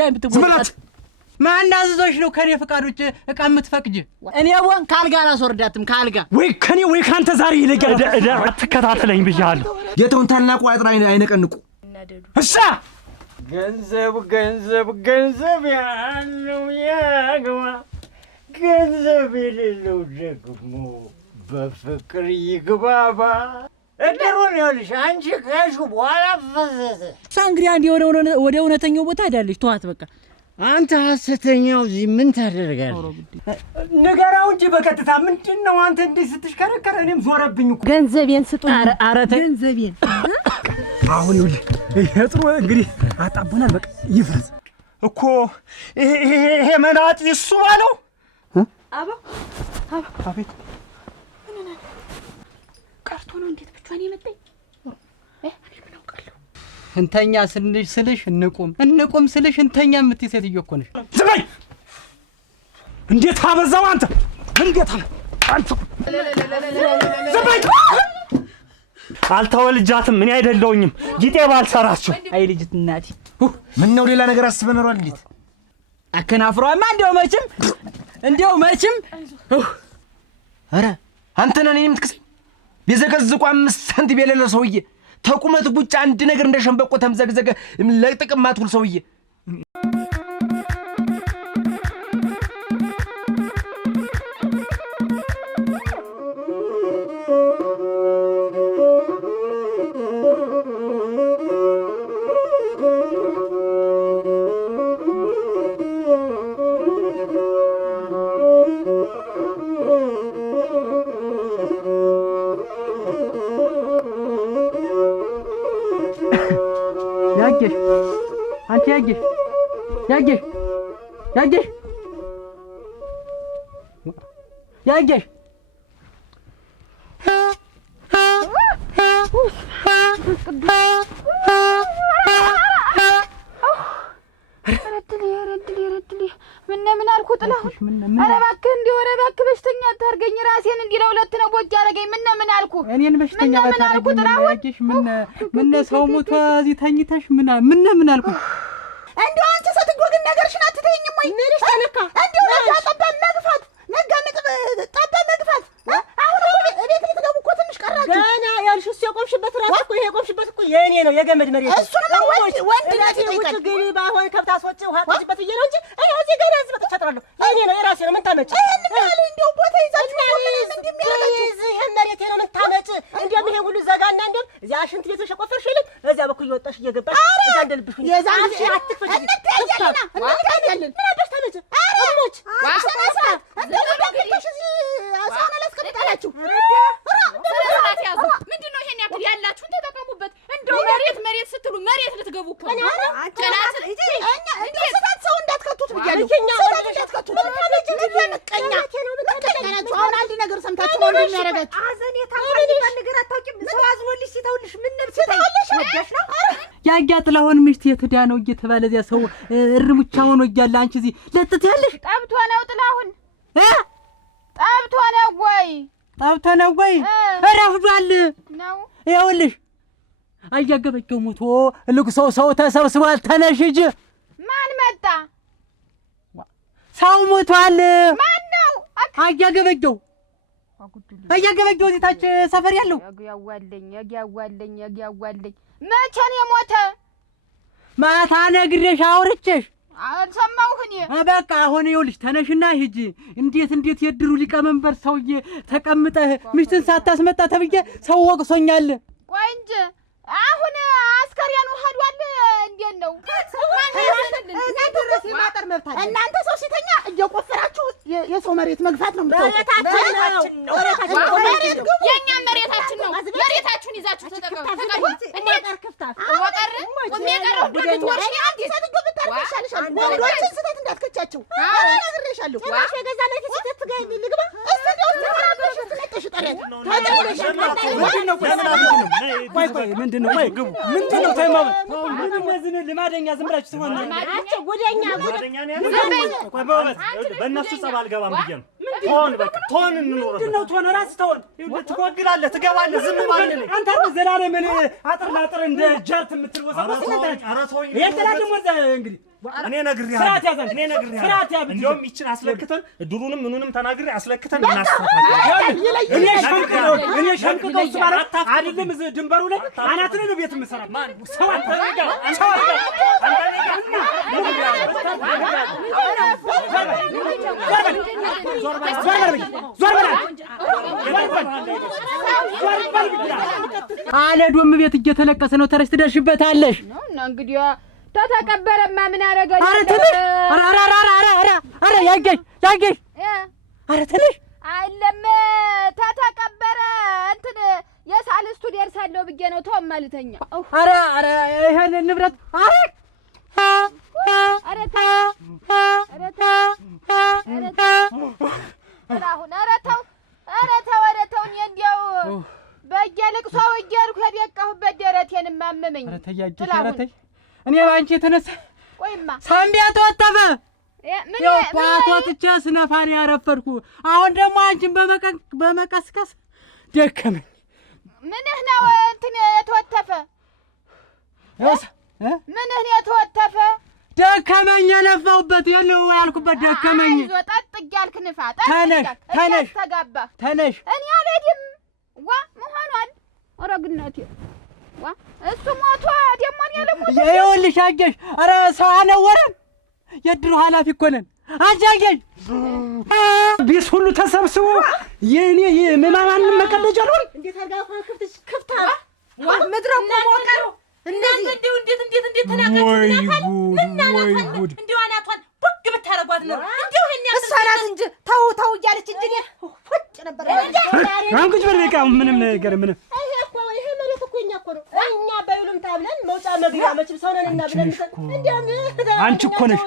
ድጋሚ ብትወጣ ማን አዘዞሽ ነው ከኔ ፍቃድ ውጭ እቃ የምትፈቅጂ? እኔ ወን ካልጋ አላስወርዳትም ካልጋ ወይ ከኔ ወይ ካንተ ዛሬ ይለቀል አትከታተለኝ ብያለሁ። ጌታውን ታናቁ አጥራ አይነቀንቁ እሺ ገንዘብ ገንዘብ ገንዘብ ያለው ያግባ ገንዘብ የሌለው ደግሞ በፍቅር ይግባባ። እድሩን ይኸውልሽ አንቺ ከሹ በኋላ ፈዘዘ እንግዲህ አንድ ወደ እውነተኛው ቦታ ሄዳለች። ተዋት በቃ። አንተ ሐሰተኛው እዚህ ምን ታደርጋለህ? ንገራው እንጂ በቀጥታ ምንድነው አንተ እንዴ ስትሽከረከረ? እኔም ዞረብኝ እኮ ገንዘቤን ስጡኝ። ኧረ ገንዘቤን አሁን ይጥሩ እንግዲህ አጣቡናል። በቃ ይፍረስ እኮ ይሄ መናጢ እሱ ባለው አቤት ቀርቶ ነው እንዴት ብቻዋን የመጣኝ? ምን አውቃለሁ። እንተኛ ስልሽ እንቁም ስልሽ እንተኛ የምትይ ሴትዮ እኮ ነሽ። ዝም እንዴት አበዛው አንተ! እንዴት አንተ! ዝም በይ! አልተወልጃትም ምን አይደለውኝም ጊጤ ባልሰራችሁ። አይ ልጅት እናቴ ምን ነው ሌላ ነገር አስበን ነው እንዴት አከናፍሯማ እንደው መቼም አረ አንተ ነህ እኔም ትክስ ቢዘገዝቁ 5 ሳንቲም የሌለ ሰውዬ ተቁመት ቡጫ አንድ ነገር እንደሸንበቆ ተምዘግዘገ ለጥቅም ማትውል ሰውዬ ያጌሽ ምን አልኩ ጥላሁን? ኧረ እባክህ እንዲህ ኧረ እባክህ በሽተኛ አታርገኝ። ራሴን እንዲህ ለሁለት ነው ቦጃ አረገኝ። ምን አልኩ? እኔን በሽተኛ አታርገኝ። ያጌሽ ምን ሰው ሞቷ እዚህ ተኝተሽ ምን አልኩ? እንደው አንቺ ስትጎ ግን ነገርሽን አትተይኝም ወይ? ምንሽ ተነካ? እንደው ጠባብ መግፋት ጠባብ መግፋት። አሁን እቤት ልትገቡ እኮ ትንሽ ቀራችሁ። ገና ያልሽው የቆምሽበት ራስ እኮ ይሄ የቆምሽበት እኮ የእኔ ነው የገመድ መሬት። እሱን ነው ወንድ ልጅ ውጭ ግቢ ባይሆን ከብት አስወጪ ውሃ ቀጅበት ብዬሽ ነው እንጂ እዚህ ገና እዚህ መጥቼ አጥራለሁ። የእኔ ነው የራሴ ነው። ምን ታመጭ? እንደው ቦታ ይዛችሁ ይሄን መሬቴ ነው። ምን ታመጭ? እንደውም ይሄን ሁሉ ዘጋና እንደውም እዚያ ሽንት ቤትሽ የቆፈርሽ ይልቅ እዚያ በኩል እየወጣሽ እየገባሽ እዛ እንደልብሽ ሁሉ አፍሽ አትክፈች። እንታያለን ምን አባሽ ታመጭ? አረሞች ዋሰናሳ እንደው ደግተሽ እዚህ አሳና ላስቀምጣላችሁ። ምንድነው ይሄን ያክል ያላችሁን ተጠቀሙበት። እንደው መሬት ስትሉ መሬት ልትገቡ እኮ ነው። አንቺ እኛ እንደው ስፋት ሰው እንዳትከቱት ብያለሁ። ሰው እንዳትከቱት ምቀኛ ናችሁ። አሁን አንድ ነገር ሰምታችሁ ነው እንደሚያደርጋችሁ። አዘኔታ ታውቂ ነገር አታውቂም። ሰው አዝኖልሽ ሲተውልሽ ምን ነብስ ወደሽ ነው? ያያ ጥላሁን ምሽት የትዳ ነው እየተባለ እዚያ ሰው እርሙቻ ሆኖ እያለ አንቺ እዚህ ለጥት ያለሽ ጠብቶ ነው ጥላሁን ጠብቶ ነው ወይ? ጠብቶ ነው ወይ? ረፍዷል ነው ይኸውልሽ አያገበጀው ሞቶ ልቅሶ ሰው ተሰብስቧል። ተነሽ ሂጂ። ማን መጣ? ሰው ሞቷል። ማን ነው? አያገበጀው እዚህ ታች ሰፈር ያለው ያጓዋለኝ መቼ ነው የሞተ? ማታ ነግሬሽ አውርቼሽ አልሰማሁህ እኔ። በቃ አሁን ይኸውልሽ ተነሽና ሂጂ። እንዴት የድሩ ሊቀመንበር ሰውዬ ተቀምጠህ ምሽትን ሳታስመጣ ተብዬ ሰው ወቅሶኛል። ቆይ እንጂ አሁን አስከሬኑ ሄዷል። እንዴት ነው? እናንተ ሰው ሲተኛ እየቆፈራችሁ የሰው መሬት መግፋት ነው የምትወጡት። የኛ መሬታችን ነው። መሬታችሁን ይዛችሁ ተጠቀሙ። ወንዶችን ስተት እንዳትከቻቸው ነግሬሻለሁ። የገዛ መሬት ስተት ጋር ልግባ ምንድነው? ተይማም ምን እነዚህ ልማደኛ ዝም ብላችሁ ትሆና አንቺ ጉደኛ ቆይ በእነሱ ጸብ አልገባም ብዬ ነው። ቶን በቃ ቶን እንኖር ምንድነው ቶን ራስ ቶን ትጓግላለህ ትገባለህ ዝም ማለት ነው አንተ ዘላለምን አጥር ላጥር እንደ ጃርት የምትወሳወስ ስለታች የእንትና ደግሞ እንግዲህ እኔ ነግሬሃለሁ ስርዓት ያዘን እኔ ነግሬሃለሁ ስርዓት ያብ እንደውም ይችን አስለክተን ድሩንም ምኑንም ተናግሬ አስለክተን እናስተካክላለን እኔ ሸምቅቀው ማለት አይደለም ድንበሩ ላይ አናትን ነው ቤት የምሰራ ማን ሰው አንተ አለዶም ቤት እየተለቀሰ ነው ተረስ ትደርሽበታለሽ ነውና እንግዲህ ተተቀበረማ ምን አረጋኝ አረ ያገሽ አረ ትንሽ አይለም ተተቀበረ እንትን የሳልስቱ ደርሳለሁ ብዬ ነው ተው ማለተኛ አረ ይሄን ንብረት ተው እንዲያው በየልቅሶው እያልኩ የደቃሁበት ደረቴን ማመመኝ ተያጅ እኔ ባንቺ የተነሳ ቆይማ ሳምቢያ ተወጣበ ፓቶትቼ ስነፋን ያረፈድኩ አሁን ደግሞ አንቺን በመቀስቀስ ደከመኝ ምንህ ነው እንትን የተወተፈ ምንህ ነው የተወተፈ ደከመኝ የለፋውበት የለው ያልኩበት ደከመኝ አይዞ ጠጥ እያልክ ንፋ ተነሽ እኔ አልሄድም ዋ መሆኗል ኦረግነቴ ዋ እሱ ሞቶ ደግሞ እኔ ልሞት ይኸውልሽ አገሽ ኧረ ሰው አነወረን የድሮ ኃላፊ እኮ ነን አጃገሽ ቢስ ሁሉ ተሰብስቦ የኔ የማማን መቀለጃ ነው እንዴት አርጋው ክፍታ ዋ ምድረው ሞቀር እናንተ እንዴት ተናገርኩ እንዴ አናቷን ቡግ ብታረጓት ነው እንዴው ይሄን ያሰራት እንጂ ተው እያለች እንጂ ፍጭ ነበር አንኩች በቃ ምንም ነገር ምንም ይሄ መሬት እኮ እኛ እኮ ነው እኛ ባይሉም ታብለን መውጫ መግቢያ መችም ሰው ነንና ብለን እንዴም አንቺ እኮ ነሽ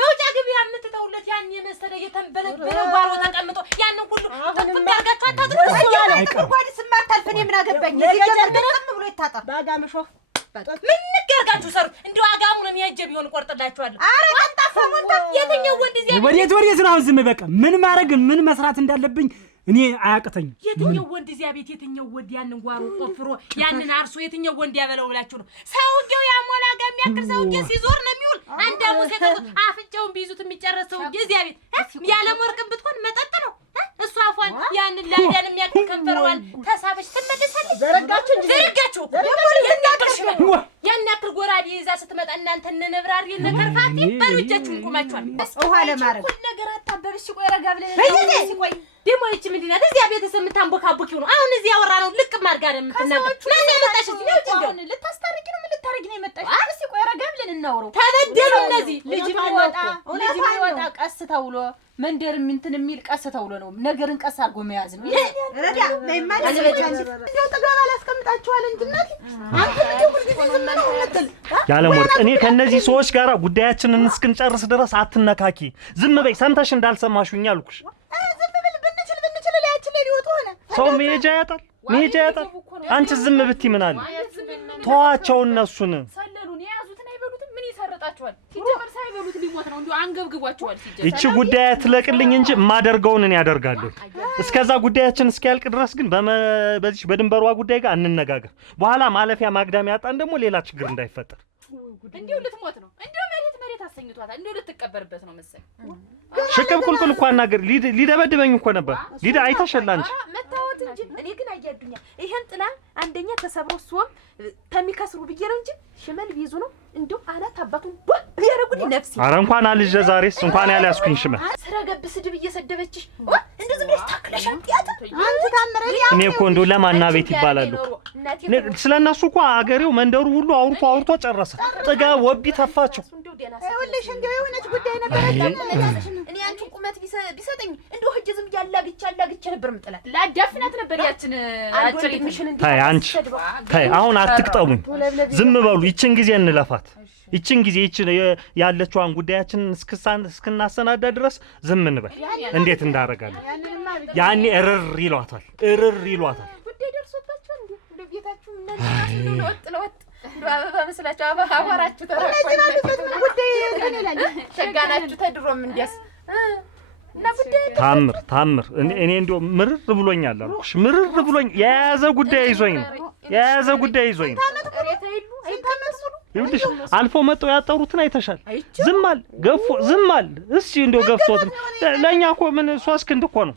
መውጫ ግቢያ የምትተውለት ያን የመሰለ የተንበለበለ ጓሮ ተቀምጦ ያን ሁሉ ተጣጋችሁ አታድርጉ ጓድ ስማታልፍ እኔ ምን አገባኝ ይጀምርም ብሎ ይታጣ ባጋምሾ ምን ንገርጋችሁ ሰሩ እንዴ አጋሙ ነው የሚያጀ ቢሆን ቆርጥላችኋለሁ አረ ቀጣፋ ሞንታ የትኛው ወንድ እዚያ ወዴት ነው ዝም በቃ ምን ማድረግ ምን መስራት እንዳለብኝ እኔ አያቅተኝ የትኛው ወንድ እዚያ ቤት የትኛው ወንድ ያንን ጓሮ ቆፍሮ ያንን አርሶ የትኛው ወንድ ያበለው ብላችሁ ነው ሰውዬው ያሞላ ጋር የሚያክል ሰውዬ ሲዞር ነው የሚውል አንዳሙ ሰከቱ አፍንጫውን ቢይዙት የሚጨርስ ሰውዬ እዚያ ቤት ያለ ወርቅም ብትሆን መጠጥ ነው እሱ አፏን ያንን ላዳን የሚያክል ከንፈሯን ተሳበሽ ትመለሳለች ዘረጋችሁ ያን ያክል ጎራዴ ይዛ ስትመጣ እናንተ ነብራሪ ነከርፋቲ በልጆቻችሁን ቆማችኋል ውሃ ለማረግ ሁሉ ነገር አጣበብሽ ቆይ ረጋ ብለን ሲቆይ ደሞ እቺ ምንድን ናት እዚያ ቤተሰብ የምታንቦካቦኪው ነው አሁን እዚያ ያወራ ነው ልቅ ማርጋ ነው የምትናገር ማን ያመጣሽ እዚህ ነው ጭንገው ልታስታርቂ ነው ምን ልታረጊ ነው የመጣሽ እስቲ ቆይ ረጋ ብለን እናወራው ተበደሉ እነዚህ ልጅ ቢወጣ ቀስ ተውሎ መንደር እንትን የሚል ቀስ ተውሎ ነው ነገርን ቀስ አድርጎ መያዝ ነው ረዳ ለማለት ነው ተጋባ ላስቀምጣችኋል እንድናት አንተ ልጅ ሁሉ ጊዜ ዝም ነው የምትል ያለ ወርቅ እኔ ከነዚህ ሰዎች ጋር ጉዳያችንን እስክንጨርስ ድረስ አትነካኪ ዝም በይ ሰምተሽ እንዳልሰማሽኝ አልኩሽ ብንችል ላያችን ላይ ሊወጡ ሆነ ሰው መሄጃ ያጣል አንቺ ዝም ብትይ ምን አለ ተዋቸው እነሱን ሰለሉን ያዙትን አይበሉትም ምን ይሰርጣቸዋል ሲጀመር ሳይበሉት ሊሞት ነው እንዴ አንገብግቧቸዋል ሲጀመር እቺ ጉዳይ ትለቅልኝ እንጂ ማደርገውን እኔ ያደርጋለሁ እስከዛ ጉዳያችን እስኪያልቅ ድረስ ግን በዚህ በድንበሯ ጉዳይ ጋር እንነጋገር በኋላ ማለፊያ ማግዳም ያጣን ደግሞ ሌላ ችግር እንዳይፈጠር እንዴው ልትሞት ነው እንዴው መሬት አሰኝቷታል እንዴው ልትቀበርበት ነው መሰል ሽቅብ ቁልቁል እኮ አናገር ሊደበድበኝ እኮ ነበር ሊዳ አይተሽላ እንጂ መታወት እንጂ እኔ ግን አያዱኛ ይሄን ጥላ አንደኛ ተሰብሮ ሶም ተሚከስሩ ብዬ ነው እንጂ ሽመል ቢይዙ ነው እንዴው አላት አባቱን ሊያረጉኝ ነፍሲ አረ እንኳን አልጀ ዛሬስ እንኳን ያልያስኩኝ ሽመል ስረገብ ስድብ እየሰደበችሽ እንደዚህ ብለሽ ታክለሽ አንቲያት አንተ ታምረኝ እኔ እኮ እንደው ለማና ቤት ይባላሉ ስለነሱ እኮ አገሬው መንደሩ ሁሉ አውርቶ ጨረሰ ጥጋ ወቢ ተፋቸው ይኸውልሽ እንደው የሆነች ጉዳይ ነበረች እኔ አንቺን ቁመት ቢሰጠኝ እንደው ህጅ ዝም ያላግቻ ነበር ምጥላት ላዳፍናት ነበር ያችን አጭሪትሽን ታይ አንቺ ታይ አሁን አትቅጠሙኝ ዝም በሉ ይችን ጊዜ እንለፋት ይችን ጊዜ ይችን ያለችዋን ጉዳያችን እስክናሰናዳ ድረስ ዝም እንበል እንዴት እንዳረጋለን ያኔ እርር ይሏታል ጉዳይ ደርሶባችሁ እንዴ ቤታችሁ እናንተ ለወጥ እንደው አበባ መስላችሁ አቧራችሁ ተረፈ ጉዳይ ከኔ ላይ ሸጋናችሁ ተድሮም እንዲያስ ታምር እኔ እንደው ምርር ብሎኛል አልኩሽ። ምርር ብሎኝ የያዘ ጉዳይ ይዞኝ ነው። ይኸውልሽ አልፎ መጥተው ያጠሩትን አይተሻል። ዝም አል እስኪ እንደው ገፍቶት ለእኛ እኮ ምን 3 ክንድ እኮ ነው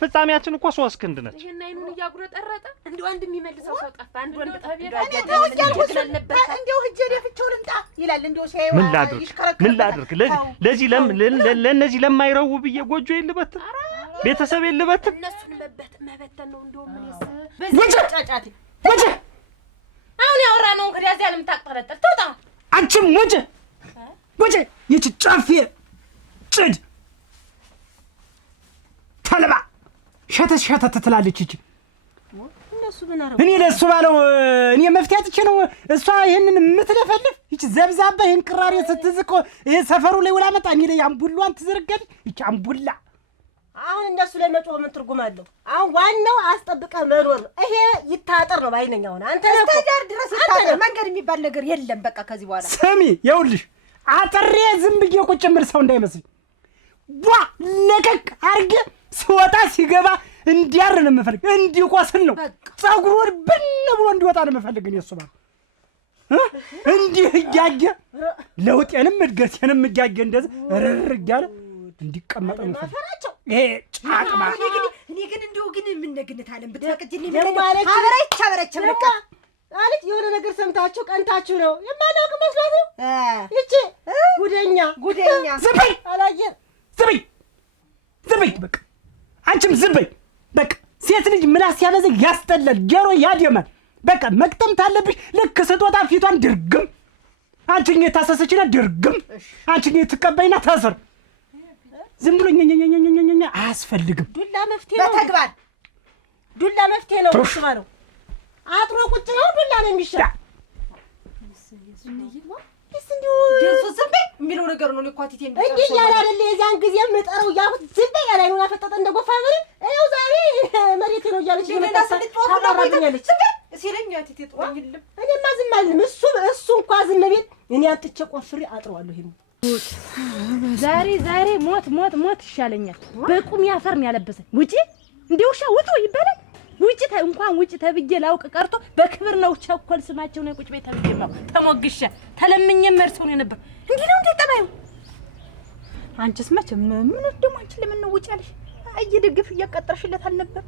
ፍጻሜያችን እኮ 3 ክንድ ነች። ይሄን አይኑን እያጉረጠረጠ እንደው አንድ የሚመልሰው ሰው ጠፋ። አንድ ወንድ ጠቢያ እንደው ሂጅ ደፍቼው ልምጣ ይላል። እንደው ሲያዩ ምን ላድርግ ለዚህ ለነዚህ ለማይረው ብዬ ጎጆ የልበት ቤተሰብ የልበት እነሱን መበተን ነው። እንደው ወጀ አሁን ያወራ ነው እንግዲህ እዚያ ለምታቀረጠር ተውጣ አንቺም ወጀ ይቺ ጫፌ ጭድ ተልባ ሸተት ትላለች። ይቺ እኔ ለሱ ባለው እኔ መፍትያ አጥቼ ነው እሷ ይሄንን የምትለፈልፍ። ይቺ ዘብዛባ ይሄን ቅራሬ ስትዝቆ ይሄ ሰፈሩ ላይ ወላ መጣ እኔ ላይ አምቡላን ትዘርጋል። ይቺ አምቡላ አሁን እነሱ ላይ መጮህ ምን ትርጉም አለው? አሁን ዋናው አስጠብቀህ መኖር ነው። ይሄ ይታጠር ነው ባይነኝ። አሁን አንተ ነው እስከዳር ድረስ ይታጠር። መንገድ የሚባል ነገር የለም። በቃ ከዚህ በኋላ ስሚ፣ ይኸውልሽ አጥሬ ዝም ብዬ ቁጭ ምር ሰው እንዳይመስል ዋ ለቀቅ አርገ ሲወጣ ሲገባ እንዲያር ነው የምፈልግ። እንዲቆስል ነው ጸጉሩን ብን ብሎ እንዲወጣ ነው የምፈልግ። እኔ እሱ ማለት እንዲህ እያየ ለውጤንም እድገቴንም እያየ እንደዚህ ርር እያለ እንዲቀመጥ ነው ፈራቸው። ይሄ ጫቅማ እኔ ግን እንደው ግን ምን ነግነታለን ብትፈቅጂልኝ ማለት አበረች በቃ አለች። የሆነ ነገር ሰምታችሁ ቀንታችሁ ነው የማናውቅ መስሏት ነው ይቺ ጉደኛ ዝም በይ አላየን። ዝም በይ በቃ አንቺም ዝም በይ በቃ። ሴት ልጅ ምላስ ያበዛ ያስጠላል፣ ጆሮ ያደማል። በቃ መቅጠም ታለብሽ። ልክ ስትወጣ ፊቷን ድርግም አንቺኝ የታሰሰችና ድርግም አንቺኝ የትቀበይና ታሰር። ዝም ብሎ ኛኛኛኛኛ አያስፈልግም። ዱላ መፍትሄ ነው። በተግባር ዱላ መፍትሄ ነው። እሱ ማለት አጥሮ ቁጭ ነው። ዱላ ነው የሚሻል። ደሱ ዝም በይ የሚለው ነገር ነው። ለኳቲቴ እንዴ ያለ አይደለ የዛን ጊዜ መጠረው ያሁት ዝም በይ ያለ ነው። አፈጠጠ እንደጎፋ በሬ ይኸው ዛሬ መሬት ነው እያለች ታባራኛለች ሲለኝ አቲቴ ጥሩኝልም። እኔማ ዝም አልልም። እሱ እንኳን ዝም ቤት እኔ አጥቼ ቆፍሬ አጥረዋለሁ። ይሄ ዛሬ ሞት ይሻለኛል። በቁም ያፈር ነው ያለበሰኝ። ውጪ እንደ ውሻ ውጡ ይባላል። ውጪ እንኳን ውጪ ተብዬ ላውቅ ቀርቶ በክብር ነው ቸኮል ስማቸው ነው ቁጭ ቤት ተብዬ ነው ተሞግሼ ተለምኜ መርሰው ነው ነበር። እንዴ ነው ተጠባዩ። አንቺስ መቼም ምን ደግሞ አንቺ ለምን ነው ውጪ ያለሽ? እየደግፍ እያቀጠርሽለት አልነበር?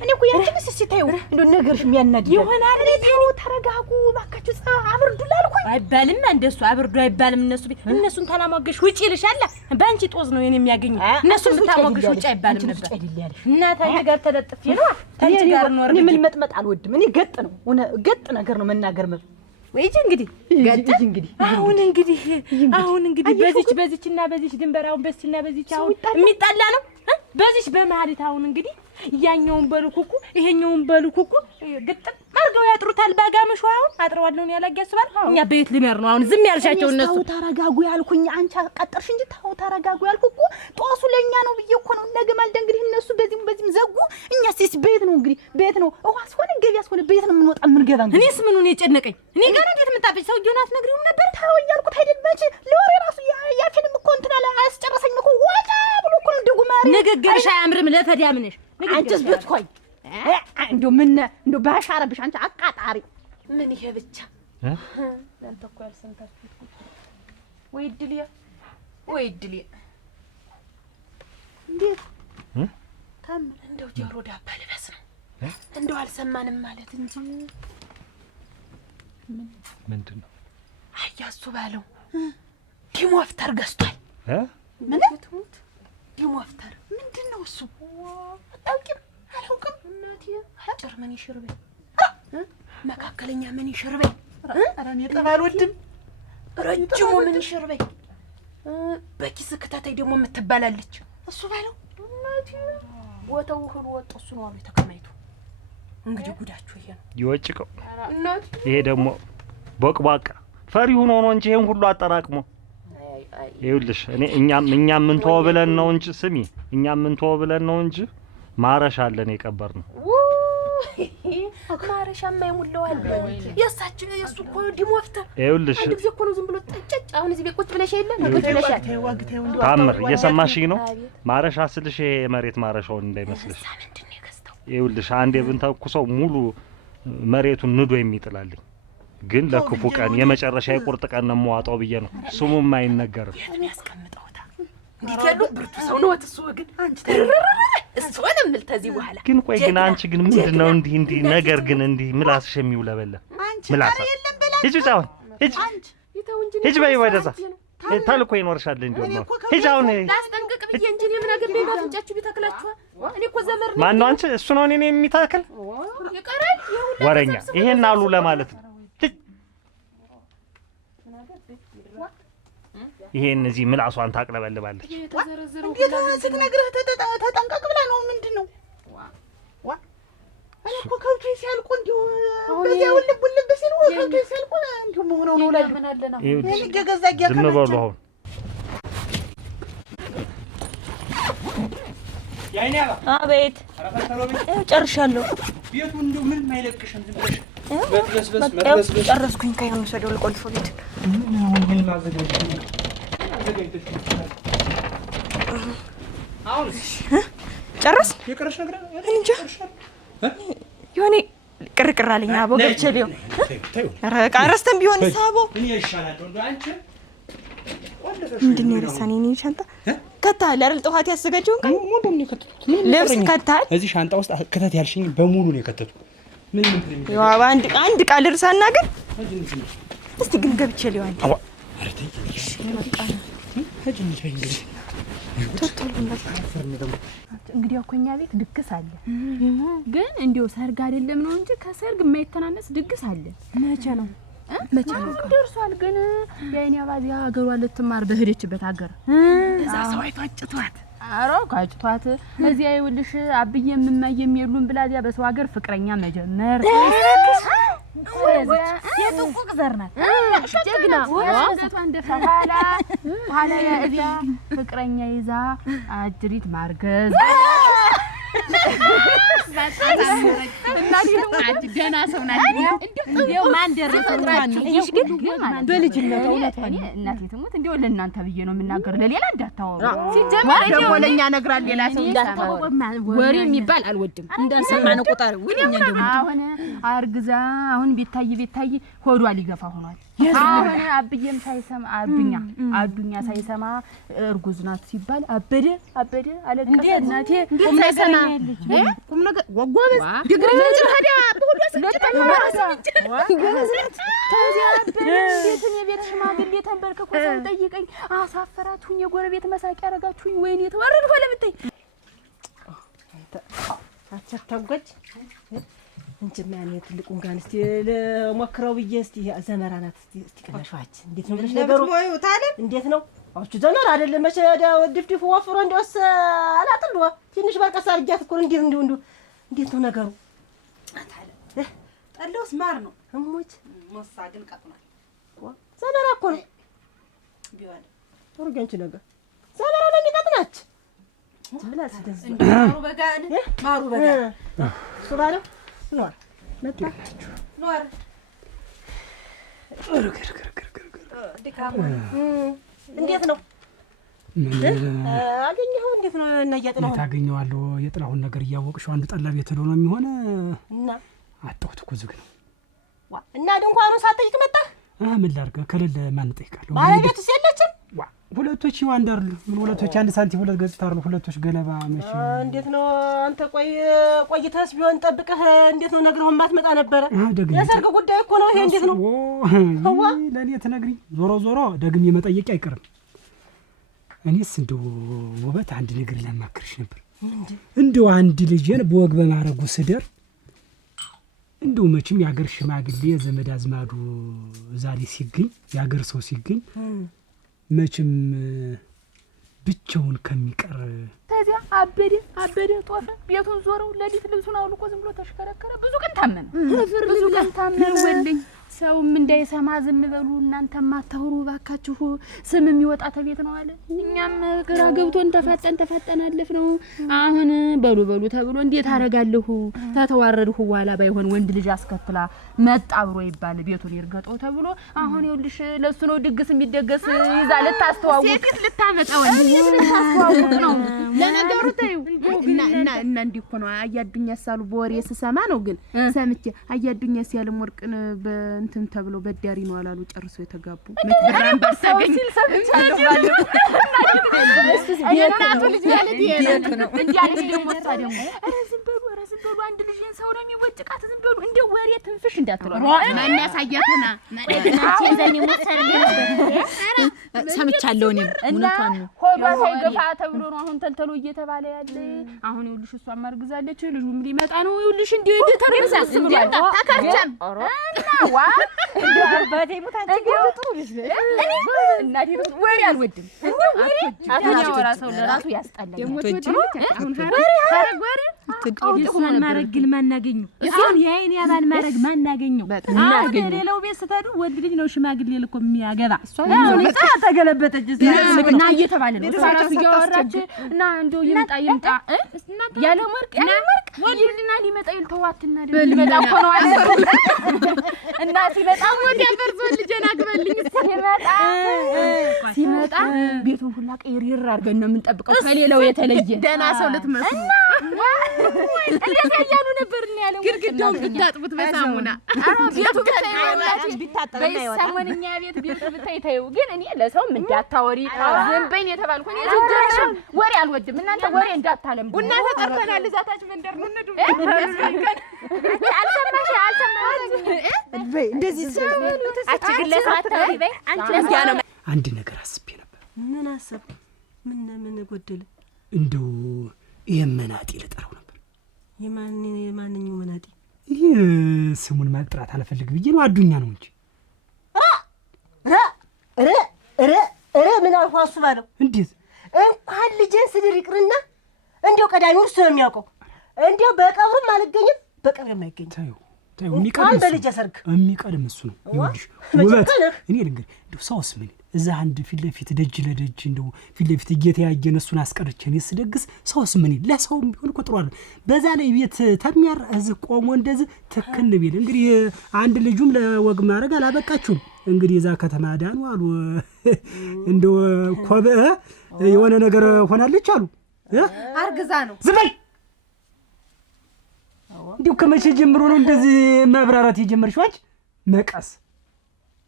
እኔ እኮ ያንቺ ምስስ ሲታዩ እንደ ነገርሽ የሚያናድድ ይሆናል። ተው ተረጋጉ ባካችሁ። አብርዱ ላልኩኝ አይባልም። እንደሱ አብርዱ አይባልም። እነሱን ታላማገሽ ውጪ ይልሻል። ባንቺ ጦዝ ነው የኔ የሚያገኙ። እነሱን ብታማገሽ ውጪ አይባልም ነበር። እናታዬ ጋር ተለጥፌ ነው ታንቺ ጋር ነው። እኔ ምን መጥመጥ አልወድም። እኔ ገጥ ነው ገጥ ነገር ነው መናገር መብ ወይጂ እንግዲህ ገጥ እንግዲህ አሁን እንግዲህ በዚችና በዚች ድንበራውን በዚችና በዚች አሁን የሚጣላ ነው። በዚች በመሀሊት አሁን እንግዲህ ያኛውን በልኩኩ ይሄኛውን በልኩኩ ግጥም አርገው ያጥሩታል። ባጋምሹ አሁን አጥረዋለሁ ነው ያላጋስባል። እኛ በየት ልመር ነው አሁን ዝም ያልሻቸው እነሱ? ተው ተረጋጉ ያልኩኝ አንቺ ቀጠርሽ እንጂ ተው ተረጋጉ ያልኩኩ ጦሱ ለኛ ነው ብዬ እኮ ነው። ነገማል እንግዲህ እነሱ በዚህም ዘጉ። እኛስ ቤት ነው እንግዲህ ቤት ነው። ውሃስ ሆነ ገቢያስ ሆነ ቤት ነው የምንወጣ የምንገባ። እንግዲህ እኔስ ምኑን የጨነቀኝ እኔ ጋር እንዴት መጣብኝ? ሰውዬውን አትነግሪውም ነበር? ተው እያልኩት አይደል መቼ ለወሬ ራሱ ያፊንም እኮ እንትና ላይ አያስጨርሰኝም እኮ ወጣ ብሎ እኮ ነው ደጉማሪ። ንግግርሽ አያምርም። ለፈዲያምነሽ አንቺስ ብትኮይ እንደው ምን እንደው ባሻረብሽ አንቺ አቃጣሪ ምን ይሄ ብቻ ለአንተ እኮ ያልሰምታችሁት ወይ እድልዬ እንዴት ታምር እንደው ጆሮ ዳባ ልበስ ነው እንደው አልሰማንም ማለት እንጂ ምንድን ነው አያሱ ባለው ዲሞፍተር ገዝቷል። ምን ትሙት ዲሞፍተር ምንድን ነው እሱ? አላውቅም እናቴ። አጭር ምን ይሽርበኝ መካከለኛ ምን ይሽርበኝ? ኧረ እኔ ጠብ አልወድም። ረጅሙ ምን ይሽርበኝ? በኪስ ክታታይ ደግሞ የምትባላለች እሱ ባለው እናቴ። ወተው ሁሉ ወጥ እሱ ነው አሉ የተከማይቱ። እንግዲህ ጉዳችሁ ይሄ ነው ይወጭቀው እናቴ። ይሄ ደግሞ ቦቅቧቃ ፈሪ ሆኖ ነው እንጂ ይሄን ሁሉ አጠራቅሞ ይኸውልሽ እኛም ምን ተወው ብለን ነው እንጂ ስሚ፣ እኛም ምን ተወው ብለን ነው እንጂ ማረሻ አለን የቀበርነው። ማረሻ የማይሙላዋል የእሳቸው የእሱ እኮ ዲሞፍተ ይኸውልሽ አንድ ጊዜ እኮ ነው ዝም ብሎ ጠጭጭ። አሁን እዚህ ቤት ቁጭ ብለሽ የለም ቁጭ ብለሻል። ታምር እየሰማሽኝ ነው? ማረሻ ስልሽ የመሬት ማረሻውን እንዳይመስልሽ። ይኸውልሽ አንዴ ብንተኩሰው ሙሉ መሬቱን ንዶ የሚጥላልኝ ግን ለክፉ ቀን የመጨረሻ የቁርጥ ቀን ነው የምዋጣው ብዬ ነው። ስሙም አይነገርም። እንዴት ያሉ ብርቱ ሰው ነው እሱ። ግን አንቺ እሱ ወለምል ተዚህ በኋላ ግን ቆይ ግን አንቺ ግን ምንድነው እንዲህ ነገር ግን እንዲህ ምላስሽ የሚውለበለም ምላስ ሂጂ ዛውን ሂጂ ሂጂ በይ ወደዛ ታልኮ ይኖርሻል እንደው ነው ሂጂ አሁን ላስጠንቅቅ ብዬ እንጂ ምን አገር ቤት አፍንጫችሁ ቢተክላችሁ እኔ እኮ ዘመር ነኝ። ማን ነው አንቺ? እሱ ነው እኔን የሚተክል ይቀራል ወረኛ። ይሄን አሉ ለማለት ነው። ይሄን እዚህ ምላሷን ታቅለበልባለች። እንዴት እዚህ ነግረህ ተጠንቀቅ ብላ ነው ምንድነው? እኔ እኮ ከብቶ ሲያልቁ እንዲሁ በዚያው ልብ ሲሉ ከብቶ ሲያልቁ እንዲሁ ሆነው ነው ላይ ምን አለና እኔ ገገዛ ያከማች ዝም በሉ አሁን ያይኔባ አቤት ጨርሻለሁ። ቤቱ እንዲሁ ምንም አይለቅሽም ዝም ብለሽ በስበስ ጨረስኩኝ። ከይሁን ሰደው ልቆልፎ ቤት ምን ማዘጋጅ አሁን ጨረስ የቀረሽ ነገር እንጃ የሆነ ቅርቅር አለኝ። አቦ ገብቼ ሊሆን ኧረ ዕቃ ረስተን ቢሆን ሳቦ ምን ይሻላል? ወንዶ አንቺ ምንድን ነው የረሳን? የእኔ ሻንጣ ከተሃል አይደል? ጠዋት ያዘጋጀውን ቀን ሙሉ ነው የከተቱት። ልብስ ከተሃል እዚህ ሻንጣ ውስጥ ከተት ያልሽኝ በሙሉ ነው የከተቱት። ምን ያው አንድ ቃል እርሳና ግን እስቲ ግን ገብቼ ሊሆን አዋ አረተኝ እንግዲህ እኮ እኛ ቤት ድግስ አለ። ግን እንዲው ሰርግ አይደለም ነው እንጂ ከሰርግ የማይተናነስ ድግስ አለ። መቼ ነው? ደርሷል። ግን የኔ አባዚያ ሀገሯ ልትማር በሄደችበት ሀገር እዛ ሰው አይቷጭቷት አሮ ካጭቷት እዚያ ይውልሽ አብዬም እማዬም የሉም ብላ እዚያ በሰው ሀገር ፍቅረኛ መጀመር የጥቁቅ ዘር ናት ጀግና ወጣቷ እንደፋ ኋላ የእዚያ ፍቅረኛ ይዛ አጅሪት ማርገዝ እናት ገና ሰው ናት። እንደው ማን ደረሰው ማን ይሽ ግን በልጅነት እውነቷን እናቴ ትሙት እንደው ለእናንተ ብዬ ነው የምናገር፣ ለሌላ እንዳታወሩ። ሲጀመር ደግሞ ለኛ ነግራል ሌላ ሰው እንዳታወሩ። ወሬ የሚባል አልወድም እንዳልሰማነ ቁጣር ወዲኛ ደግሞ አሁን አርግዛ አሁን ቤታይ ሆዷ ሊገፋ ሆኗል። አሁን አብዬም ሳይሰማ አዱኛ ሳይሰማ እርጉዝ ናት ሲባል አበደ አለቀሰ። እናቴ ሳይሰማ ቁም ነገር ወጎበዝ ድግሪ ልጅ ታዲያ በሆዷ ስለጣ ታዲያ ቤት ሽማግሌ ተንበርከኮ ሰው ጠይቀኝ አሳፈራችሁኝ፣ የጎረቤት መሳቂያ ያረጋችሁኝ። ወይኔ ተዋረድኩ ለምታይ አቸታጓጅ እንጀማ ያኔ ትልቁን ጋር እስቲ ለሞክረው ብዬ እስቲ ዘመራናት እስቲ ቀናሽዋች እንዴት ነው ብለሽ ነገሩ እንዴት ነው? አውቹ ዘመር አይደለም መቼ ድፍድፍ ወፍሮ እንደወሰ አላጥልዋ ትንሽ በርቀስ አርጃት እኮ እንዴት ነው ነገሩ? አታለ ጠለውስ ማር ነው እሞች ሞሳ ግን ቀጥናል ዘመራ እኮ ነው ቢዋል ወርገንች ነገር ዘመራ ነው የሚቀጥናች ዝምላስ ደስ ማሩ በጋ ሱባለ ኖር መጣችሁ ኖር እንዴት ነው አገኘኸው? እንዴት ነው እና እያጥላሁ ታገኘዋለሁ። የጥላሁን ነገር እያወቅሽው አንዱ ጠላ ቤት ሄዶ ነው የሚሆን እና አጣሁት እኮ ዝግ ነው እና ድንኳኑን ሳትጠይቅ መጣህ? ምን ላድርግ? ከሌለ ማን እጠይቃለሁ? ባለቤቱስ የለችም? ሁለቶች ይዋንዳሉ። ምን ሁለቶች አንድ ሳንቲም ሁለት ገጽታ አሉ። ሁለቶች ገለባ መቼ እንዴት ነው አንተ? ቆይተህስ ቢሆን ጠብቀህ እንዴት ነው ነግረው ማትመጣ ነበረ? የሰርግ ጉዳይ እኮ ነው ይሄ። እንዴት ነው ለኔ ትነግሪኝ? ዞሮ ደግሜ መጠየቅ አይቀርም። እኔስ እንደው ውበት አንድ ነገር ለማክርሽ ነበር። እንደው አንድ ልጅን በወግ በማረጉ ስደር እንደው መቼም ያገር ሽማግሌ ዘመድ አዝማዱ ዛሬ ሲገኝ ያገር ሰው ሲገኝ መቼም ብቻውን ከሚቀር ታዲያ አበደ ጦፈ ቤቱን ዞረው ለሊት ልብሱን አውልቆ ዝም ብሎ ተሽከረከረ። ብዙ ቀን ታመነ ወልኝ ሰውም እንዳይሰማ ዝም በሉ እናንተማ አታውሩ ባካችሁ ስም የሚወጣ ተቤት ነው አለ። እኛም ግራ ገብቶን ተፋጠን አለፍ ነው። አሁን በሉ ተብሎ እንዴት አረጋለሁ ተተዋረድሁ በኋላ ባይሆን ወንድ ልጅ አስከትላ መጣ ብሮ ይባል ቤቱን ይርገጠው ተብሎ አሁን ይኸውልሽ ለሱ ነው ድግስ የሚደገስ ይዛ ልታስተዋውቅ ሴት ልታመጣ ወንድ ልታስተዋውቅ ነው። ለነገሩ ተይው እና እንዲህ እኮ ነው አያዱኛ ያሳሉ በወሬ ስሰማ ነው። ግን ሰምቼ አያዱኛ ያሳለም ወርቅን እንትን ተብሎ በዳሪ ነው አላሉ ጨርሶ የተጋቡ መጥብራን ባሳገኝ ሰምቻለሁ ባለው እናቱ ልጅ ያለ ዲያና ነው እንዲያልሽ ደግሞ ታደሙ ዝም በሉ አንድ ልጅን ሰው ነው የሚወጭቃት ዝም በሉ እንደ ወሬ ትንፍሽ እንዳትሉ ማን ያሳያትና ዘኔ ሞተር ሰምቻለሁ እኔም እውነቷን ነው ሆዷ ሳይገፋ ተብሎ ነው አሁን ተንተሎ እየተባለ ያለ። አሁን ይኸውልሽ እሷም አርግዛለች ልጁም ሊመጣ ነው ይኸውልሽ እንደ ተረብዛስ እንደ ተከርቸም እና ዋ እንደ አባቴ ሙታንቺ ጥሩ ልጅ እኔ እናቴ ወሬ አልወድም እንደ ወሬ አትወራ ሰው ለራሱ ያስጠላል። አሁን ወሬ አሁን ማረግል ማናገኙ አሁን ያይን ያባን ማረግ ማናገኙ አሁን ሌላው ቤት ስተዱ ወንድ ልጅ ነው ሽማግሌ ልኮ የሚያገባ አሁን ተገለበጠች እና እየተባለ ነው ራሱ ያወራች እና እንደው ይምጣ ያለ ወርቅ ወልድና ሊመጣ ይልተዋትና ሊመጣ እኮ ነው አለ እና ሲመጣ ወዲያ በርዞ ልጅና ግበልኝ ሲመጣ ቤቱን ሁላ ቀይር አድርገን ነው የምንጠብቀው ከሌላው የተለየ ደና ሰው ልትመስሉ እንዴት ያያሉ ነበር ነው ያለው ግድግዳው ብታጥቡት በሳሙና ቤቱ ቢታጠብ ነው ያወጣ በሳሙናኛ ቤት ብታይታዩ ግን እኔ ለሰውም እንዳታወሪ ዘንበኝ የተባልኩ እኔ ዝንጀርሽ ወሬ አልወድም። እናንተ ወሬ እንዳታለም ቡና ተጠርተናል እዛታች መንደር ነው ነዱ ያስከንከን አልሰማሽ እንደዚህ አትግለሰ አታወሪ በይ አንቺ ለስያነ አንድ ነገር አስቤ ነበር። ምን አሰብ ምን ጎደለ እንደው የመናጤ ልጠራው ነበር። የማንኛው መናጤ ይሄ ስሙን ማጥራት አልፈልግ ብዬ ነው አዱኛ ነው እንጂ ምን አልኳሱ ባለው እንዴት እንኳን ልጄን ስድር ይቅርና እንዴው ቀዳሚው እሱ ነው የሚያውቀው። እንዴው በቀብሩም አልገኝም በቀብሩም አይገኝም። ታዩ የሚቀድም በልጅ ሰርግ የሚቀድም እሱ ነው። ይኸውልሽ ውበት እኔ ልንገር እንደው ሰውስ ምን እዛ አንድ ፊት ለፊት ደጅ ለደጅ እንደው ፊት ለፊት እየተያየን እሱን አስቀርቼን ስደግስ ሰውስ ምን ለሰውም ቢሆን ቆጥሯል። በዛ ላይ ቤት ተሚያር እዚህ ቆሞ እንደዚህ ተከን ቢል እንግዲህ አንድ ልጁም ለወግ ማድረግ አላበቃችሁም። እንግዲህ እዛ ከተማ ዳኑ አሉ እንደው ኮበ የሆነ ነገር ሆናለች አሉ አርግዛ ነው ዝም እንዴው ከመቼ ጀምሮ ነው እንደዚህ ማብራራት የጀመርሽው አንቺ መቀስ?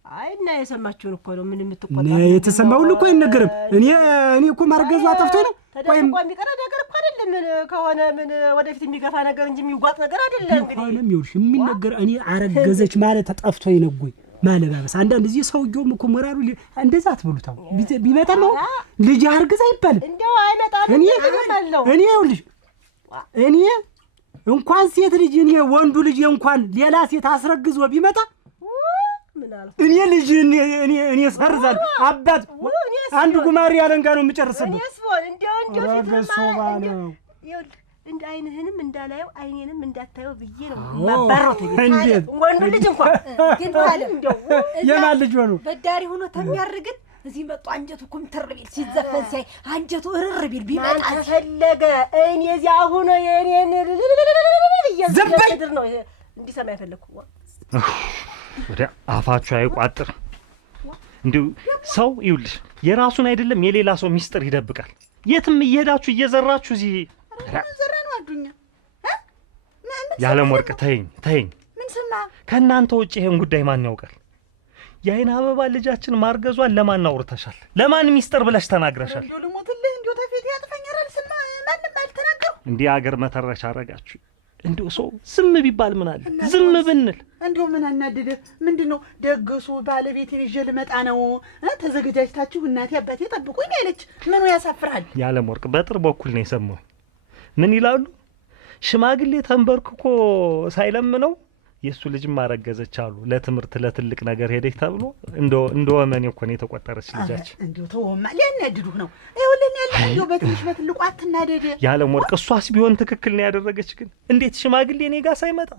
አይ እና የሰማችሁን እኮ ነው ምን የምትቆጣ ነው የተሰማው እኮ አይነገርም። እኔ እኮ ማርገዟ ጠፍቶኝ ነው። ቆይም የሚቀር ነገር እኮ አይደለም። ምን ከሆነ ምን ወደፊት የሚገፋ ነገር እንጂ የሚጓጥ ነገር አይደለም። እንግዲህ ሆነም ይውልሽ የሚነገር እኔ አረገዘች ማለት ተጠፍቶኝ ነው ወይ ማለባበስ። አንዳንድ ጊዜ ሰውየውም እኮ ሞራሉ እንደዛ አትበሉታው ቢመጣ ነው ልጅ አርግዛ አይባልም። እንደው አይመጣም እኔ ይውልሽ እኔ እንኳን ሴት ልጅ ወንዱ ልጅ እንኳን ሌላ ሴት አስረግዞ ቢመጣ እኔ ልጅ እኔ ሰርዛል አባት አንድ ጉማሪ ያለንጋ ነው የምጨርስልህ። እንደ አይንህንም እንዳላየው አይኔንም እንዳታየው ብዬ ነው ማባረው። ወንዱ ልጅ እንኳን ግን ታለ እንደው የማን ልጅ ሆኖ በዳሪ ሆኖ ተሚያርግን እዚህ መጣ አንጀቱ ኮምተር ቢል ሲዘፈን ሳይ አንጀቱ እርር ቢል ቢመጣ ፈለገ እኔ እዚያ ሆኖ የኔን ይዘበድር ነው እንዲሰማ ያፈለኩ ወደ አፋችሁ አይቋጥር። እንዲሁ ሰው ይውልሽ የራሱን አይደለም የሌላ ሰው ሚስጥር ይደብቃል። የትም እየሄዳችሁ እየዘራችሁ እዚህ ዘራን አዱኛ ያለም ወርቅ ተይኝ ምን ሰማ ከእናንተ ውጭ ይሄን ጉዳይ ማን ያውቃል? የአይን አበባ ልጃችን ማርገዟን ለማን አውርተሻል? ለማን ሚስጥር ብለሽ ተናግረሻል? እንደው ልሞትልህ እንደው ተፊት ያጥፈኛል ስማ ማንም አልተናገሩ እንዲህ አገር መተረሻ አረጋችሁ። እንደው ሰው ዝም ቢባል ምን አለ? ዝም ብንል እንደው ምን አናደደ? ምንድነው ደግሱ ባለቤቴን ይዤ ልመጣ ነው ተዘጋጅታችሁ እናቴ አባቴ ጠብቁኝ አለች። ምኑ ያሳፍራል? ያለም ወርቅ በጥር በኩል ነው የሰማው። ምን ይላሉ? ሽማግሌ ተንበርክኮ ሳይለምነው የሱ ልጅም ማረገዘች አሉ። ለትምህርት ለትልቅ ነገር ሄደች ተብሎ እንደው ወመኔ እኮ ነው የተቆጠረች ልጃችን። እንደው ተወማ ሊያናድዱህ ነው። ይኸውልህ ትለኛለህ? እንደው በትንሽ በትልቁ አትናደድ። ያለም ወርቅ እሷስ ቢሆን ትክክል ነው ያደረገች። ግን እንዴት ሽማግሌ እኔ ጋር ሳይመጣ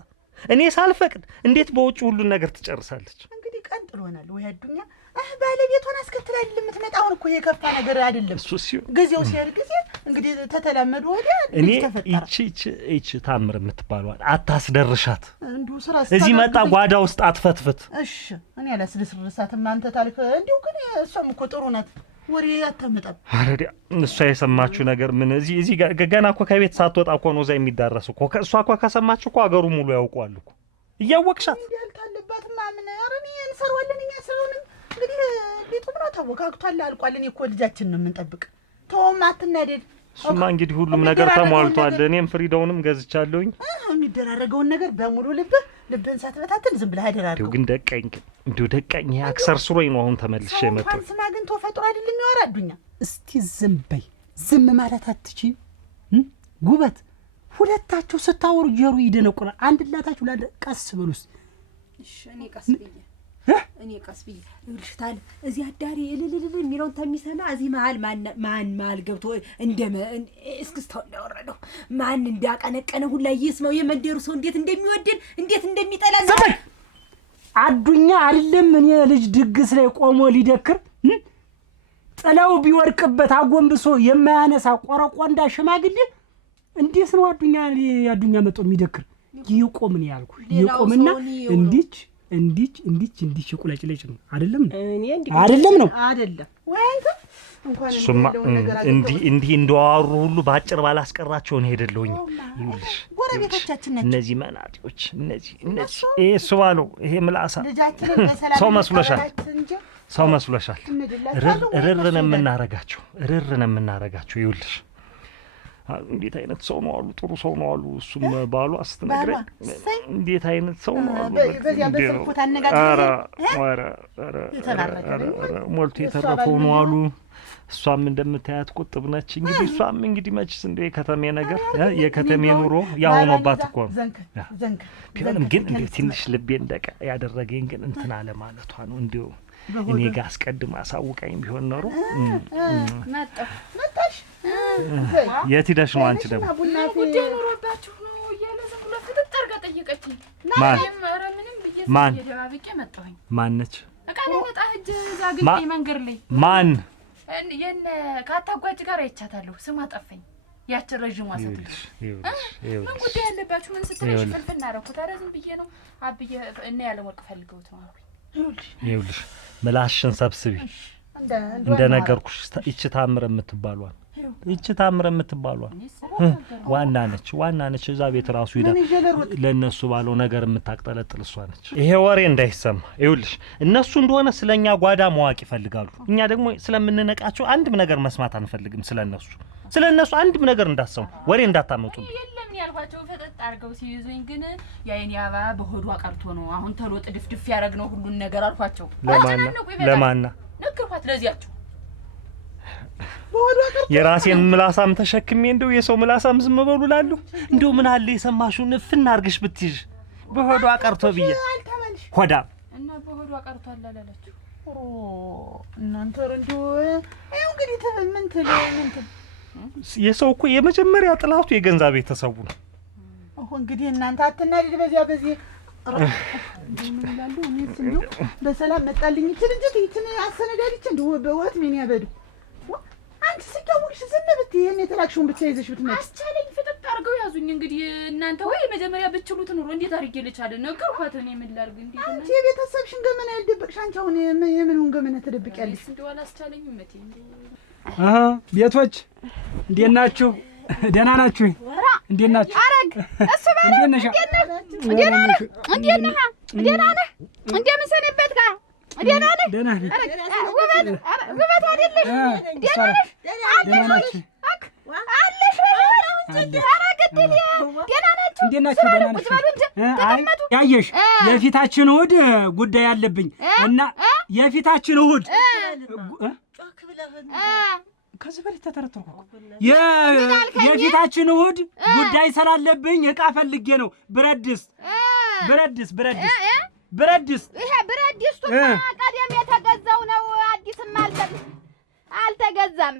እኔ ሳልፈቅድ እንዴት በውጭ ሁሉን ነገር ትጨርሳለች? እንግዲህ ቀን ጥሎናል ወይ አዱኛ? ባለቤቷን አስከትላ አይደለም የምትመጣ። አሁን እኮ የከፋ ነገር አይደለም እሱ ሲሆን ጊዜው ሲያልቅ ጊዜ እንግዲህ ተተላመዱ ወዲያ እኔ ተፈጠረ። እቺ ታምር የምትባለዋል አታስደርሻት። እንዲሁ ስራ እዚህ መጣ ጓዳ ውስጥ አትፈትፍት። እሺ እኔ አላስደስርሳትም። አንተ ታልክ እንዲሁ ግን እሷም እኮ ጥሩ ናት። ወሬ አታመጣም። አረዲ እሷ የሰማችው ነገር ምን እዚህ ገና እኮ ከቤት ሳትወጣ እኮ ነው እዛ የሚዳረሱ እኮ። እሷ እኮ ከሰማች እኮ አገሩ ሙሉ ያውቀዋል እኮ እያወቅሻት ያልታለባትማ ምን አረኒ እንሰራዋለን እኛ ሰውን እንግዲህ ቤቱም ነው ተወካክቷል አልቋል። እኔ እኮ ልጃችን ነው የምንጠብቅ። ተውም አትናደድ። እሱማ እንግዲህ ሁሉም ነገር ተሟልቷል። እኔም ፍሪዳውንም ገዝቻለሁኝ። የሚደራረገውን ነገር በሙሉ ልብህን ሳትበታትን ዝም ብለህ አደራረገው። ግን ደቀኝ እንዲሁ ደቀኝ አክሰር ስሮኝ ነው አሁን ተመልሼ የመጣሁ። ስማ ግን ተፈጥሮ አይደል የሚወራ አዱኛ። እስቲ ዝም በይ። ዝም ማለት አትችይም። ጉበት ሁለታችሁ ስታወሩ ጀሩ ይደነቁራል። አንድ ላታችሁ ላለ ቀስ በሉስ። እሺ እኔ ቀስ ብዬ ይልሽታል። እዚህ አዳሪ እልልል የሚለውን ተሚሰማ እዚህ መሀል ገብቶ እስክስታው እንዳወረደው ማን እንዳቀነቀነ ሁላ ይስመው። የመንደሩ ሰው እንዴት እንደሚወድን እንዴት እንደሚጠላ ዘበይ አዱኛ አይደለም። እኔ ልጅ ድግስ ላይ ቆሞ ሊደክር ጥለው ቢወድቅበት አጎንብሶ የማያነሳ ቆረቆንዳ ሽማግሌ እንዴት ነው አዱኛ መጥቶ የሚደክር? ይቆምን ያልኩ ይቆምና እንዲች ቁለጭለጭ ነው አይደለም? አይደለም ነው አይደለም ወይ አንተ እንኳን ሱማ እንዲህ እንደዋሩ ሁሉ ባጭር ባላስቀራቸው ነው ሄደልኝ። ይኸውልሽ ጎረቤቶቻችን ናቸው እነዚህ መናጢዎች። እነዚህ እሱ ባለው ይሄ ምላሳ ልጃችንን በሰላም ሰው መስሎሻል። እርርን የምናረጋቸው ይኸውልሽ እንዴት አይነት ሰው ነው አሉ። ጥሩ ሰው ነው አሉ። እሱም ባሉ አስተነግረኝ እንዴት አይነት ሰው ነው አሉ። በዚያ በስልኩ ታነጋግረኝ። ሞልቶ የተረፈው ነው አሉ። እሷም እንደምታያት ቁጥብ ነች። እንግዲህ እሷም መችስ እንደ የከተሜ ነገር የከተሜ ኑሮ ያሆነባት እኮ ነው። ቢሆንም ግን እንደ ትንሽ ልቤ እንደቀ ያደረገኝ ግን እንትን አለ ማለቷ ነው። እንዲሁ እኔ ጋር አስቀድማ አሳውቀኝ ቢሆን ኖሮ መጣሽ። የት ሄደሽ ነው አንቺ? ደግሞ ጉዳይ ኖሮባችሁ ነው እያለ ዝም ብሎ ፍጥጥ አድርጋ ጠየቀችኝ። ማን የደባብቄ መጣሁኝ። ማን ነች? እቃ ለመጣ ሂጅ እዛ ግቢ መንገድ ላይ ማን የነ ካታጓጅ ጋር አይቻታለሁ። ስሟ ጠፋኝ። ያችን ረዥሟ ስትልሽ ምን ጉዳይ ያለባችሁ? ምን ስትለሽ ፍልፍል እናደረኩት። ኧረ ዝም ብዬ ነው አብዬ እና ያለም ወርቅ ፈልገውት ነው አልኩኝ። ይኸውልሽ ምላሽን ሰብስቢ። እንደነገርኩሽ ይቺ ታምር የምትባሏል ዋና ነች። እዛ ቤት ራሱ ሄዳ ለነሱ ባለው ነገር የምታቅጠለጥል እሷ ነች። ይሄ ወሬ እንዳይሰማ ይኸውልሽ፣ እነሱ እንደሆነ ስለኛ ጓዳ መዋቅ ይፈልጋሉ። እኛ ደግሞ ስለምንነቃቸው አንድም ነገር መስማት አንፈልግም። ስለነሱ አንድም ነገር እንዳሰሙ ወሬ እንዳታመጡ። የለም ያልኳቸው ፈጠጥ አድርገው ሲይዙኝ ግን የአይኔ አባ በሆዷ ቀርቶ ነው አሁን ተሎ ጥድፍድፍ ያደረግነው ሁሉን ነገር አልኳቸው። ለማና ነገርኳት ለዚያቸው የራሴን ምላሳም ተሸክሜ እንደው የሰው ምላሳም ዝም በሉ ላሉ እንደው ምን አለ የሰማሽውን እፍና አርግሽ ብትይዥ በሆዷ ቀርቶ ብዬ ሆዳ እና በሆዷ ቀርቶ አላለላችሁ እናንተ እንደው እንግዲህ ምን ትል የሰው እኮ የመጀመሪያ ጥላቱ የገንዛ ቤተሰቡ ነው። እንግዲህ እናንተ አትናደድ። በዚህ ምን ይላሉ? እኔስ እንደው በሰላም መጣልኝ ይችን አሰነዳድች እንደው በወት ምን ያበዱ አንቺ ስደውልሽ ዝም ብትይ እኔ ተላክሽውን ብቻ ይዘሽ ብትመጪ አስቻለኝ። ፍጥጥ አድርገው ያዙኝ። እንግዲህ እናንተ ወይ መጀመሪያ ብትችሉት ኑሮ እንዴት አድርጌ ልቻለ ነገርኳት። እኔ ምን ላድርግ? እንዴት አንቺ የቤተሰብሽን ገመና ያልደበቅሽ አንቺ አሁን የምኑን ገመና ትደብቂያለሽ? እንደው አላስቻለኝም። መቴ ቤቶች እንዴት ናችሁ? ደህና ናችሁ? እንዴት ናችሁ? አረግ እሱ ባለ እንዴት ነህ? እንደምን ሰነበትክ? ደህና ነህ? ውበት አይደለሽ? ደህና ነሽ? አለሽ ኧረ ግድል ደህና ናችሁ? እንዴት ናችሁ? ደህና ናችሁ? አይ ያየሽ የፊታችን እሑድ ጉዳይ አለብኝ እና የፊታችን እሑድ ከዚህ በላይ ተተረተርኩ። የፊታችን እሑድ ጉዳይ ስላለብኝ ዕቃ ፈልጌ ነው። ብረት ድስት ይሄ ብረት ድስቱ ቀደም የተገዛው ነው። አዲስም አልተገዛም።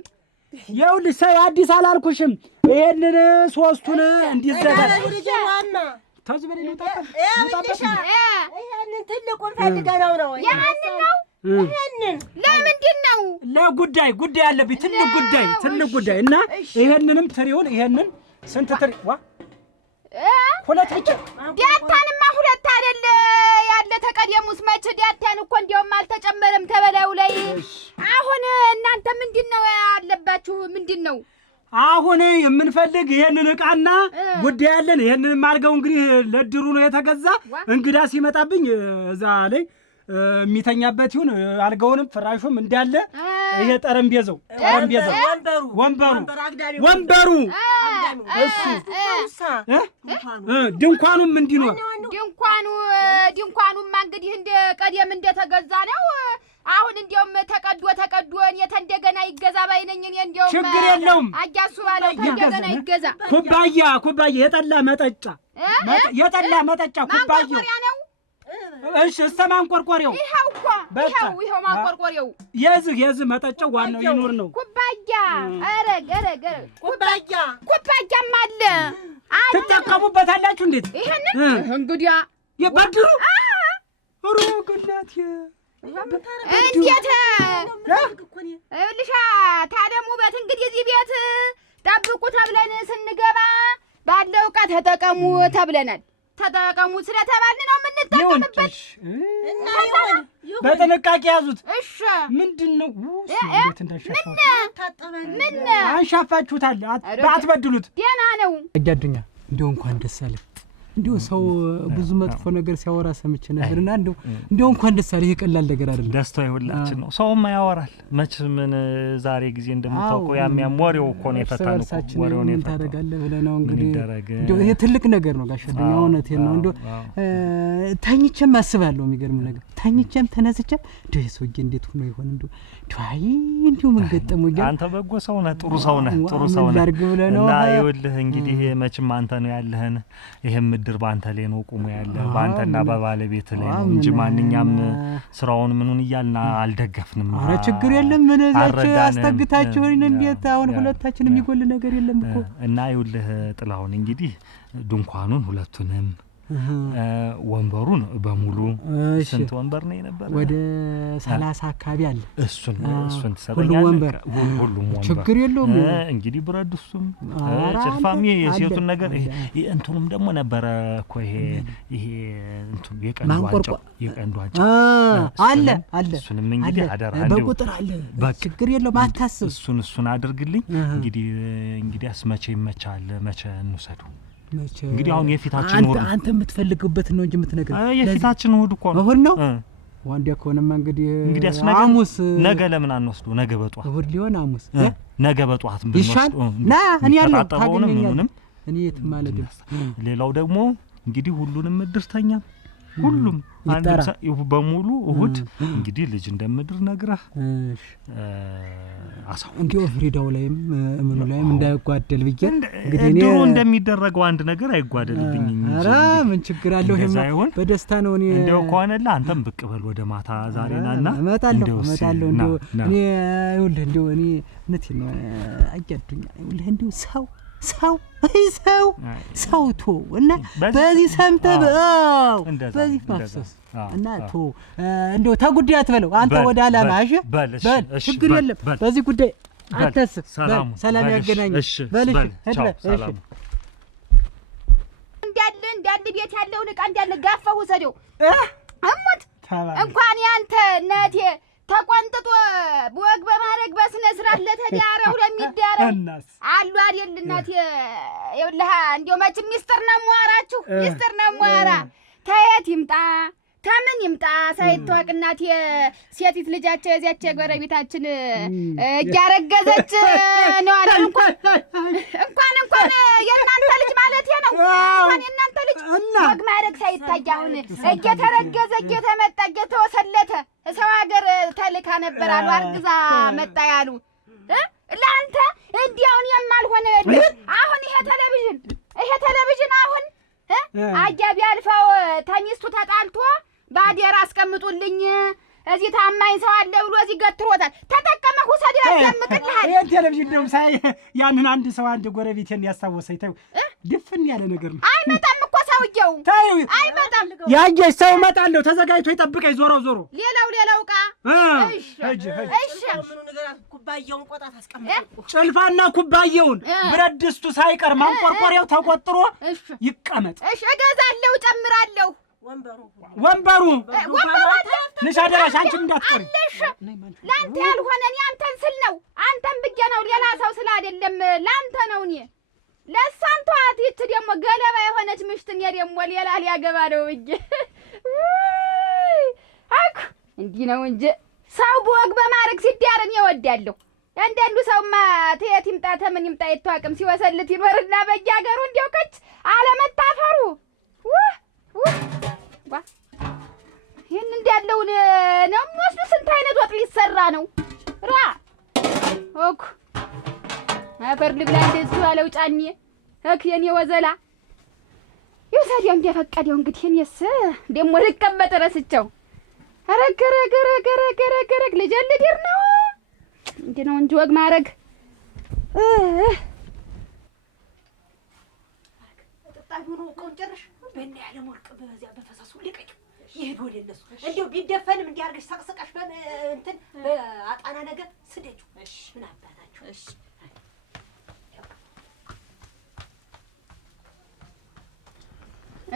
ይኸውልሽ ሰው አዲስ አላልኩሽም። ይሄንን ሶስቱን እንዲዘጋ ታዝ በሌ ነው ታጣ ይሄንን ትልቁን ፈልገነው ነው። ያንን ነው ይሄንን ለምንድን ነው? ለጉዳይ አለብኝ ትልቅ ጉዳይ እና ይሄንንም ትሪውን ይሄንን ስንት ትሪ ዋ ሁለት ብቻ ዲያታንማ ሁለት አይደለ ያለ ተቀደሙስ መች ዲያታን እኮ እንዲያውም አልተጨመረም ተበላዩ ላይ። አሁን እናንተ ምንድነው ያለባችሁ? ምንድነው አሁን የምንፈልግ? ይሄንን ዕቃና ጉዳይ ያለን ይሄንን አድርገው እንግዲህ ለድሩ ነው የተገዛ። እንግዳ ሲመጣብኝ እዛ ላይ የሚተኛበት ይሁን አልጋውንም ፍራሹም እንዳለ ይሄ ጠረጴዛው ወንበሩ እሱ ድንኳኑም እንዲኖር ድንኳኑማ እንግዲህ እንደ ቀደም እንደተገዛ ነው። አሁን እንዲያውም ተቀዶ እኔ እንደገና ይገዛ ባይነኝ። እኔ እንዲያውም ችግር የለውም አያሱ ባለ እንደገና ይገዛ። ኩባያ የጠላ መጠጫ ኩባያ ነው። እሺ ማንቆርቆሪያው ይኸው ማንቆርቆሪያው የዚህ መጠጫው ዋናው ይኑር ነው። ኩባያ ኩባያም አለ ትጠቀሙበታላችሁ። እንዴት ይሄንን እንግዲያ የበድሩ ሩግላት እንዴት ልሻ ታደሙ በት እንግዲህ እዚህ ቤት ጠብቁ ተብለን ስንገባ ባለው ዕቃ ተጠቀሙ ተብለናል። ተጠቀሙ ስለተባልን ነው የምንጠቀምበት። በጥንቃቄ ያዙት። እሺ ምንድነው ምን አንሻፋችሁታል? አትበድሉት። ደህና ነው አጃዱኛ። እንደው እንኳን ደስ አለ። እንደው ሰው ብዙ መጥፎ ነገር ሲያወራ ሰምቼ ነበርና እንደው እንኳን ደስ አለ። ይሄ ቀላል ነገር አይደለም። ደስታው ይሁላችን ነው። ሰውማ ያወራል መች ምን ዛሬ ጊዜ እንደምታውቀው ያም ወሬው እኮ ነው የፈታነው። ወሬው ነው ታደርጋለህ ብለህ ነው እንግዲህ። እንደው ይሄ ትልቅ ነገር ነው ጋሻዱኛ፣ እውነቴን ነው። እንደው ተኝቼም አስባለሁ። የሚገርም ነገር ተኝቼም ተነስቼም እንደው ሰውዬ እንዴት ሆኖ ይሆን እንደው እንደው ምን ገጠመው? አንተ በጎ ሰው ነህ፣ ጥሩ ሰው ነህ። እና ይኸውልህ እንግዲህ መቼም አንተ ነው ያለህን ይሄም ድር ባንተ ላይ ነው ቁሙ ያለ ባንተና በባለቤት ላይ ነው እንጂ ማንኛም ስራውን ምኑን እያልና አልደገፍንም። አረ ችግር የለም። ምን እዛችሁ አስተግታችሁን እንዴት አሁን ሁለታችን የሚጎል ነገር የለም እኮ። እና ይኸውልህ ጥላሁን እንግዲህ ድንኳኑን ሁለቱንም ወንበሩን በሙሉ ስንት ወንበር ነው የነበረ? ወደ 30 አካባቢ አለ። እሱን ተሰጠኛል። ሁሉም ወንበር ችግር የለውም። እንግዲህ ብረድሱም ጭልፋም የሴቱን ነገር እንትኑም ደግሞ ነበረ እኮ ይሄ እንትኑ የቀንዱ አንጫ አለ። እሱንም እንግዲህ አደራ በቁጥር አለ። ችግር የለውም አታስብ። እሱን አድርግልኝ። እንግዲህ አስመቼ ይመቻል። መቼ እንውሰዱ? እንግዲህ አሁን የፊታችን እሑድ አንተ የምትፈልግበት ነው እንጂ የምትነግረኝ የፊታችን እሑድ እኮ ነው። እሑድ ነው ዋንዲያ ከሆነማ እንግዲህ ሐሙስ ነገ ለምን አንወስዱ? ነገ በጧት እሑድ ሊሆን ሐሙስ ነገ በጧት ብንወስድ ና እኔ ያለው ታገኘኛለህ። እኔ የትም ማለት ሌላው ደግሞ እንግዲህ ሁሉንም እድርተኛ ሁሉም አንዱ በሙሉ እሑድ እንግዲህ ልጅ እንደምድር ነግረህ አሳው እንዲው ፍሪዳው ላይም ምኑ ላይም እንዳይጓደል ብዬ እንግዲህ እኔ እንደሚደረገው አንድ ነገር አይጓደልብኝ እንጂ ኧረ ምን ችግር አለው? ይሄማ በደስታ ነው። እኔ እንደው ከሆነላ አንተም ብቅ በል ወደ ማታ ዛሬ ናና እመጣለሁ። እንደው እኔ ይኸውልህ እንደው እኔ እውነቴን ነው አያዱኛ። ይኸውልህ እንደው ሰው ቶ እና በዚህ ሰምተህ በዚህ ማፍሰስ እና ቶ እንደው ተጉዳይ አትበለው አንተ ወደ አላማሽ በል ችግር የለም። በዚህ ጉዳይ አታስብ። ሰላም ያገናኝ በልሽ እሺ። እንዳለ ቤት ያለውን ዕቃ እንዳለ ጋፋው ወሰደው እሙት እንኳን ያንተ እናቴ ተቆንጥጦ በወግ በማድረግ በስነ ስርዓት ለተዳረው ለሚዳረው አሉ አይደል እናቴ። ይኸውልህ እንደው መቼም ሚስጥር ነው የማወራችሁ፣ ሚስጥር ነው የማወራ። ተየት ይምጣ ተምን ይምጣ ሳይታወቅ እናቴ ሴቲት ልጃቸው የዚያች የጎረቤታችን እያረገዘች ነው አለ። እንኳን የእናንተ ልጅ ማለት ነው። እንኳን የእናንተ ልጅ ወግ ማድረግ ሳይታይ አሁን እየተረገዘ እየተመጣ እየተወሰለተ ሰው ሀገር ተልካ ነበር አሉ። አርግዛ መጣ ያሉ ለአንተ እንዲያውን የማልሆነ አሁን ይሄ ቴሌቪዥን አሁን አጃቢ አልፈው ተሚስቱ ተጣልቶ ባዴራ አስቀምጡልኝ እዚህ ታማኝ ሰው አለ ብሎ እዚህ ገትሮታል። ተጠቀመህ ውሰድ ያዳምቅልሃል። ይሄን ቴሌቪዥን ደግሞ ሳይ ያንን አንድ ሰው አንድ ጎረቤቴን ያስታወሰኝ። ተይው ድፍን ያለ ነገር ነው። አይመጣም እኮ ሰውየው ተይው አይመጣም። ያየሽ ሰው እመጣለሁ ተዘጋጅቶ ይጠብቀኝ። ዞሮ ሌላው ዕቃ እሺ ምኑ ነገር ኩባያውን ቆጣ ታስቀምጥ። ጭልፋና ኩባያውን ብረት ድስቱ ሳይቀር ማንቆርቆሪያው ተቆጥሮ ይቀመጥ። እሺ እገዛለሁ፣ ጨምራለሁ። ወንበሩ ንሽ አደራሽ አንቺን እንዳትቀሪ። ለአንተ ያልሆነ እኔ አንተን ስል ነው። አንተን ብዬ ነው፣ ሌላ ሰው ስለ አይደለም። ለአንተ ነው። እኔ ለእሷን ተዋት። ይች ደግሞ ገለባ የሆነች ምሽት እኔ ደግሞ ሌላ ሊያገባ ነው ብዬ አኩ እንዲህ ነው እንጂ ሰው በወግ በማድረግ ሲዳር እኔ እወዳለሁ። አንዳንዱ ሰውማ ተየት ይምጣ ተምን ይምጣ ይተዋቅም ሲወሰልት ይኖርና በየሀገሩ እንዲያው ከች አለመታፈሩ ይህን እንዳለውን ነው የሚወስዱ። ስንት አይነት ወጥ ሊሰራ ነው? ራ ኦክ አፈር ልብላ እንደሱ ያለው ጫኔ እክ የኔ ወዘላ ይውሰደው እንደፈቀደው። እንግዲህ እኔስ ደግሞ ልቀመጥ ረስቸው። ረገረገረገረገረገረግ ልጀልድር ነው እንዲህ ነው እንጂ ወግ ማድረግ ጣጣዩ ነው ቆንጨርሽ በእኔ ያለ ወርቅ በዚያ በፈሳሱ ልቀቅ። ይሄድ ወደ እነሱ እንደው ቢደፈንም እንዲያርግሽ ሳቅሰቃሽ እንትን በአጣና ነገር ስደጁ። እሺ ምን አባታችሁ። እሺ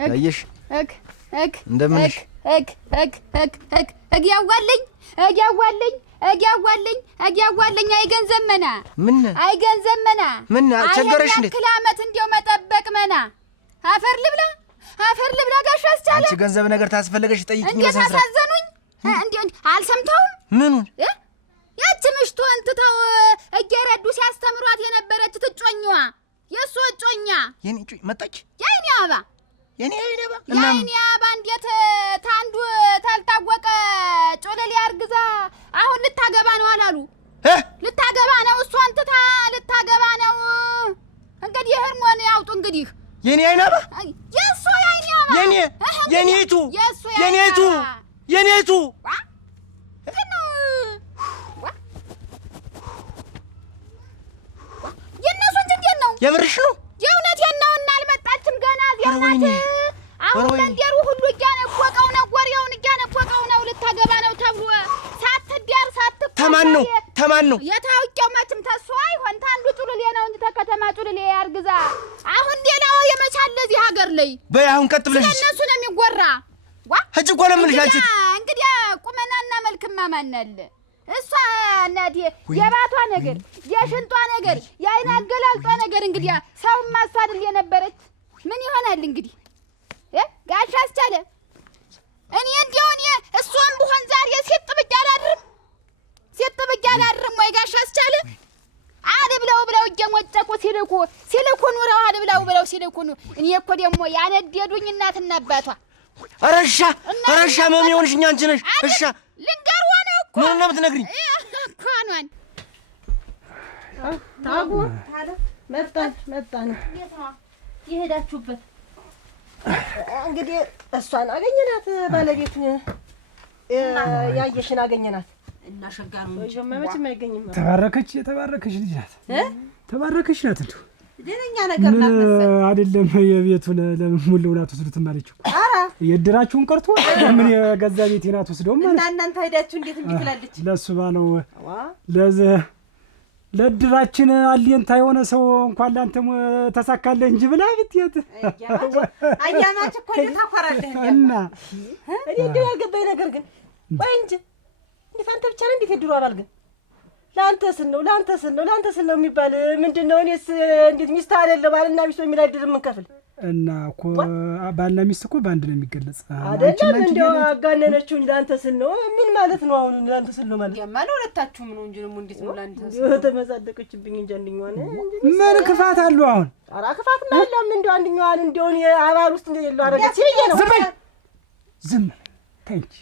ያየሽ እክ እንደምንሽ እያዋለኝ አይገንዘብ መና ምን አይገንዘብ መና ምን ቸገረሽ? እንዴ ክላመት እንዲያው መጠበቅ መና አፈር ልብላ ጋሽ አስቻለ። አንቺ ገንዘብ ነገር ታስፈልገሽ ጠይቂኝ። እንዴት አሳዘኑኝ! እንዴ አልሰምተውም? ምኑን? ያቺ ምሽቱ እንትተው እየረዱ ሲያስተምሯት የነበረች ትጮኛዋ የእሱ እጮኛ የኔ እጮኛ መጣች። የኔ አባ የኔ አባ እንዴት ታንዱ ታልታወቀ ጮለሌ አርግዛ አሁን ልታገባ ነው አላሉ? ልታገባ ነው እሷን ትታ ልታገባ ነው። እንግዲህ ህርሞን ያውጡ እንግዲህ የኔ አይናባ የእሱ የኔ አባ የኔቱ የእነሱ እንጂ እንዴት ነው? የምርሽ ነው? የእውነቴን ነው። እና አልመጣችም ገና እዚያ ናት። አሁን መንደሩ ሁሉ እያነቦቀው ነው፣ ወሬውን እያነቦቀው ነው። ልታገባ ነው ተብሎ ሳትዳር ሳትቆይ ተማን ነው የታውቂው መችም ተሷ አይሆን ታንዱ ጩልሌ ነው እንጂ ተከተማ ጩልሌ ያርግዛ። አሁን ሌላው የመቻል ለዚህ ሀገር ላይ በይ አሁን ቀጥ ብለሽ ስለነሱ ነው የሚወራ። እጅ እኮ ነው የምልሽ አንቺ። እንግዲህ ቁመናና መልክማ ማናል እሷ እናቴ የባቷ ነገር የሽንጧ ነገር የአይን አገላልጧ ነገር እንግዲህ ሰው ማሳድል የነበረች ምን ይሆናል እንግዲህ ጋሽ አስቻለ። እኔ እንዲያው እሷም ብሆን ዛሬ ሴት ብቻ አላድርም ወይ ጋሽ አስቻለ? ብለው እየሞጨቁ ሲልኩ ኑረው ብለው ሲልኩ እኔ እኮ ደግሞ ያነደዱኝ እናትና አባቷ። ረሻ መም የሆንሽኛ አንቺ ነሽ። እሻ ልንገር ሆነ እኮ ምን ነው የምትነግሪኝ? ኮኗን ታጉ መጣን የሄዳችሁበት እንግዲህ እሷን አገኘናት፣ ባለቤቱን ያየሽን አገኘናት እና ሸጋ ነው እንጂ መቼም አይገኝም። የተባረከች ልጅ ናት። ተባረከች ናት። እንደው ደነኛ ነገር ናት መሰለኝ። አይደለም የቤቱን ለምን ሙሉውን አትወስዱትም አለችው። ኧረ የድራችሁን ቀርቶ ምን የገዛ ቤቴን አትወስደውም ማለት እና እናንተ ሄዳችሁ እንዴት ትላለች? ለሱ ባለው ለድራችን አሊንታ የሆነ ሰው እንኳን ላንተም ተሳካለህ እንጂ ብላ ብትየት አያማች እኮ ታፈራለህ እና እኔ እንደው ያልገባኝ ነገር ግን ወይ እንጂ እንዴት አንተ ብቻ ነህ? እንዴት የድሮ አባል ግን ለአንተ ስል ነው የሚባል ምንድነው? እኔስ እንዴት ሚስት አይደለም ባልና ሚስት የሚል አይደለም የምንከፍል እና እኮ ባልና ሚስት እኮ በአንድ ነው የሚገለጽ አይደለም። እንደው አጋነነችው ለአንተ ስል ነው ምን ማለት ነው? አሁን ለአንተ ስል ነው ማለት ያማለ ሁለታችሁም ነው እንጂ ደግሞ እንዴት ነው ለአንተ ስል ተመጻደቀችብኝ እንጂ አንደኛዋን ምን ክፋት አለው? አሁን ኧረ ክፋት ማለም እንደው አንደኛዋን እንደው አባል ውስጥ እንደሌለው አደረገች ይሄ ነው። ዝም ተንቺ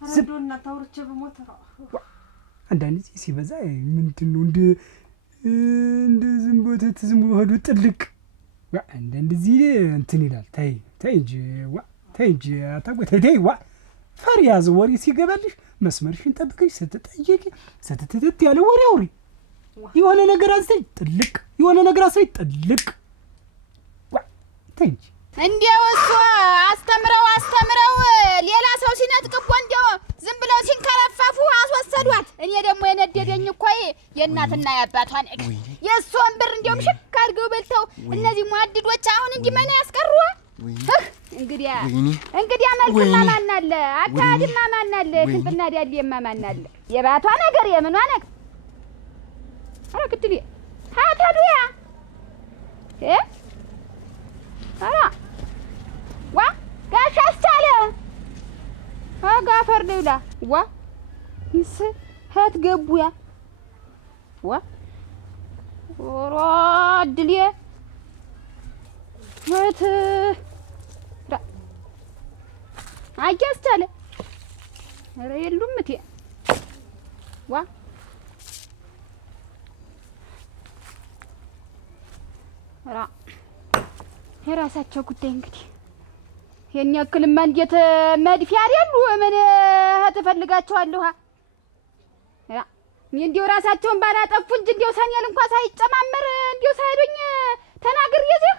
ዝምዶና ታውርቼ በሞት አንዳንዴ ሲበዛ ምንድነው እንደ ዝም ቦተት ዝም ሆዱ ጥልቅ እንደዚህ እንትን ይላል። ተይ እንጂ አታጎ ተይ ፈሪ ያዝ ወሬ ሲገባልሽ መስመርሽን ጠብቀሽ ስትጠይቂ ስትትት ያለ ወሬ አውሪ። የሆነ ነገር አንስተሽ ጥልቅ የሆነ ነገር አንስተሽ ጥልቅ ተንጂ እንዲያው እሱ አስተምረው ሌላ ሰው ሲነጥቅቦ እንዲያው ዝም ብለው ሲንከረፈፉ አስወሰዷት። እኔ ደግሞ የነደደኝ እኮ የእናትና የአባቷ ነገር የእሷን ብር እንዲያውም ሽክ አድርገው በልተው እነዚህ ሙአድዶች አሁን እንዲመና ያስቀሩ። እንግዲያ መልክማ ማን አለ አካድማ ማን አለ ክንፍና ዳሌማ ማን አለ የባቷ ነገር የምኗ ነገር ኧረ ግድል ታታዱያ ኧረ ዋ ጋሽ አስቻለ ጋፈር ደውላ ዋ ይስ ሀት ገቡያ ዋ ኦሮ ድል ወት አያስቻለ ኧረ የሉም እቴ ዋ ራ የራሳቸው ጉዳይ እንግዲህ የኛ ያክልማ እንዴት መድፊያ አይደሉ ምን ተፈልጋቸዋለሁ ያ እንዴው ራሳቸውን ባላጠፉ እንጂ እንዴው ሰኔል እንኳን ሳይጨማመር እንዴው ሳይሉኝ ተናግር ይዘህ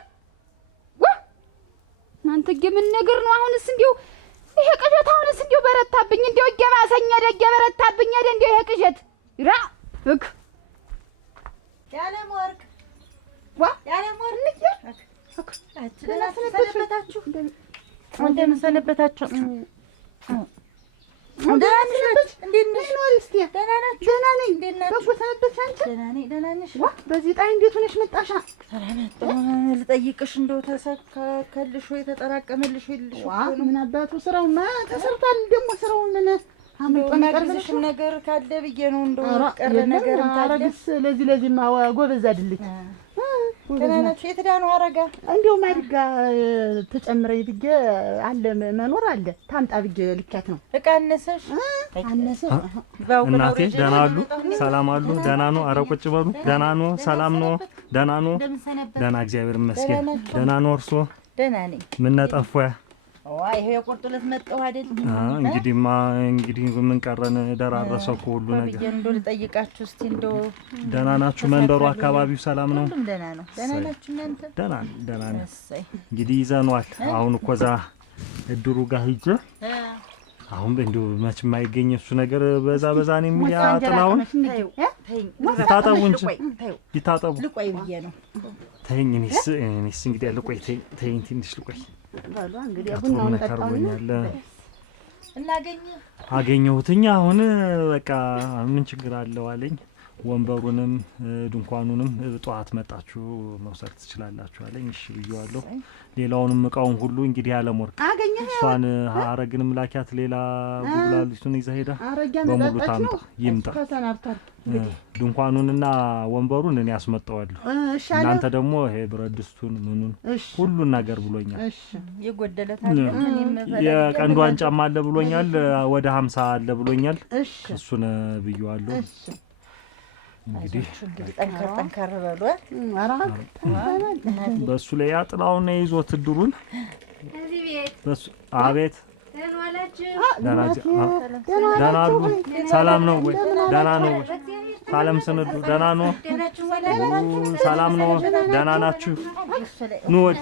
ዋ እናንተ ምን ነገር ነው አሁንስ እንዴው ይሄ ቅዠት አሁንስ እንዴው በረታብኝ እንዴው እየባሰኝ ደግ በረታብኝ እንዴው ይሄ ቅዠት ራ እክ ያለም ወርቅ ዋ ያለም ወርቅ ሰነበታችሁ እንደምን ሰነበታችሁ? በዚህ ጣይ እንዴት ሆነሽ መጣሻ? ልጠይቅሽ እንደው ተሰካከልሽ ወይ ተጠራቀመልሽ ይልሽ ምን አባቱ ስራውማ ተሰርቷል። ደግሞ ስራው ምን አመጣ ነገርሽ ነገር ካለ ብዬ ነው እንደው ቀረ ነገር ካለ ለዚህማ ጎበዝ አይደለች። ተናናችሁ የትዳኑ አረጋ እንዴው ማድጋ ተጨምረይ ብዬ አለ መኖር አለ ታምጣ ብዬ ልካት ነው። እቃ አነሰሽ አነሰ እናቴ ደህና አሉ? ሰላም አሉ? ደህና ነው? ኧረ ቁጭ በሉ። ደህና ነው? ሰላም ነው? ደህና ነው? ደህና እግዚአብሔር ይመስገን። ደህና ነው? እርስዎ? ደህና ነኝ። ምን ነጠፉ? ዋይ ይሄ የቁርጥ ዕለት መጣሁ አይደል? እንግዲህ ምን ቀረን? ደራረሰው እኮ ሁሉ ነገር። እንደው ልጠይቃችሁ እስቲ እንደው ደህና ናችሁ? መንደሩ አካባቢው ሰላም ነው? ሁሉም ደህና ነው። ደህና ናችሁ እናንተ? ደህና ነው። እንግዲህ ይዘኗል። አሁን እኮ እዛ እድሩ ጋር ሂጅ። አሁን እንደው መቼም አይገኝ እሱ ነገር በዛ ነው የሚል ያጥላውን ይታጠቡ እንጂ ይታጠቡ። ልቆይ ብዬ ነው። ተይኝ። እኔስ እንግዲህ ልቆይ። ተይኝ ትንሽ ልቆይ። ባሏ እንግዲህ ቡናውን ተቀርቦኛል። አገኘሁትኛ አሁን በቃ ምን ችግር አለው አለኝ። ወንበሩንም ድንኳኑንም ጠዋት መጣችሁ መውሰድ ትችላላችሁ አለኝ። እሺ ብዬዋለሁ። ሌላውንም እቃውን ሁሉ እንግዲህ ያለሞርቅ እሷን አረግንም ላኪያት ሌላ ጉብላሊቱን ይዛ ሄዳ በሙሉ ታምጣ ይምጣ። ድንኳኑንና ወንበሩን እኔ ያስመጣዋለሁ። እናንተ ደግሞ ይሄ ብረት ድስቱን ምኑን ሁሉን ነገር ብሎኛል። የጎደለታል የቀንዷን ጫማ አለ ብሎኛል። ወደ 50 አለ ብሎኛል። እሱን ብዬዋለሁ። እንግዲህ ጠንከር በሉ። በሱ ላይ ያጥላውን ይዞት ድሩን በሱ አቤት ደህና አሉ? ሰላም ነው ወይ? ደህና ነው ወይ? ሰላም ስንዱ ደህና ነው? ሰላም ነው? ደህና ናችሁ? ኑ ወድ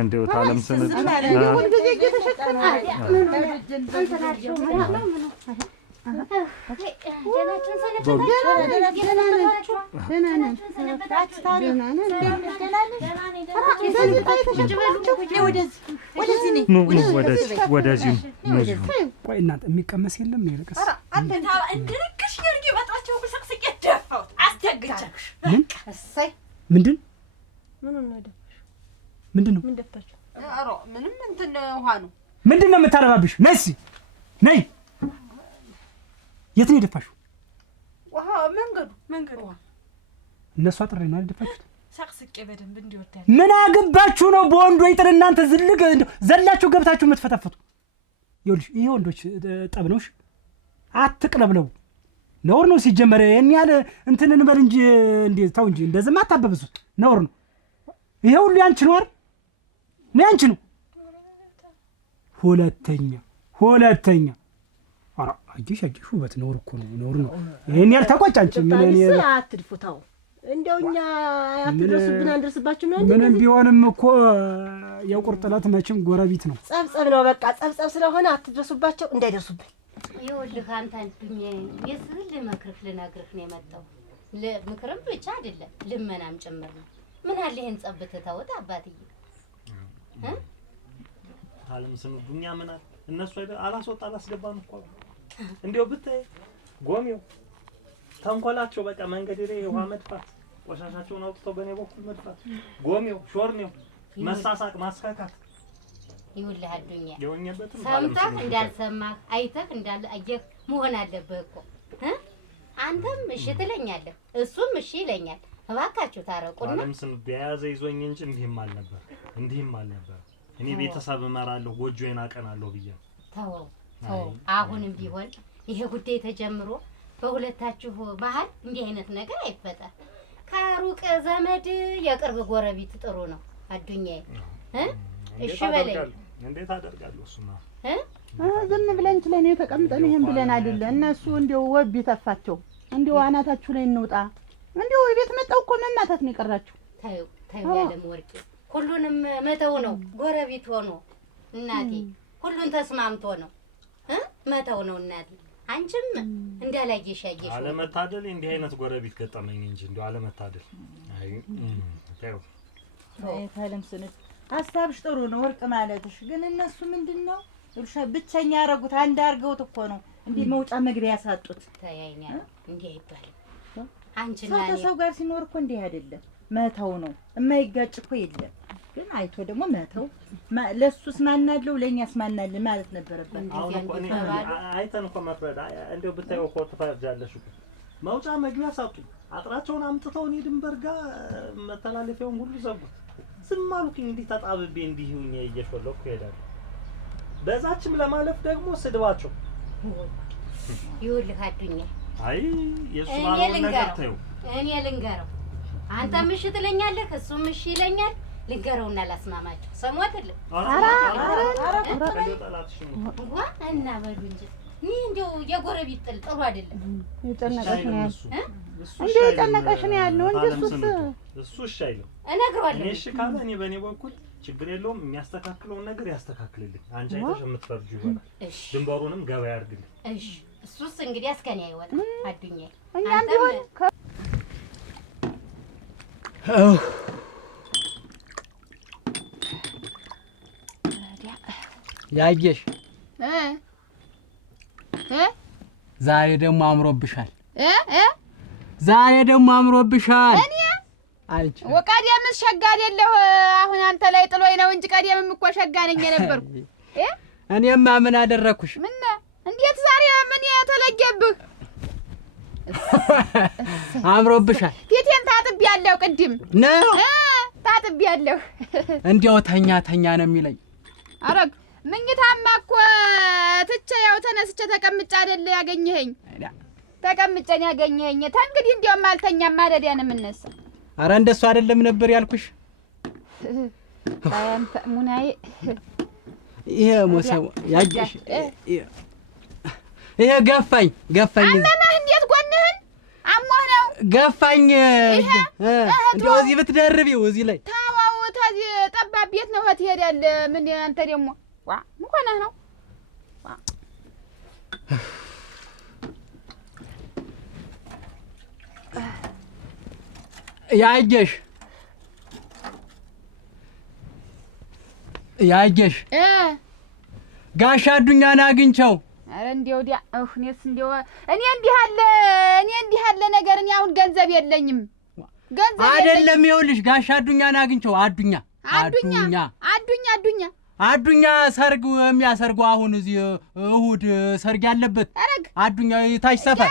እንደው ታለም ስንዱ ወደዚህ ቆይ እናንተ የሚቀመስ የለም ይልቅስ ምንድን ነው ምንም እንትን ውሃ ነው። ምንድን ነው የምታረባብሽ? ነይ ነይ። የት ነው የደፋሽው? ውሃ መንገዱ ውሃ እነሱ አጥሬ ነው የደፋችሁት? ሳቅስቄ በደንብ እንዲወጣ ምን አገባችሁ ነው በወንዶ ይጥር እናንተ ዝልግ ዘላችሁ ገብታችሁ የምትፈተፍቱ? ይኸውልሽ ይሄ ወንዶች ጠብ ነውሽ። አትቅለብለው ነውር ነው ሲጀመር። የኔ ያለ እንትን እንበል እንጂ እንዴ ታው እንጂ እንደዚህ ማታበብዙት ነውር ነው። ይሄ ሁሉ ያንቺ ነው አይደል? ነው ያንቺ ነው። ሁለተኛ ኧረ አጅሽ ውበት ነውር እኮ ነው ነውር ነው። ይሄን ያልተቆጭ አንቺ ምን እኔ አትድፉታው እንደው እኛ አትድረሱብን አንደርስባችሁ ነው እንዴ? ምንም ቢሆንም እኮ የቁርጥ ዕለት መቼም ጎረቤት ነው። ጸብጸብ ነው በቃ ጸብጸብ ስለሆነ አትድረሱባቸው እንዳይደርሱብን። ይኸውልህ አንተ አንዱኝ የስል ልመክርህ ልነግርህ ነው የመጣው። ምክርም ብቻ አይደለም ልመናም ጭምር ነው። ምን አለ ይሄን ጸብት ተውት አባትዬ አለም ስንዱኛ ምን አለ እነሱ አላስወጣ አላስገባን እኮ እንዴው ብታይ ጎሚው ተንኮላቸው በቃ መንገድ ላይ ውሃ መድፋት ቆሻሻቸውን አውጥተው በኔ በኩል መድፋት ጎሚው ሾርኔው መሳሳቅ ማስካካት ይኸውልህ አዱኛ ሰምተህ እንዳልሰማህ አይተህ እንዳላየህ መሆን አለብህ እኮ አንተም እሺ ትለኛለህ እሱም እሺ ይለኛል። እባካችሁ ታረቁና አለም ስንዱ ያዘ ይዞኝ እንጂ እንዲህም አልነበር። እኔ ቤተሰብ እመራለሁ ጎጆዬን አቀናለሁ ብዬ ተው አሁንም ቢሆን ይሄ ጉዳይ ተጀምሮ በሁለታችሁ መሀል እንዲህ አይነት ነገር አይፈጠር። ከሩቅ ዘመድ የቅርብ ጎረቤት ጥሩ ነው አዱኛዬ እሺ በለኝ። እንዴት አደርጋለሁ እሱማ ዝም ብለን ስለኔ ተቀምጠን ይሄን ብለን አይደለ እነሱ እንደው ወብ ይተፋቸው እንደው አናታችሁ ላይ እንውጣ እንደው ቤት መጣው እኮ መማታት ነው የቀራችሁ። ታዩ ያለም ወርቄ ሁሉንም መተው ነው ጎረቤት ሆኖ እናቴ ሁሉን ተስማምቶ ነው መተው ነው እናቴ። አንቺም እንዳላየሽ ያየሽ አለመታደል እንዲህ አይነት ጎረቤት ገጠመኝ እንጂ እንደው አለመታደል። አይ ታዩ ታለም ስንት ሐሳብሽ ጥሩ ነው ወርቅ ማለትሽ ግን እነሱ ምንድነው እርሻ ብቻኛ ያረጉት አንድ አርገውት እኮ ነው እንዴ መውጫ መግቢያ ያሳጡት። ታያይኛ እንዴ አይባልም። አንቺና ሰው ጋር ሲኖር እኮ እንዴ አይደለም መተው ነው የማይጋጭ እኮ የለም። ግን አይቶ ደግሞ መተው ለሱስ ማናለው ለኛስ ማናለን ማለት ነበረበት። አሁን እኮ አይተን እኮ መፍረድ እንደው ብታየው እኮ ተፈርጃለሽ እኮ መውጫ መግቢያ ሳጡ አጥራቸውን አምጥተው እኔ ድንበር ጋር መተላለፊያውን ሁሉ ዘጉት። ዝም አልኩኝ እንዲህ ተጣብቤ እንዲህ ሁኜ እየሾለኩ እሄዳለሁ። በዛችም ለማለፍ ደግሞ ስድባቸው ይኸውልህ አዱኛ አይ የሱ ባለው ነገር ተይው እኔ ልንገረው አንተም እሺ ትለኛለህ እሱም እሺ ይለኛል። ልንገረውና ላስማማቸው ሰሞትልህ እና በሉ እንጂ እኔ እንደው የጎረቤት ጥል ጥሩ አይደለም። የጨነቀሽ ነው እንዴ የጨነቀሽ ነው ያለው እንጂ እሱ እሺ አይልም እነግረዋለሁ። እኔ እሺ ካለ እኔ በእኔ በኩል ችግር የለውም የሚያስተካክለውን ነገር ያስተካክልልኝ። አንቺ አይተሽ የምትፈርጁ ይሆናል ድንበሩንም ገበያ ያርግልኝ። እሺ እሱስ እንግዲህ አስከኔ አይወጣ አዱኛ እኛም ቢሆን ያየሽ ዛሬ ደግሞ አምሮብሻል። ዛሬ ደግሞ አምሮብሻል። እኔ ወቀዲያም ሸጋ አይደለሁ አሁን አንተ ላይ ጥሎኝ ነው እንጂ ቀዲያም እኮ ሸጋ ነኝ የነበርኩ። እኔማ ምን አደረኩሽ? ምን እንዴት ዛሬ ምን የተለየብህ? አምሮብሻል። ፊቴን ታጥቤያለሁ ቅድም ነው ታጥቤያለሁ። እንዲያው ተኛ ነው የሚለኝ። አረግ ምኝታማ እኮ ትቼ ያው ተነስቼ ተቀምጬ አይደል ያገኘኸኝ? ተቀምጬን ያገኘኸኝ። ተንግዲህ እንዲያውም አልተኛም ማለዲያ ነው የምነሳው። አረ እንደሱ አይደለም ነበር ያልኩሽ። አንተ ሙናዬ ይሄ ሞሰው ያጅሽ ይሄ ገፋኝ አመመህ? እንዴት ጎንህን አሞህ ነው? ገፋኝ። እንደው እዚህ ብትደርቢው እዚህ ላይ ታዋው ታዚህ ጠባብ ቤት ነው ትሄዳለህ። ምን አንተ ደግሞ ምን ሆነህ ነው? ያጀሽ ጋሻ አዱኛን አግኝቸው። አረ እንዴው ዲያ እኔስ እንዴው እኔ እንዲህ አለ ነገር እኔ አሁን ገንዘብ የለኝም። ገንዘብ አይደለም ይኸውልሽ ጋሻ አዱኛን አግኝቸው። አዱኛ ሰርግ የሚያሰርገው አሁን እዚህ እሁድ ሰርግ ያለበት አዱኛ ታች ሰፈር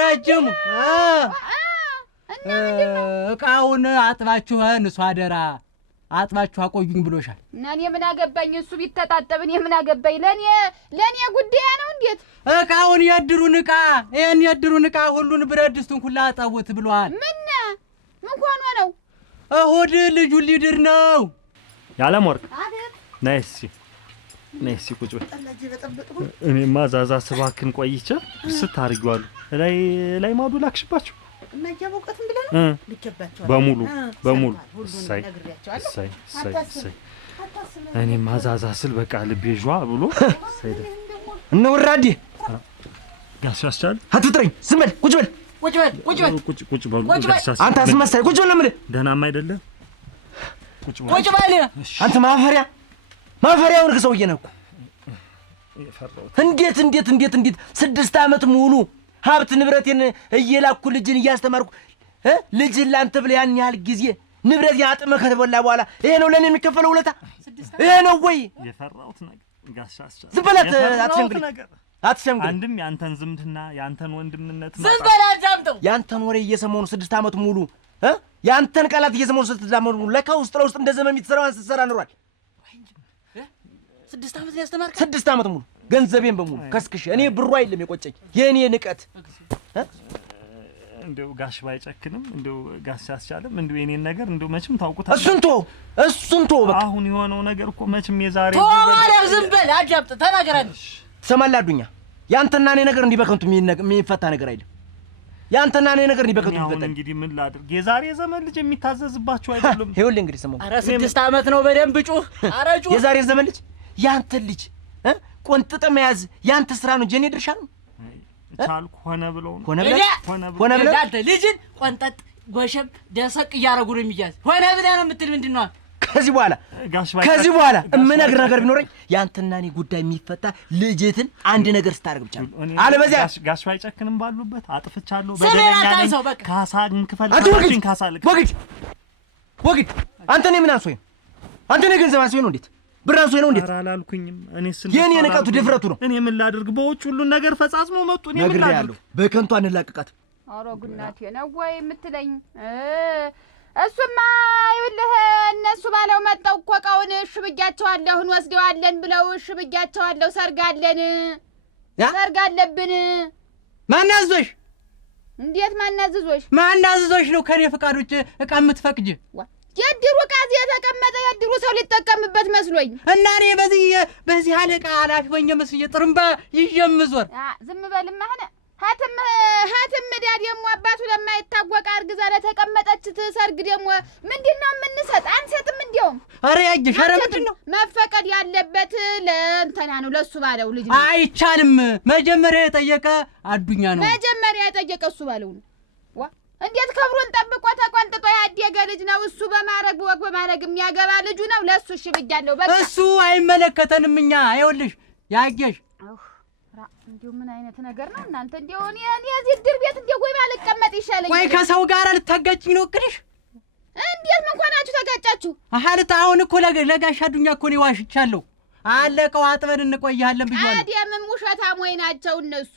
ረጅም እቃውን አጥባችሁን እሱ አደራ አጥባችሁ አቆዩኝ ብሎሻል። እና እኔ ምን አገባኝ? እሱ ቢተጣጠብ እኔ ምን አገባኝ? ለኔ ጉዳይ ነው። እንዴት እቃውን የድሩን እቃ ሁሉን ብረት ድስቱን ሁላ አጠቡት ብሏል። ምን ሆኖ ነው? እሁድ ልጁን ሊድር ነው። ያለም ወርቅ ነይ እስኪ ነይ እስኪ ቁጭ በይ። እኔማ ዛዛ ስባክን ቆይቼ ስታርጊዋለሁ ላይ ማዱ ላክሽባቸው እና ያቦቀትም ብለ ነው ልከባቸው በሙሉ ሳይ እኔማ ዛዛ ስል በቃ ልቤ ጇ ብሎ ሳይደ እነ ወራዴ ጋሽ ያስቻል አትጥረኝ። ዝም በል ቁጭ በል ቁጭ በሉ ጋሽ ያስቻል። አንተ አስመሳይ ቁጭ በል ነው የምልህ። ደህናማ አይደለም። ቁጭ በል አንተ ማፈሪያውን ከሰውዬ ነው እኮ። እንዴት 6 ዓመት ሙሉ ሀብት ንብረቴን እየላኩ ልጅን እያስተማርኩ ልጅን ላንተ ብለህ ያን ያህል ጊዜ ንብረት ያጥመህ ከተበላ በኋላ ይሄ ነው ለኔ የሚከፈለው ውለታ? ይሄ ነው ወይ የፈራሁት ነገር? ጋሽ ያስቻል ዝም በላት አትሸምግል። አንድም ያንተን ዝምድና ያንተን ወንድምነት ዝም በል አዳምጠው። ያንተን ወሬ እየሰማሁ 6 ዓመት ሙሉ ያንተን ቃላት እየሰማሁ 6 ዓመት ሙሉ ለካ ውስጥ ለውስጥ እንደ ዘመን የምትሰራውን ስትሰራ ኖሯል። 6 ዓመት ነው ያስተማርከኝ? 6 ዓመት ሙሉ ገንዘቤን በሙሉ ከስክሽ። እኔ ብሩ አይደለም የቆጨኝ የእኔ ንቀት። እንደው ጋሽ ባይጨክንም እንደው ጋሽ ያስቻለም እንደው የኔን ነገር እንደው መቼም ታውቁታል። እሱን ቶ በቃ አሁን የሆነው ነገር እኮ መቼም የዛሬ ዝም በል አዳምጥ፣ ተናገራለሽ። ትሰማለህ አዱኛ፣ ያንተና እኔ ነገር እንዲህ በከንቱ የሚፈታ ነገር አይደለም። ያንተና እኔ ነገር እንዲህ በከንቱ ይፈታ። እንግዲህ ምን ላድርግ? የዛሬ ዘመን ልጅ የሚታዘዝባቸው አይደለም። ይኸውልህ እንግዲህ ሰማሁ። ኧረ 6 ዓመት ነው በደንብ ጩህ። ኧረ ጩህ። የዛሬ ዘመን ልጅ ያንተ ልጅ ቆንጥጠ መያዝ ያንተ ስራ ነው እንጂ የኔ ድርሻ ነው። ቻልኩ ሆነ ብለው ሆነ ብለህ አንተ ልጅን ቆንጠጥ ጎሸብ ደሰቅ እያደረጉ ነው የሚያዝ። ሆነ ብለህ ነው የምትል ምንድን ነው? ከዚህ በኋላ የምነግር ነገር ቢኖረኝ ያንተና እኔ ጉዳይ የሚፈታ ልጅትን አንድ ነገር ስታደርግ ብቻ ነው። አለበዚያ ጋሽ ባይጨክንም ባሉበት አጥፍቻለሁ፣ በደለኛ ነኝ፣ ካሳ እንክፈል ካሳ ልክ ወግድ አንተ ነህ ምን አንሶኝ? አንተ ነህ ገንዘብ አንሶኝ ነው እንዴት? ብር አንሶኝ ነው እንዴት? አላልኩኝም። የኔ ንቀቱ ድፍረቱ ነው። እኔ ምን ላድርግ? በውጭ ሁሉን ነገር ፈጻጽሞ መጡ። እኔ ምን ላድርግ? በከንቱ አንላቀቃት። ኧረ ጉናቴ ነው ወይ የምትለኝ? እሱማ ይኸውልህ እነሱ ባለው መጣው እኮ እቃውን እሺ ብያቸዋለሁ፣ እንወስደዋለን ብለው እሺ ብያቸዋለሁ። ሰርግ አለብን። ማን አዘዞሽ? እንዴት ማን አዘዞሽ? ማን አዘዞሽ ነው ከኔ ፈቃድ ውጭ እቃ የምትፈቅጂ? የድሩ ዕቃ እዚህ የተቀመጠ የድሩ ሰው ሊጠቀምበት መስሎኝ እና እኔ በዚህ አለቃ ኃላፊ ሆኜ መስዬ ጥርምባ ይዤ የምዞር። ዝም በልማ ሆነ ሀትም ዳ ደግሞ አባቱ ለማይታወቅ አርግዛ ለተቀመጠች ሰርግ ደግሞ ምንድን ነው የምንሰጥ? አንሰጥም። እንዲያውም ኧረ ያየሽ፣ ኧረ ምንድን ነው መፈቀድ ያለበት? ለእንተና ነው ለእሱ ባለው ልጅ ነው። አይቻልም። መጀመሪያ የጠየቀ አዱኛ ነው። መጀመሪያ የጠየቀ እሱ ባለው ነው። እንዴት ክብሩን ጠብቆ ተቆንጥጦ ያደገ ልጅ ነው። እሱ በማረግ ወግ በማረግ የሚያገባ ልጁ ነው። ለእሱ እሺ ብያለሁ። በቃ እሱ አይመለከተንም እኛ። ይኸውልሽ ያየሽ እንዲሁ ምን አይነት ነገር ነው እናንተ? እንዲሁ እኔ እዚህ ድር ቤት እንዲሁ ወይ ባልቀመጥ ይሻለኛል። ወይ ከሰው ጋር ልታጋጭኝ ነው እቅድሽ? እንዴት ምን ሆናችሁ ተጋጫችሁ? አሃልታ አሁን እኮ ለጋሽ አዱኛ እኮ ነው ዋሽቻለሁ። አለቀው አጥበን እንቆያለን ብያለሁ። አዲያም ውሸታሞች ናቸው እነሱ።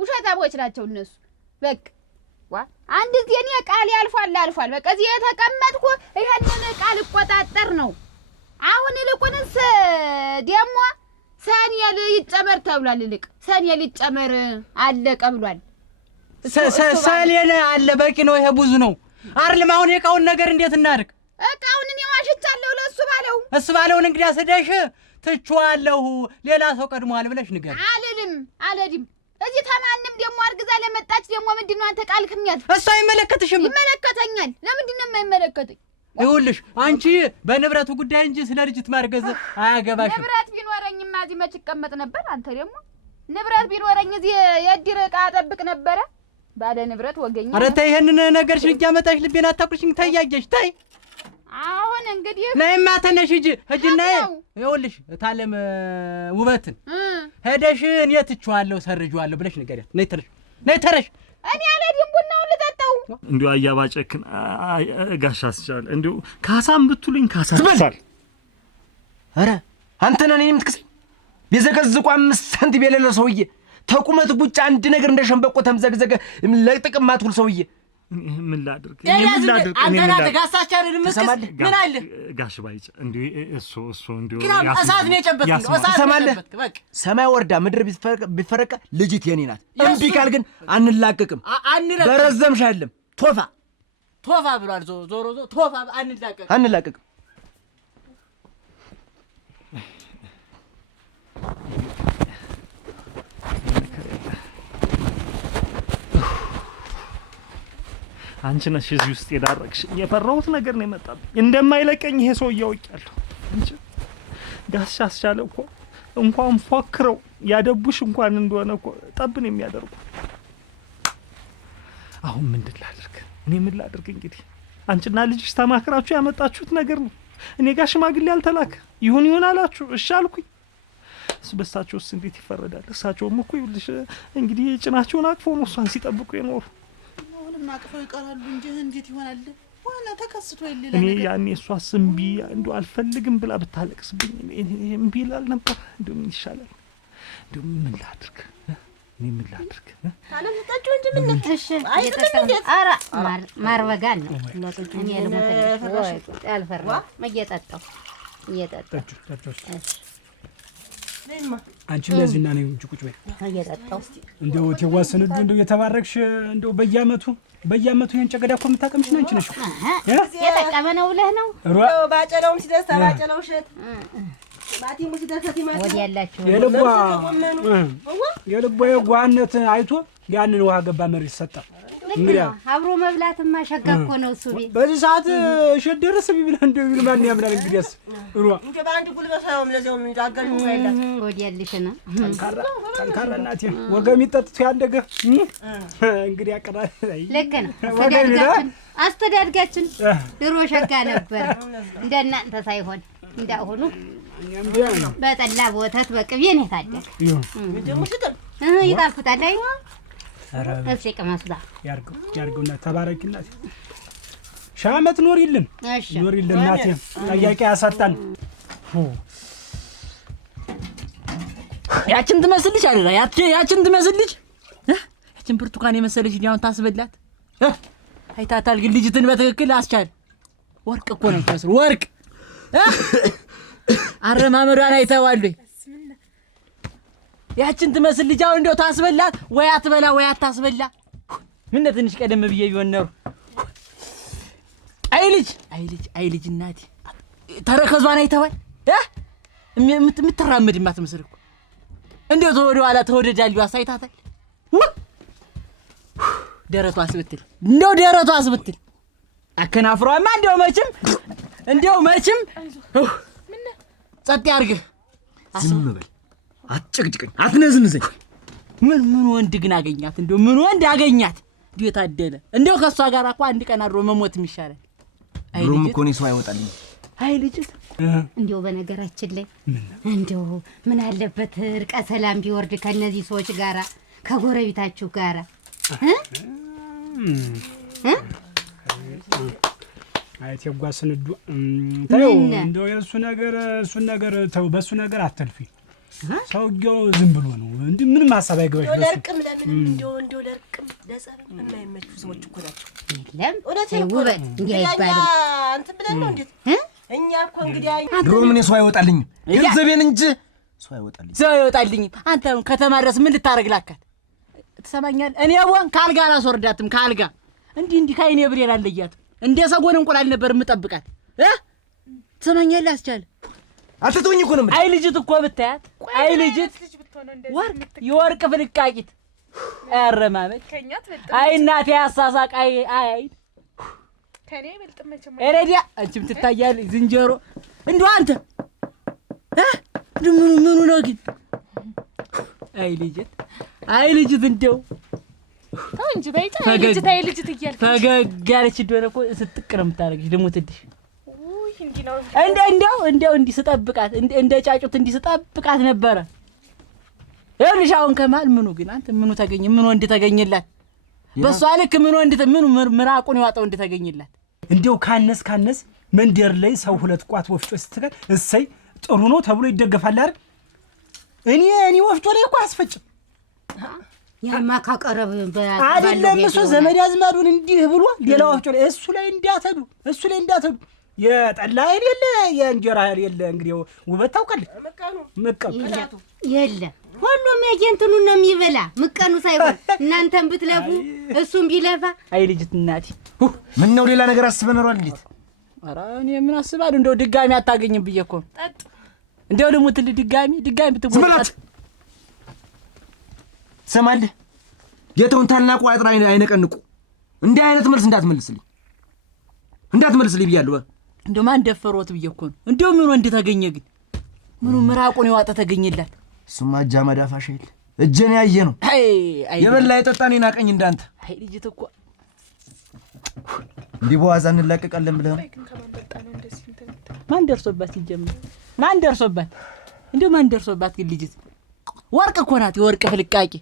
ውሸታሞች ናቸው እነሱ። በቃ አንድ ጊዜ እኔ ቃል ያልፏል። በቃ እዚህ የተቀመጥኩ ይሄንን ቃል እቆጣጠር ነው። አሁን ይልቁንስ ደግሞ ሰኔል ይጨመር ተብሏል። ይልቅ ሰኔል ይጨመር አለቀ ብሏል። ሰኔል አለ በቂ ነው። ይሄ ብዙ ነው አይደለም? አሁን የእቃውን ነገር እንዴት እናድርግ? እቃውን እኔ ዋሽቻለሁ ለእሱ ባለው። እሱ ባለውን እንግዲህ አስደሽ ትችዋለሁ ሌላ ሰው ቀድሞዋል ብለሽ ንገር። አልልም እዚህ ተማንም ደግሞ አርግዛ ለመጣች ደግሞ ምንድነው አንተ ቃል ከሚያዝ? እሱ አይመለከትሽም። ይመለከተኛል። ለምንድነው የማይመለከተኝ? ይኸውልሽ አንቺ በንብረቱ ጉዳይ እንጂ ስለ ልጅት ማርገዝ አያገባሽም። ንብረት ቢኖረኝማ እዚህ መች ይቀመጥ ነበር? አንተ ደግሞ ንብረት ቢኖረኝ እዚህ የእድር ዕቃ ጠብቅ ነበረ። ባለ ንብረት ወገኛ። ኧረ ተይ ይሄንን ነገርሽ ልጅ ልቤን አታቁርሽኝ። ተይ ያየሽ ተይ። አሁን እንግዲህ ነይማ ተነሽ ሂጂና ይኸውልሽ ታለም ውበትን ሄደሽ እኔ ትችዋለሁ ሰርጇለሁ ብለሽ ንገሪያት። ነይ ተነሽ። እኔ አልሄድም፣ ቡናውን ልጠጣው። እንዲሁ አያባጨክን ጋሽ አስቻለ እንዲሁ ካሳም ብትሉኝ ካሳ ትበል። ኧረ አንተ ነህ እኔን የምትክሰኝ? ቢዘቀዝቁ 5 ሳንቲም የሌለ ሰውዬ ተቁመት ቡጫ አንድ ነገር እንደ ሸንበቆ ተምዘግዘገ ለጥቅም ማትውል ሰውዬ ምን ላድርግ? አንተና ተጋሳቻለን መስከስ ምን አለ ጋሽ ባይጭ እንዲሁ እሱ እንዲሁ እሳት ነው የጨበጥኩት። እሳት ትሰማለህ? ሰማይ ወርዳ ምድር ቢፈረቀ ልጅት የኔ ናት። እምቢ ካል ግን አንላቀቅም። በረዘምሽ አይደለም ቶፋ ብሏል። ዞሮ ቶፋ አንላቀቅም። አንቺ ነሽ እዚህ ውስጥ የዳረግሽ። የፈራሁት ነገር ነው የመጣብኝ። እንደማይለቀኝ ይሄ ሰው እያወቅያለሁ። አንቺ ጋሽ አስቻለ እኮ እንኳን ፎክረው ያደቡሽ እንኳን እንደሆነ እኮ ጠብን የሚያደርጉ። አሁን ምንድን ላድርግ? እኔ ምን ላድርግ? እንግዲህ አንቺና ልጅሽ ተማክራችሁ ያመጣችሁት ነገር ነው። እኔ ጋር ሽማግሌ አልተላከ። ይሁን አላችሁ፣ እሺ አልኩኝ። በሳቸውስ እንዴት ይፈረዳል? እሳቸውም እኮ ይኸውልሽ እንግዲህ ጭናቸውን አቅፈው ነው እሷን ሲጠብቁ የኖሩ። አሁንም አቅፈው ይቀራሉ እንጂ እንዴት ይሆናል? ዋና ተከስቶ ይልላል። እኔ ያኔ እሷስ እምቢ እንደው አልፈልግም ብላ ብታለቅስብኝ እምቢ እላል ነበር። እንደው ምን ይሻላል? እንደው ምን ላድርግ? እኔ ምን ላድርግ? ታለም ተጣጭ እንጂ ምን እሺ ኧረ ማር በጋል ነው። እኔ ልሞት ወይ አልፈራ እየጠጣሁ አንቺ ለዚህና ነው እንጂ ቁጭ በይ እየጠጣሁ እንደው ተዋሰነዱ እንደው የተባረክሽ እንደው በየአመቱ ይሄን ጨገዳ እኮ የምታቀምሽ ነው። አንቺ ነሽ የጠቀመ ነው ብለህ ነው። ባጨለውም ሲደርስ ባጨለው እሸት ባቲሙ ሲደርስ ቲማቲ ወዲ ያላችሁ የልቧ የጓነት አይቶ ያንን ውሃ ገባ መሬት ሰጣ። እንግዲህ አብሮ መብላትማ ሸጋ እኮ ነው እሱ ቤት በዚህ ሰዓት እሸት ደረስ ቢብል እንደው ይሉ ማን ያምናል? እንግዲያስ እንደ ባንድ ጉልበት ሳይሆን ለዚያውም እንዳገል ይላል። ወዲ ያልሽና ጠንካራ እናቴ ወገም ይጠጥቱ ያደገ እንግዲህ አቀራይ ልክ ነው። አስተዳድጋችን ድሮ ሸጋ ነበር እንደናንተ ሳይሆን እንዳሁኑ በጠላ በወተት በቅቤ ነው የታደገ። ይጣፍጣል። አይ እሺ ቀማስዳ ያርገውና ተባረኪና ሺህ ዓመት ኖሪልን። እሺ ኖሪልን እናቴ። ጠያቂ ያሳጣን። ያችን ትመስልሽ አይደል? ያችን ትመስልሽ ያችን ብርቱካን የመሰለሽ አሁን ታስበላት አይታታል። ግን ልጅትን በትክክል አስቻል ወርቅ እኮ ነው ታስሩ ወርቅ አረማመዷን አይተዋል። ያችን ትመስል ልጅ አሁን እንደው ታስበላት ወይ አትበላ ወይ አታስበላ። ምን ትንሽ ቀደም ብዬ ቢሆን ነው። አይ ልጅ እናቴ ተረከዟን አይተዋል። የምትራመድ የማትመስል እኮ እንደው ተወደ ኋላ ተወደዳል ያሳይታታል። ደረቷስ ብትል አከናፍሯማ እንደው መቼም ጸጥ ያርግህ። ዝም በል አትጨቅጭቀኝ፣ አትነዝንዘኝ። ምን ወንድ ግን አገኛት? እንደው ምን ወንድ አገኛት? እንደው የታደለ እንደው ከሷ ጋር እኮ አንድ ቀን አድሮ መሞትም ይሻላል። ድሮም እኮ እኔ ሰው አይወጣልኝ። አይ ልጅ እንደው በነገራችን ላይ እንደው ምን አለበት እርቀ ሰላም ቢወርድ ከነዚህ ሰዎች ጋራ ከጎረቤታችሁ ጋራ አይት የጓስንዱ ታው እንደው እሱን ነገር ታው በሱ ነገር አትልፊ። ሰውየው ዝም ብሎ ነው እንዴ? ምንም ሐሳብ አይገባሽ። ለርቅም ለምን እንደው ለርቅም ለጸርም የማይመቹ ሰዎች እኮ ናቸው። የለም ውበት እንዴ አይባልም። አንተ ብለን ነው እንዴ? እኛ እኮ እንግዲህ ድሮም እኔ ሰው አይወጣልኝ ገንዘቤን እንጂ ሰው አይወጣልኝ። አንተ ከተማ ድረስ ምን ልታረግ ላካት? ትሰማኛለህ? እኔ ወን ካልጋ አላስወርዳትም። ካልጋ እንዲህ ካይኔ ብሬ አላለያት እንደ ሰጎን እንቁላል ነበር የምጠብቃት። ትሰማኛለህ? አስቻለ አትተውኝ እኮ ነው። አይ ልጅት እኮ ብታያት አይ ልጅት የወርቅ ፍልቃቂት አረማመድ አይ እናቴ አሳሳቅ አይ ከኔ በልጥመችም እረዲያ አንቺም ትታያለሽ ዝንጀሮ እንደው አንተ ምኑ ነው ግን አይ ልጅት እንደው ተው እንጂ በይታ አይ ልጅት እያልክ ፈገግ ያለች እንደሆነ እኮ ስትቅ ነው የምታረግሽ። ደግሞ ትድሽ እንደው እንዲህ ስጠብቃት እንደ ጫጩት እንዲህ ስጠብቃት ነበረ። ይኸውልሽ አሁን ከማል ምኑ ግን አንተ ምኑ ተገኘ? ምኑ እንድተገኘላት በሷ ልክ ምኑ ምራቁን ያወጣው እንድተገኘላት። እንደው ካነስ መንደር ላይ ሰው ሁለት ቋት ወፍጮ ስትገል እሰይ ጥሩ ነው ተብሎ ይደገፋል አይደል? እኔ ወፍጮ ላይ እኮ አስፈጭም ያማ ካቀረብ አይደለም እሱ ዘመድ አዝማዱን እንዲህ ብሎ ሌላ ወፍጮ ላይ እሱ ላይ እንዳትሄዱ የጠላ አይደለ የእንጀራ አይደለ እንግዲህ ውበት ታውቃለህ። መቀኑ የለም ሁሉም የጀንቱን ነው የሚበላ ምቀኑ ሳይሆን እናንተም ብትለፉ እሱም ቢለፋ። አይ ልጅት እናቴ ምን ነው ሌላ ነገር አስበነሯል ልጅት? ኧረ እኔ ምን አስባለሁ? እንደው ድጋሚ አታገኝም ብዬ እኮ እንደው ልሙትል ድጋሚ ብትሞት ሰማልህ ጌታውን ታላቁ አጥራ አይነቀንቁ እንዲህ አይነት መልስ እንዳትመልስልኝ ብያለሁ። እንደው ማን ደፈሮት ብዬ እኮ ነው። እንደው ምን ወንድ ተገኘ ግን ምኑ ምራቁን የዋጠ ተገኘላት። እሱማ እጃ መዳፋሽ አይደል እጄን ያየ ነው። የበላ የጠጣን ናቀኝ እንዳንተ። አይ ልጅት እኮ እንዲህ በዋዛ እንላቀቃለን ብለህ ነው? ማን ደርሶባት ይጀምር? ማን ደርሶባት? እንደው ማን ደርሶባት ግን ልጅት ወርቅ እኮ ናት፣ የወርቅ ፍልቃቂ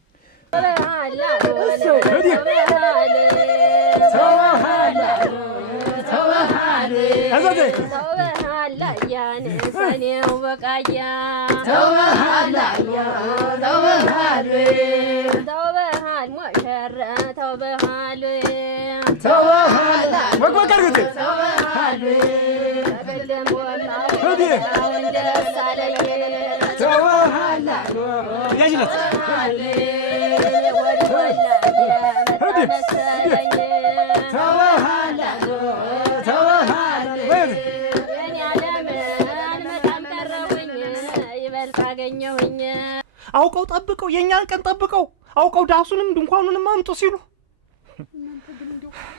አውቀው ጠብቀው የኛን ቀን ጠብቀው አውቀው ዳሱንም ድንኳኑንም አምጡ ሲሉ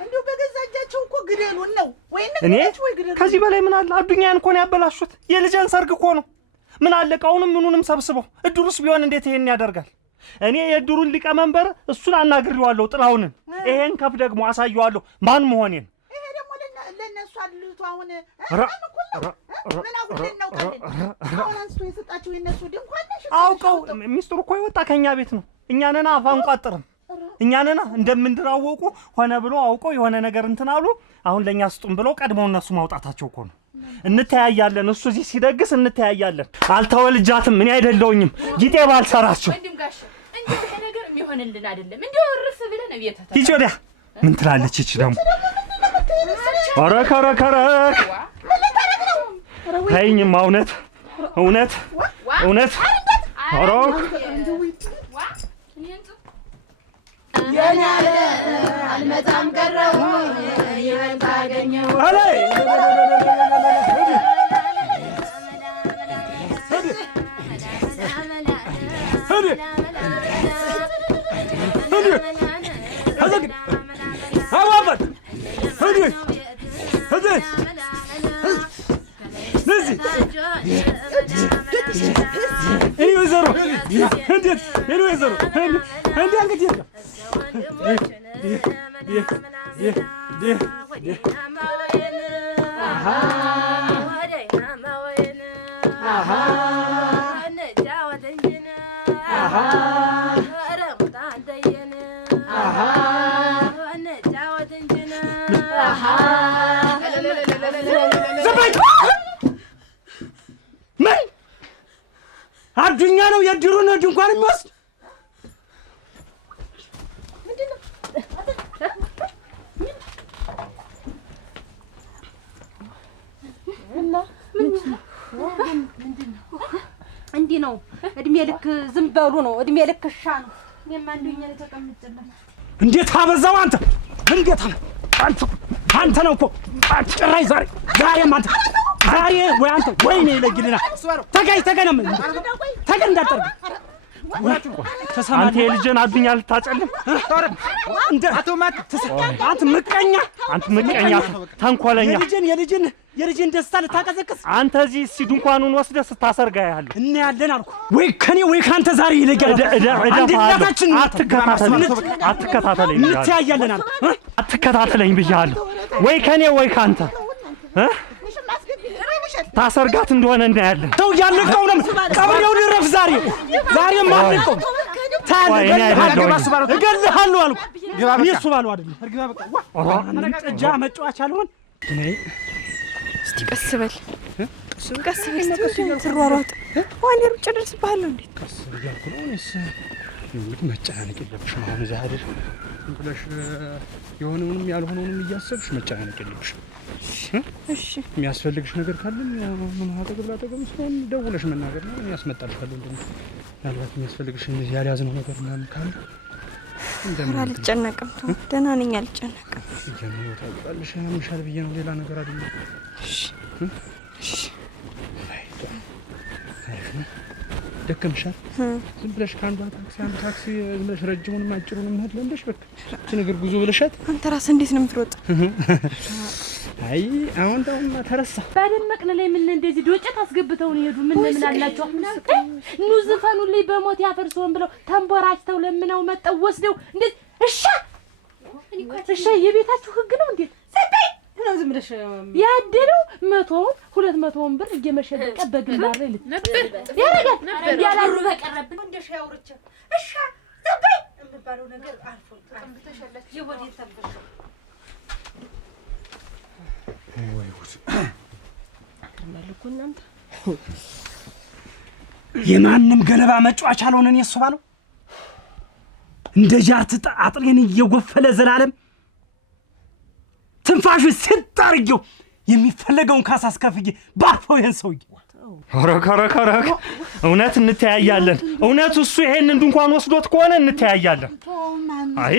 እንደው በገዛጃቸው እኮ ግደሉን ነው ወይ እኔ ከዚህ በላይ ምን አለ? አዱኛን እኮ ነው ያበላሹት። የልጅን ሰርግ እኮ ነው። ምን አለ? ቃውንም ምኑንም ሰብስበው እድሩስ ቢሆን እንዴት ይሄን ያደርጋል? እኔ የእድሩን ሊቀመንበር እሱን አናግሬዋለሁ፣ ጥላውንን። ይሄን ከፍ ደግሞ አሳየዋለሁ ማን መሆኔን። ይሄ ደግሞ ለነሱ አልልቱ አሁን አውቀው ሚስጥሩ እኮ የወጣ ከኛ ቤት ነው። እኛንና አፋንቋጥርም እኛንና እንደምንድራወቁ ሆነ ብሎ አውቀው የሆነ ነገር እንትን አሉ። አሁን ለኛ ስጡን ብለው ቀድመው እነሱ ማውጣታቸው እኮ ነው። እንተያያለን፣ እሱ እዚህ ሲደግስ እንተያያለን። አልተወልጃትም፣ እኔ አይደለሁኝም ጊጤ ባልሰራቸው። ወንድም ጋሽ እንዴ ይሄ ነገር የሚሆንልን አይደለም። እንደው እርፍ ብለን ቤት ተታ ይቺ ወዲያ ምን ትላለች? ይቺ ደግሞ አረከረከረክ ታይኝም እውነት አሮክ የኔ አለ አልመጣም ቀረው ይበል ታገኘው አዱኛ ነው የድሩን ድንኳን የሚወስድ እንዲህ ነው። እድሜ ልክ ዝም በሉ ነው። እድሜ ልክ ሻ ነው። እኔማ አንዱኛ ተቀምጬላት እንዴት አበዛው አንተ! እንዴት አንተ ነው እኮ ጭራይ ዛሬም አንተ ዛሬ ወይ አንተ ወይኔ ይለግልና ተገነም ተገን እንዳጠርግ አንተ የልጅን አዱኛ ልታጨልም እንደ አንተ ምቀኛ ተንኮለኛ የልጅን ደስታ ልታቀዘቅዝ አንተ እዚህ እስኪ ድንኳኑን ወስደህ ስታሰርጋ ያለህ እና ያለን አልኩ። ወይ ከኔ ወይ ካንተ ዛሬ ይለጋል። አንድነታችን አትከታተለኝ እንተያያለን አልኩ። አትከታተለኝ ብያለሁ። ወይ ከኔ ወይ ካንተ ታሰርጋት እንደሆነ እናያለን። ተው ያለቀው ነው ቀበሌው ሊረፍ ዛሬም ማንቀው እገልሃለሁ አልኩ። እሱ ባለው አይደለም እርግባ በቃ ጠጃ መጫወቻ አልሆን። እስቲ ቀስ በል ትሯሯጥ ዋኔ ሩጭ ደርስብሃለሁ። እንዴት ቀስ እያልኩ ነው እኔስ እንግዲህ መጨናነቅ የለብሽም። አሁን እዛ አይደል ብለሽ የሆነውንም ያልሆነውንም እያሰብሽ መጨናነቅ የለብሽም። እሺ የሚያስፈልግሽ ነገር ካለ ምን አጠገብ ላጠገብ ስለሆነ ደውለሽ መናገር ነው። ያስመጣልሻለሁ። ምናልባት የሚያስፈልግሽ እንደዚህ ያልያዝነው ነገር ምናምን ካለ አልጨነቅም። ደህና ነኝ፣ አልጨነቅም። ጀምሮ ታውቃለሽ ያምሻል ብዬ ነው፣ ሌላ ነገር አይደለም። እሺ ደከምሻል። ዝም ብለሽ ከአንዷ ታክሲ አንዱ ታክሲ ዝም ብለሽ ረጅሙንም አጭሩንም መሄድ ለምደሽ በቃ እቺ ነገር ጉዞ ብለሻት። አንተ ራስህ እንዴት ነው የምትሮጥ? አይ አሁን ደውማ ተረሳ። ባደመቅን ላይ ምን እንደዚህ ዶጨት አስገብተውን ይሄዱ ምን አላቸው? ኑ ዝፈኑልኝ በሞት ያፈርሰውን ብለው ተንቦራጭተው ለምነው መጠው ወስደው እንዴት እሺ የቤታችሁ ህግ ነው እንዴ? ሰጠኝ ነው ዝም ብለሽ ያደለው 100-200 ብር እየመሸደቀ በግንባር ላይ ነበር ያረጋል ያላሩ በቀረብን እንደሽ ያውርቸ እሺ ሰጠኝ እንባለው ነገር አልፎ ተምተሸለች የወዴት ተንበሽ የማንም ገለባ መጫወቻ አልሆነን የሱ ባለው እንደ ጃርት አጥሬን እየጎፈለ ዘላለም ትንፋሹ ሲጣርጊው የሚፈለገውን ካሳ አስከፍዬ ባርፈው ይሄን ሰውዬ ረከረከረክ እውነት እንተያያለን። እውነት እሱ ይሄንን ድንኳን ወስዶት ከሆነ እንተያያለን። አይ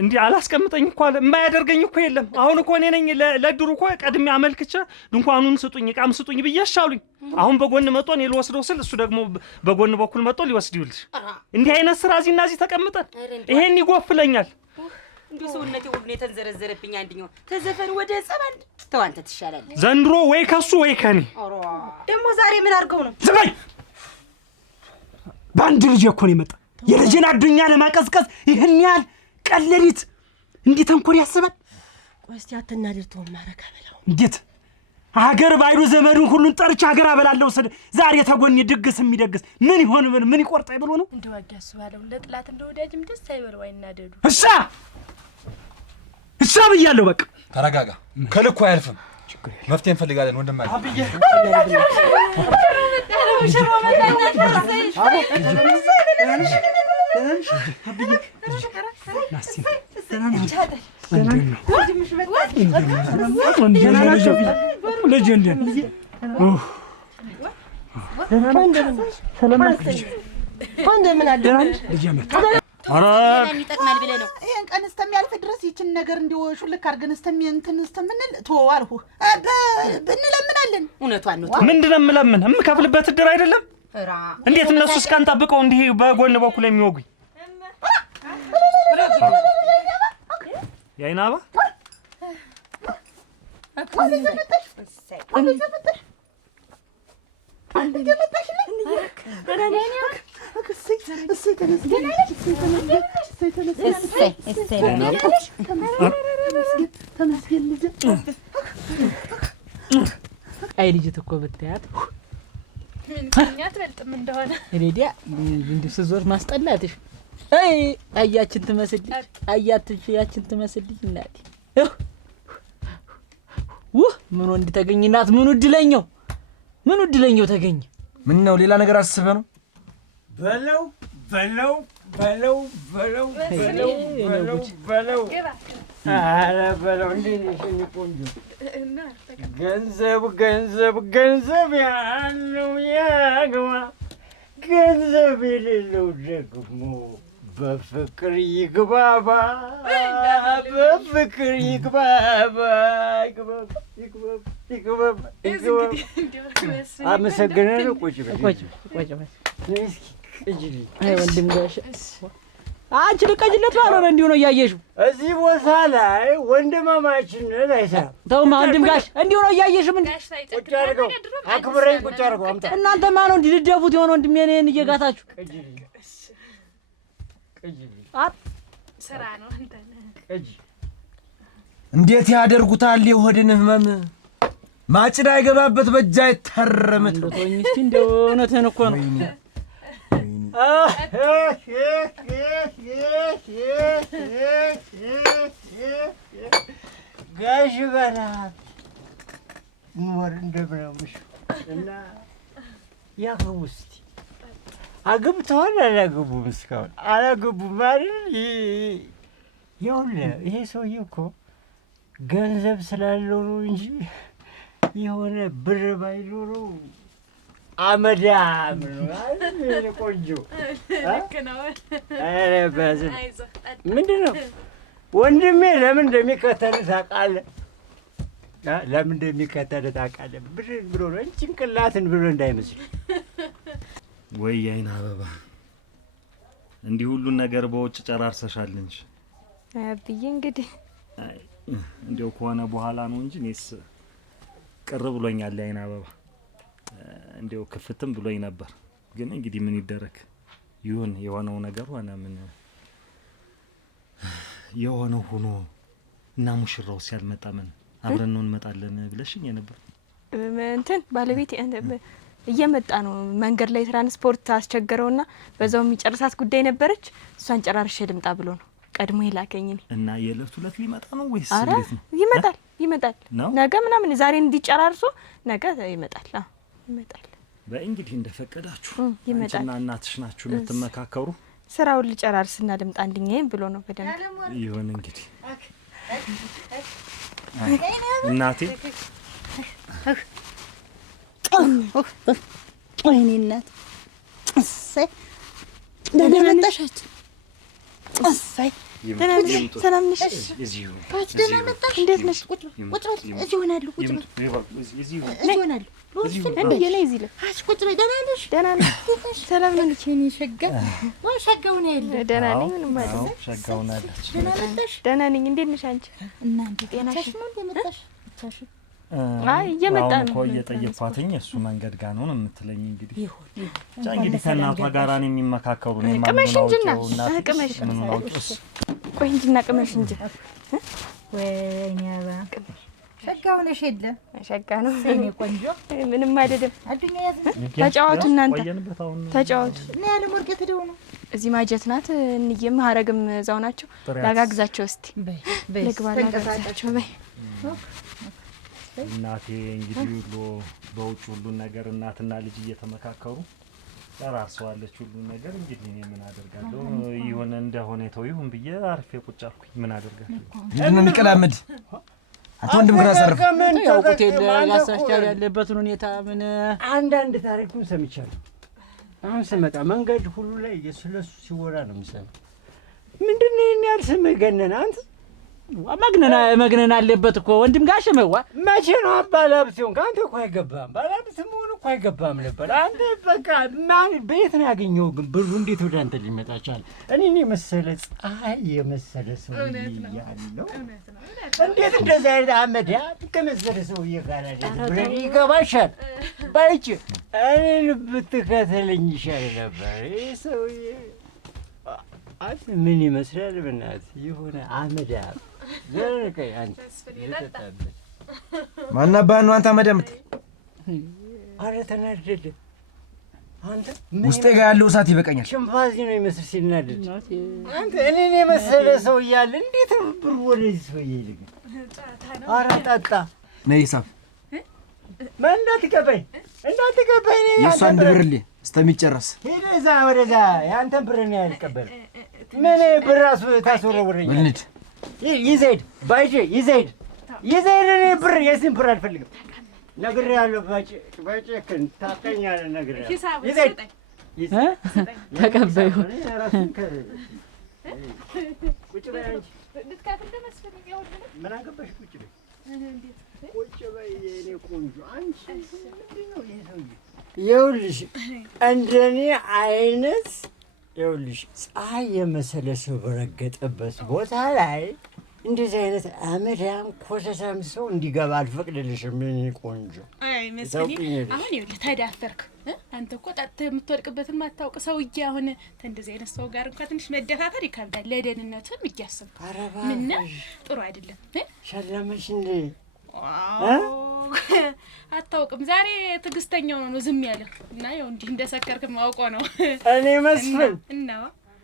እንዲህ አላስቀምጠኝ እኮ አለ። የማያደርገኝ እኮ የለም። አሁን እኮ እኔ ነኝ ለድሩ እኮ ቀድሜ አመልክቼ ድንኳኑን ስጡኝ ዕቃም ስጡኝ ብዬሻሉኝ። አሁን በጎን መጥቶ እኔ ልወስደው ስል እሱ ደግሞ በጎን በኩል መጥቶ ሊወስድ ይልሽ። እንዲህ አይነት ስራ እዚህና እዚህ ተቀምጠን ይሄን ይጎፍለኛል። እንዲሁ ሰውነቴ ሁሉ የተንዘረዘረብኝ አንድኛው ተዘፈን ወደ ጸባን ተዋንተ ትሻላለህ። ዘንድሮ ወይ ከሱ ወይ ከኔ ደግሞ ዛሬ ምን አድርገው ነው? ዝም በአንድ ልጅ እኮ ነው የመጣ የልጅን አዱኛ ለማቀዝቀዝ ይሄን ያህል ቀለሪት እንዴት ተንኮል ያስባል? ቆስቲ አትናደርተው ማረካ በላው እንዴት ሀገር ባይሉ ዘመዱን ሁሉን ጠርቻ ሀገር አበላለው ስለ ዛሬ ተጎን ድግስ የሚደግስ ምን ይሆን ምን ይቆርጣ ይብሎ ነው እንደዋጋሱ ባለው ለጥላት እንደወዳጅም ደስ አይበለው አይናደዱ። እሺ ብያለሁ። በቃ ተረጋጋ። ከልኩ አያልፍም። መፍትሄ እንፈልጋለን ወንድም አለ አብዬ ይጠቅማል ብለህ ነው ይሄን ቀን እስከሚያልፍ ድረስ ይችን ነገር እንዲው ሹልክ አድርገን እስከምንል ተዋልሁ ብንለምናለን። እውነቷን ነው። ምንድን ነው የምለምን? የምከፍልበት እድር አይደለም እንዴት እነሱ እስካን ጠብቀው እንዲህ በጎን በኩል የሚወጉኝ ያይናባ አይ ልጅት እኮ ብታያት ምንኛ ትበልጥም እንደሆነ ሬዲያ እንዲህ ስዞር ማስጠላትሽ አይ አያችን ትመስልኝ ያችን ትመስልኝ እናቴ ምን ወንድ ተገኝናት ምን እድለኛው ተገኘ። ምን ነው ሌላ ነገር አስበ ነው? በለው አረ በለው እንዴ ነሽ ቆንጆ ገንዘብ ያለው ያግባ ገንዘብ የሌለው ደግሞ በፍቅር ይግባባ አመሰግናለሁ። ቁጭ በል አይ ወንድም ጋሽ አንቺ ልቀጅለት ባልሆነ እንዲሁ ነው እያየሽው። እዚህ ቦታ ላይ ወንድማማችነት አይሰራም። ተውማ ወንድም ጋሽ እንዲሁ ነው እያየሽው። ምን ቁጭ አድርገው አክብረኝ። ቁጭ አድርገው አምጣ። እናንተ ማን ነው እንዲደፉት የሆነ ወንድሜ እኔን እየጋታችሁ ስራ ነው አንተ እንዴት ያደርጉታል? የሆድን ህመም ማጭዳ አይገባበት በእጅ አይታረምት። ተወኝ እስቲ እንደው እውነትህን እኮ ነው። ጋሽ በላ ኖር እንደምናምሽ እና ያገቡ እስቲ አግብተዋል አላገቡም? እስካሁን አላገቡም አይደል? ይኸውልህ ይሄ ሰውዬ እኮ ገንዘብ ስላለው ነው እንጂ የሆነ ብር ባይኖረው አመዳም ነው አይደል? ቆንጆ ልክ ነው። ኧረ በዝም ምንድን ነው ወንድሜ ለምን እንደሚከተል ታውቃለህ? ለምን እንደሚከተል ታውቃለህ? ብሎ ነው ጭንቅላትን ብሎ እንዳይመስል። ወይ የአይን አበባ እንዲህ ሁሉን ነገር በውጭ ጨራርሰሻል እንጂ አብዬ እንግዲህ እንዲያው ከሆነ በኋላ ነው እንጂ እኔስ ቅር ብሎኛል። የአይን አበባ እንዲያው ክፍትም ብሎኝ ነበር። ግን እንግዲህ ምን ይደረግ ይሁን። የሆነው ነገር ሆነ። ምን የሆነው ሆኖ እና ሙሽራው ሲያልመጣ ምን አብረን ነው እንመጣለን ብለሽኝ ነበር። እንትን ባለቤት እየመጣ ነው። መንገድ ላይ ትራንስፖርት አስቸገረውና በዛው የሚጨርሳት ጉዳይ ነበረች። እሷን ጨራርሼ ልምጣ ብሎ ነው ቀድሞ ይላከኝ። እና የዕለት ሁለት ሊመጣ ነው ወይስ እንዴት ነው? ይመጣል ነገ ምናምን ዛሬ እንዲጨራርሶ ነገ ይመጣል። ይመጣል። በእንግዲህ እንደፈቀዳችሁ አንቺና እናትሽ ናችሁ የምትመካከሩ። ስራውን ልጨራርስና ልምጣ አንድኛዬ ብሎ ነው በደንብ ይሁን እንግዲህ እናቴ ወይኔ እናት እሰይ ደህና መጣሻች። እሰይ ደህና ነሽ? ሰላም ነሽ? ታች ደህና መጣሽ? እንዴት ነሽ? ቁጭ እዚህ ሆናለሁ። ቁጭ እዚህ ሆናለሁ። እንዴ የኔ እዚህ ላይ አሽ ቁጭ በይ። ደህና ነሽ? ደህና ነሽ? ሰላም ነሽ? የኔ ሸጋ ወይ ሸጋው ነው ያለ። ደህና ነኝ። ምንም አይደለም። ሸጋው ነው ያለች። ደህና መጣሽ? ደህና ነኝ። እንዴት ነሽ አንቺ? እናንተ ጤናሽ ነው እንዴ? መጣሽ ብቻሽ? አይ እየመጣ ነው። ቆይ እየጠየኳትኝ እሱ መንገድ ጋር ነው የምትለኝ። እንግዲህ ብቻ እንግዲህ ከእናቷ ጋር ነው የሚመካከሩ ነው ማለት ነው። ቅመሽ እንጂና ቅመሽ ምን ነው ጥስ ቆይ እንጂና ቅመሽ እንጂ ወይኔ አባ ሸጋው ነሽ? የለ ሸጋ ነው እኔ ቆንጆ ምንም አይደለም። አዱኛ ያዝ ተጫወቱ እናንተ ተጫወቱ። እና ያለ ወርቀት ደው ነው እዚህ ማጀት ናት። እንየም ሀረግም እዛው ናቸው። ላጋግዛቸው እስቲ ልግባ ላጋግዛቸው በይ እናቴ። እንግዲህ ሁሉ በውጭ ሁሉን ነገር እናትና ልጅ እየተመካከሩ ጨራርሰዋለች ሁሉን ነገር። እንግዲህ እኔ ምን አደርጋለሁ? ይሁን እንደሆነ ተው ይሁን ብዬ አርፌ ቁጭ አልኩኝ። ምን አደርጋለሁ? ምንድን ነው የሚቀላምድ? አቶ ወንድም ግን አሰርፍ ታውቁት የለ ያሳስቻል ያለበትን ሁኔታ ምን አንዳንድ ታሪኩን ሰምቻለሁ። አሁን ስመጣ መንገድ ሁሉ ላይ ስለሱ ሲወራ ነው የምሰማው። ምንድን ነው ይሄን ያህል ስምህ ገነነ? አንተ መግነን አለበት እኮ ወንድም ጋር ሸመዋ መቼ ነው አባላብ ሲሆን? ከአንተ እኮ አይገባም። ባላብ መሆኑ እኮ አይገባም ነበር። አንተ በቃ በየት ነው ያገኘው? ግን ብሩ እንዴት ወደ አንተ ሊመጣ ቻለ? እኔ የመሰለ ፀሐይ የመሰለ ሰው ያለው እንዴት እንደዛ አይነት አመድ ከመሰለ ሰውዬ ጋር ብለን ይገባሻል? ባይጭ እኔን ብትከተለኝ ይሻል ነበር። ይህ ሰውዬ አንተ ምን ይመስላል? በእናትህ የሆነ አመድ ዘርቀኝ አንተ የተጣበች ማናባህ ነው አንተ አመደምት? አረ ተናደደ አንተ። ውስጤ ጋር ያለው እሳት ይበቃኛል። ሽንፋዚ ነው ይመስል ሲናደድ። አንተ እኔን የመሰለ ሰው እያለ እንዴት ነው ብሩ ወደዚህ ሰውዬ ይልቅ? አረ ጠጣ ነይ ሳብ እንዳትቀበኝ ነኝ። የእሷ አንድ ብርልኝ እስከሚጨረስ ሄደ እዛ ወደዛ። የአንተን ብር ነው ያልቀበል። ምን ብር ራሱ ታስወረውረኛል? ወልድ ይዘይድ ባይጄ ይዘይድ እኔ ብር የዚህን ብር አልፈልግም። ነግሬሃለሁ። ባጭክን ታውቀኛለህ። ነግሬሃለሁ። ይዘይድ ተቀበዩ ቁጭ በይ አንቺ። ምን አገባሽ? ቁጭ በይ ቁጭ በይ የእኔ ቆንጆ። አንቺ ምንድን ነው ይሄ ሰውዬ? ይኸውልሽ እንደኔ አይነት ይኸውልሽ ፀሐይ የመሰለ ሰው በረገጠበት ቦታ ላይ እንደዚህ አይነት አመዳም ኮሰሳም ሰው እንዲገባ አልፈቅድልሽም። ምን ቆንጆ። አይ መስኪን አሁን ይኸውልህ ተዳፈርክ። አንተ እኮ ጠጥተህ የምትወድቅበትን ማታውቅ ሰውዬ አሁን እንደዚህ አይነት ሰው ጋር እንኳን ትንሽ መደፋፈር ይከብዳል። ለደህንነትም እያሰብክ ምን ጥሩ አይደለም። ሸለመሽ እንዴ? አታውቅም። ዛሬ ትዕግስተኛው ነው ዝም ያለ እና ያው እንዲህ እንደሰከርክ ማውቀው ነው። እኔ መስፍን እና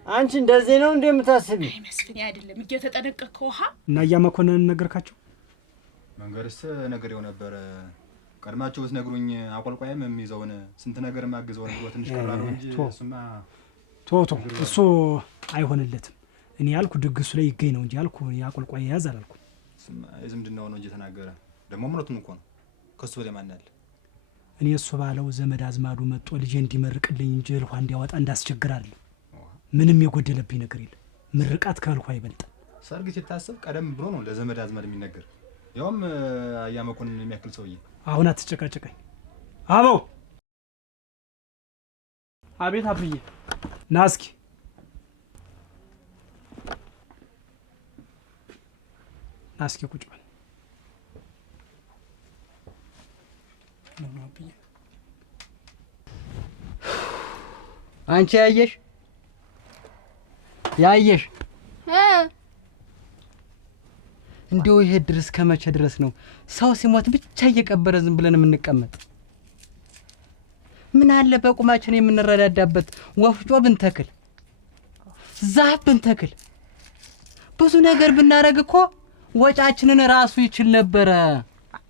አንቺ እንደዚህ ነው እንደምታስቢ? አይ መስፍን አይደለም እየተጠነቀቅክ ውሃ እና ያመኮነን ነገርካቸው? መንገርስ ነገሬው ነበር። ቀድማችሁ ብትነግሩኝ አቆልቋይም የሚይዘውን ስንት ነገር ማግዘውን ብሎ ትንሽ ቀራሉ እንጂ እሱማ ቶቶ እሱ አይሆንለትም። እኔ ያልኩ ድግሱ ላይ ይገኝ ነው እንጂ ያልኩ ያቆልቋይ ያዝ አላልኩ። ዝምድናው ነው እንጂ ተናገረ። ደግሞ ምኑን እኮ ነው ከሱ በላይ ማን አለ? እኔ እሱ ባለው ዘመድ አዝማዱ መጥቶ ልጄ እንዲመርቅልኝ እንጂ እልኋ እንዲያወጣ እንዳስቸግር አይደለም። ምንም የጎደለብኝ ነገር የለም። ምርቃት ከእልኋ ይበልጣል። ሰርግ ሲታሰብ ቀደም ብሎ ነው ለዘመድ አዝማድ የሚነገር። ያውም አያመኮንን የሚያክል ሰውዬ። አሁን አትጨቃጨቀኝ አበው። አቤት አብዬ። ና እስኪ ና እስኪ ቁጭ በል። አንቺ ያየሽ እንደው ይሄ ድረስ ከመቼ ድረስ ነው ሰው ሲሞት ብቻ እየቀበረ ዝም ብለን የምንቀመጥ? ምን አለ በቁማችን የምንረዳዳበት ወፍጮ ብንተክል፣ ዛፍ ብንተክል፣ ብዙ ነገር ብናረግ እኮ ወጫችንን ራሱ ይችል ነበረ።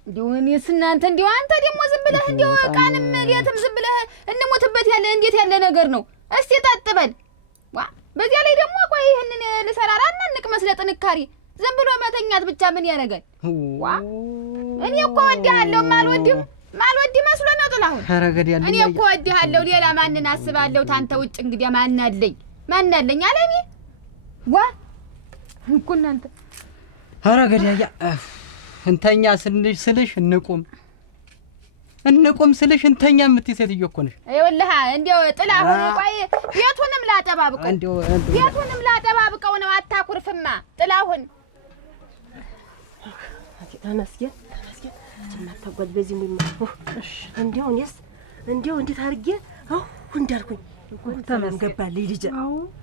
እንዲሁ እኔስ እናንተ እንዲሁ አንተ ደግሞ ዝም ብለህ እንዲሁ ቃንም ሌትም ዝም ብለህ እንሞትበት ያለ እንዴት ያለ ነገር ነው? እስቲ ታጥበል ዋ በዚያ ላይ ደግሞ ቆይ ይሄንን ልሰራራና እንቅመስ ለጥንካሬ ዝም ብሎ መተኛት ብቻ ምን ያደርጋል? ዋ እኔ እኮ ወድሃለሁ ማልወድ መስሎ ነው ጥላሁን። እኔ እኮ ወድሃለሁ ሌላ ማንን አስባለሁ ታንተ ውጭ እንግዲህ ማን አለኝ አለኝ ዋ እኮ እናንተ ኧረ ገዳያ እንተኛ ስልሽ እንቁም ስልሽ እንተኛ የምትይ ሴትዮ እኮ ነሽ። ይኸውልህ እንዲያው ጥላሁን ቆይ ቤቱንም ላጠባብቀው ነው አታኩርፍማ ጥላሁን። ተመስገን ማታጓጅ በዚህ ሙይማ እንዲያው እኔስ እንዲያው እንዴት አድርጌ እንዳልኩኝ ተመስገን ገባልኝ ልጄ።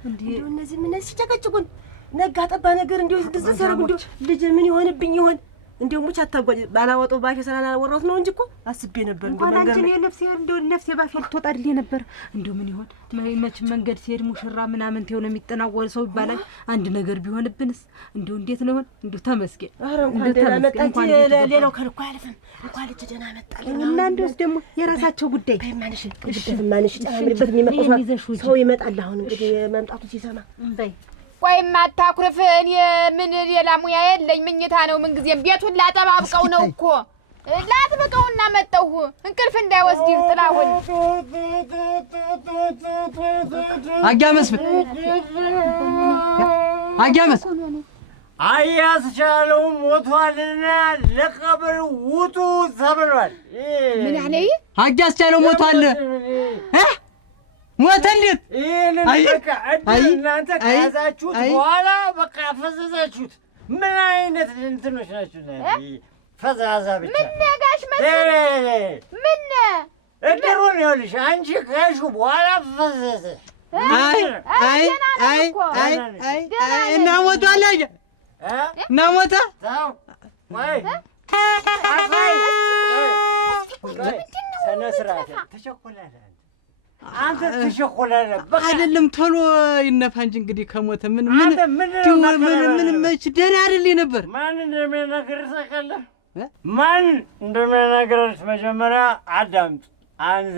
እንዲያው እነዚህ ምን ሲጨቀጭቁን ነጋ ጠባ ነገር እንዲያው እንደዚህ ሲያረጉ እንዲያው ልጄ ምን ይሆንብኝ ይሆን? እንዲያው ሙች አታጓጅ ባላወጣው ባፌ ስላላወራሁት ነው እንጂ እኮ አስቤ ነበር። እንዲያው መንገድ ነፍሴ ባፌ ልትወጣልኝ ነበር። እንዲያው ምን ይሆን መቼም መንገድ ሲሄድ ሙሽራ ምናምን ተሆነ የሚጠናወል ሰው ይባላል። አንድ ነገር ቢሆንብንስ እንዲያው እንዴት ነው ይሆን? እንዲያው ተመስገን እንኳን ደህና መጣች። ሌላው ከልኩ አያልፍም። እንኳን ልጅ ደህና መጣልኝ እና እንዲያውስ ደግሞ የራሳቸው ጉዳይ ማንሽ ጨምሪበት የሚመጣው ሰው ይመጣል። አሁን እንግዲህ መምጣቱ ሲሰማ በይ ቆይማ አታኩርፍ። እኔ ምን ሌላ ሙያ የለኝ መኝታ ነው ምን ጊዜም ቤቱን ላጠባብቀው ነው እኮ ላጥብቀውና መጣሁ እንቅልፍ እንዳይወስድህ ጥላሁን። አጋመስ አያስቻለው ሞቷልና ለቀብር ውጡ ተብሏል። ምን አለ? አያስቻለው ሞቷል ሞተ እንዴት? እናንተ ከያዛችሁት በኋላ በቃ ፈዘዛችሁት። ምን አይነት እንትኖች ናችሁ? ፈዛዛ ብቻ ምን ነጋሽ ምን እድሩን ይኸውልሽ አንቺ ከያዝሽው በኋላ ፈዘዘ። እና ሞቷል እና ሞተ ሰነ ስርዓት ተቸኮላለህ አንተ ትሸኮላለህ። አይደለም ቶሎ ይነፋ እንጂ እንግዲህ ከሞተ ምን መች ደህና አይደል ነበር። ማን እንደሚናገርህ ታውቃለህ? ማን እንደሚናገርህ መጀመሪያ አዳምጥ። አንተ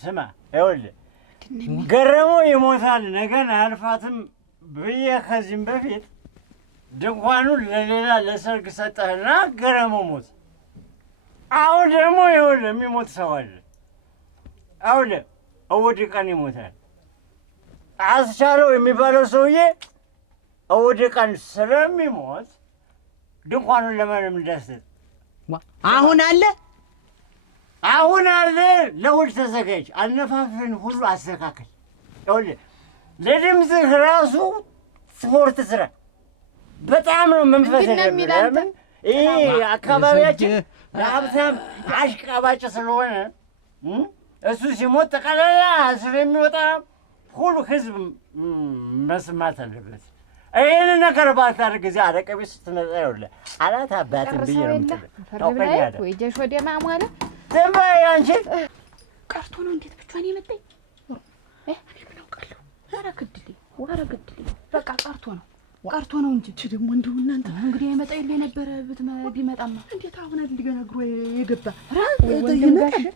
ስማ፣ ይኸውልህ ገረመው ይሞታል ነገን አያልፋትም ብዬ ከዚህም በፊት ድንኳኑን ለሌላ ለሰርግ ሰጠህና ገረመው ሞት። አሁን ደግሞ ይኸውልህ የሚሞት ሰው አለ። ይኸውልህ እሑድ ቀን ይሞታል። አስቻለው የሚባለው ሰውዬ እሑድ ቀን ስለሚሞት ድንኳኑን ለማንም እንዳትሰጥ። አሁን አለ ለእሑድ ተዘጋጅ። አነፋፍን ሁሉ አስተካከል። ይኸውልህ ለድምፅህ ራሱ ስፖርት ስራ። በጣም ነው መንፈስ ለምን ይሄ አካባቢያችን ለሀብታም አሽቃባጭ ስለሆነ እሱ ሲሞት ጠቅላላ ስለሚወጣ ሁሉ ህዝብ መስማት አለበት። ይህን ነገር ባታደርግ ጊዜ አረቄ ቤት ስትመጣ ይኸውልህ አላት አባትን ብዬ ነው የምትልህ። ታውቀኛለህ ወይ ጀሽ ወደ ማሟለ ዝም በይ አንቺ። ቀርቶ ነው እንዴት ብቻዋን የመጣኝ? እኔ ምን አውቃለሁ? ኧረ ግድልኝ በቃ ቀርቶ ነው እንጂ እቺ ደግሞ እንደው እናንተ እንግዲህ አይመጣ ይል የነበረ ቢመጣማ እንዴት አሁን እንደገና እግሩ የገባ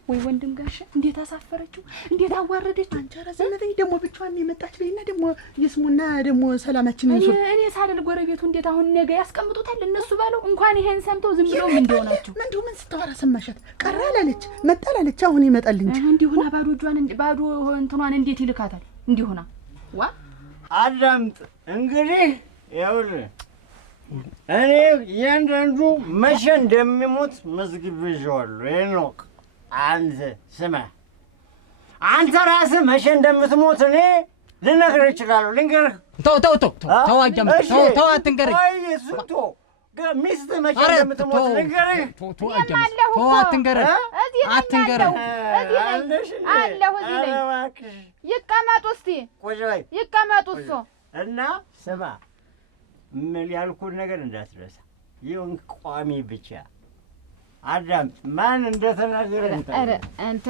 ወይ ወንድም ጋሽ እንዴት አሳፈረችው፣ እንዴት አዋረደችው። አንቺ ኧረ ዝም በይ ደግሞ ብቻዋን የመጣች በይና ደግሞ ይስሙና ደግሞ ሰላማችንን ይዙ። እኔ ሳልል ጎረቤቱ እንዴት አሁን ነገ ያስቀምጡታል እነሱ ባለው እንኳን ይሄን ሰምተው ዝም ብለው ምን እንደሆናቸው እንደው ምን ስታወራ ሰማሻት? ቀራ አላለች መጣ አላለች። አሁን ይመጣል እንጂ እንዲሁና ባዶ እጇን ባዶ እንትኗን እንዴት ይልካታል? እንዲሁና ዋ አዳምጥ እንግዲህ ይኸውልህ እኔ እያንዳንዱ መቼ እንደሚሞት መዝግቤዋለሁ። ሄኖክ አንተ ስማ፣ አንተ ራስህ መቼ እንደምትሞት እኔ ልነግርህ እችላለሁ። ልንገርህ። ተው አትንገረኝ። ስንቶ ሚስትህ መቼ እንደምትሞት ልንገርህ። አትንገረኝ። ይቀመጡ እስቲ ይቀመጡ። እሱ እና ስማ፣ ምን ያልኩህን ነገር እንዳትረሳ። ይሁን ቋሚ ብቻ አዳምጥ። ማን እንደተናገረ አንተ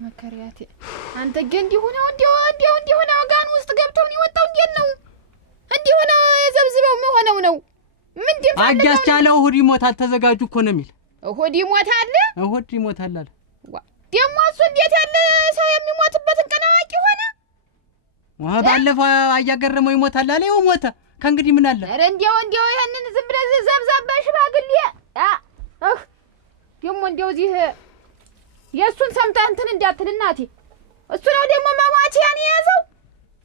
መከሪያቴ አንተ ግን እንዲሁ ነው ጋን ውስጥ ገብተው ነው የወጣው። እንዴት ነው እንዲሁ ነው የዘብዝበው መሆነው ነው ምንድን ነው አጋስቻለው? እሑድ ይሞታል ተዘጋጁ እኮ ነው የሚል። እሑድ ይሞታል አለ። ደግሞ እሱ እንዴት ያለ ሰው የሚሞትበትን ቀን አዋቂ ሆነ? ባለፈው አያገረመው ይሞታል አለ። ይኸው ሞተ። ከእንግዲህ ምን አለ? ኧረ እንዲያው ይሄንን ዝም ብለህ ዘብዛብ በሽማግሌ ደግሞ እንዲያው እዚህ የእሱን ሰምተህ እንትን እንዳትል እናቴ። እሱ ነው ደግሞ መሟች ያን የያዘው።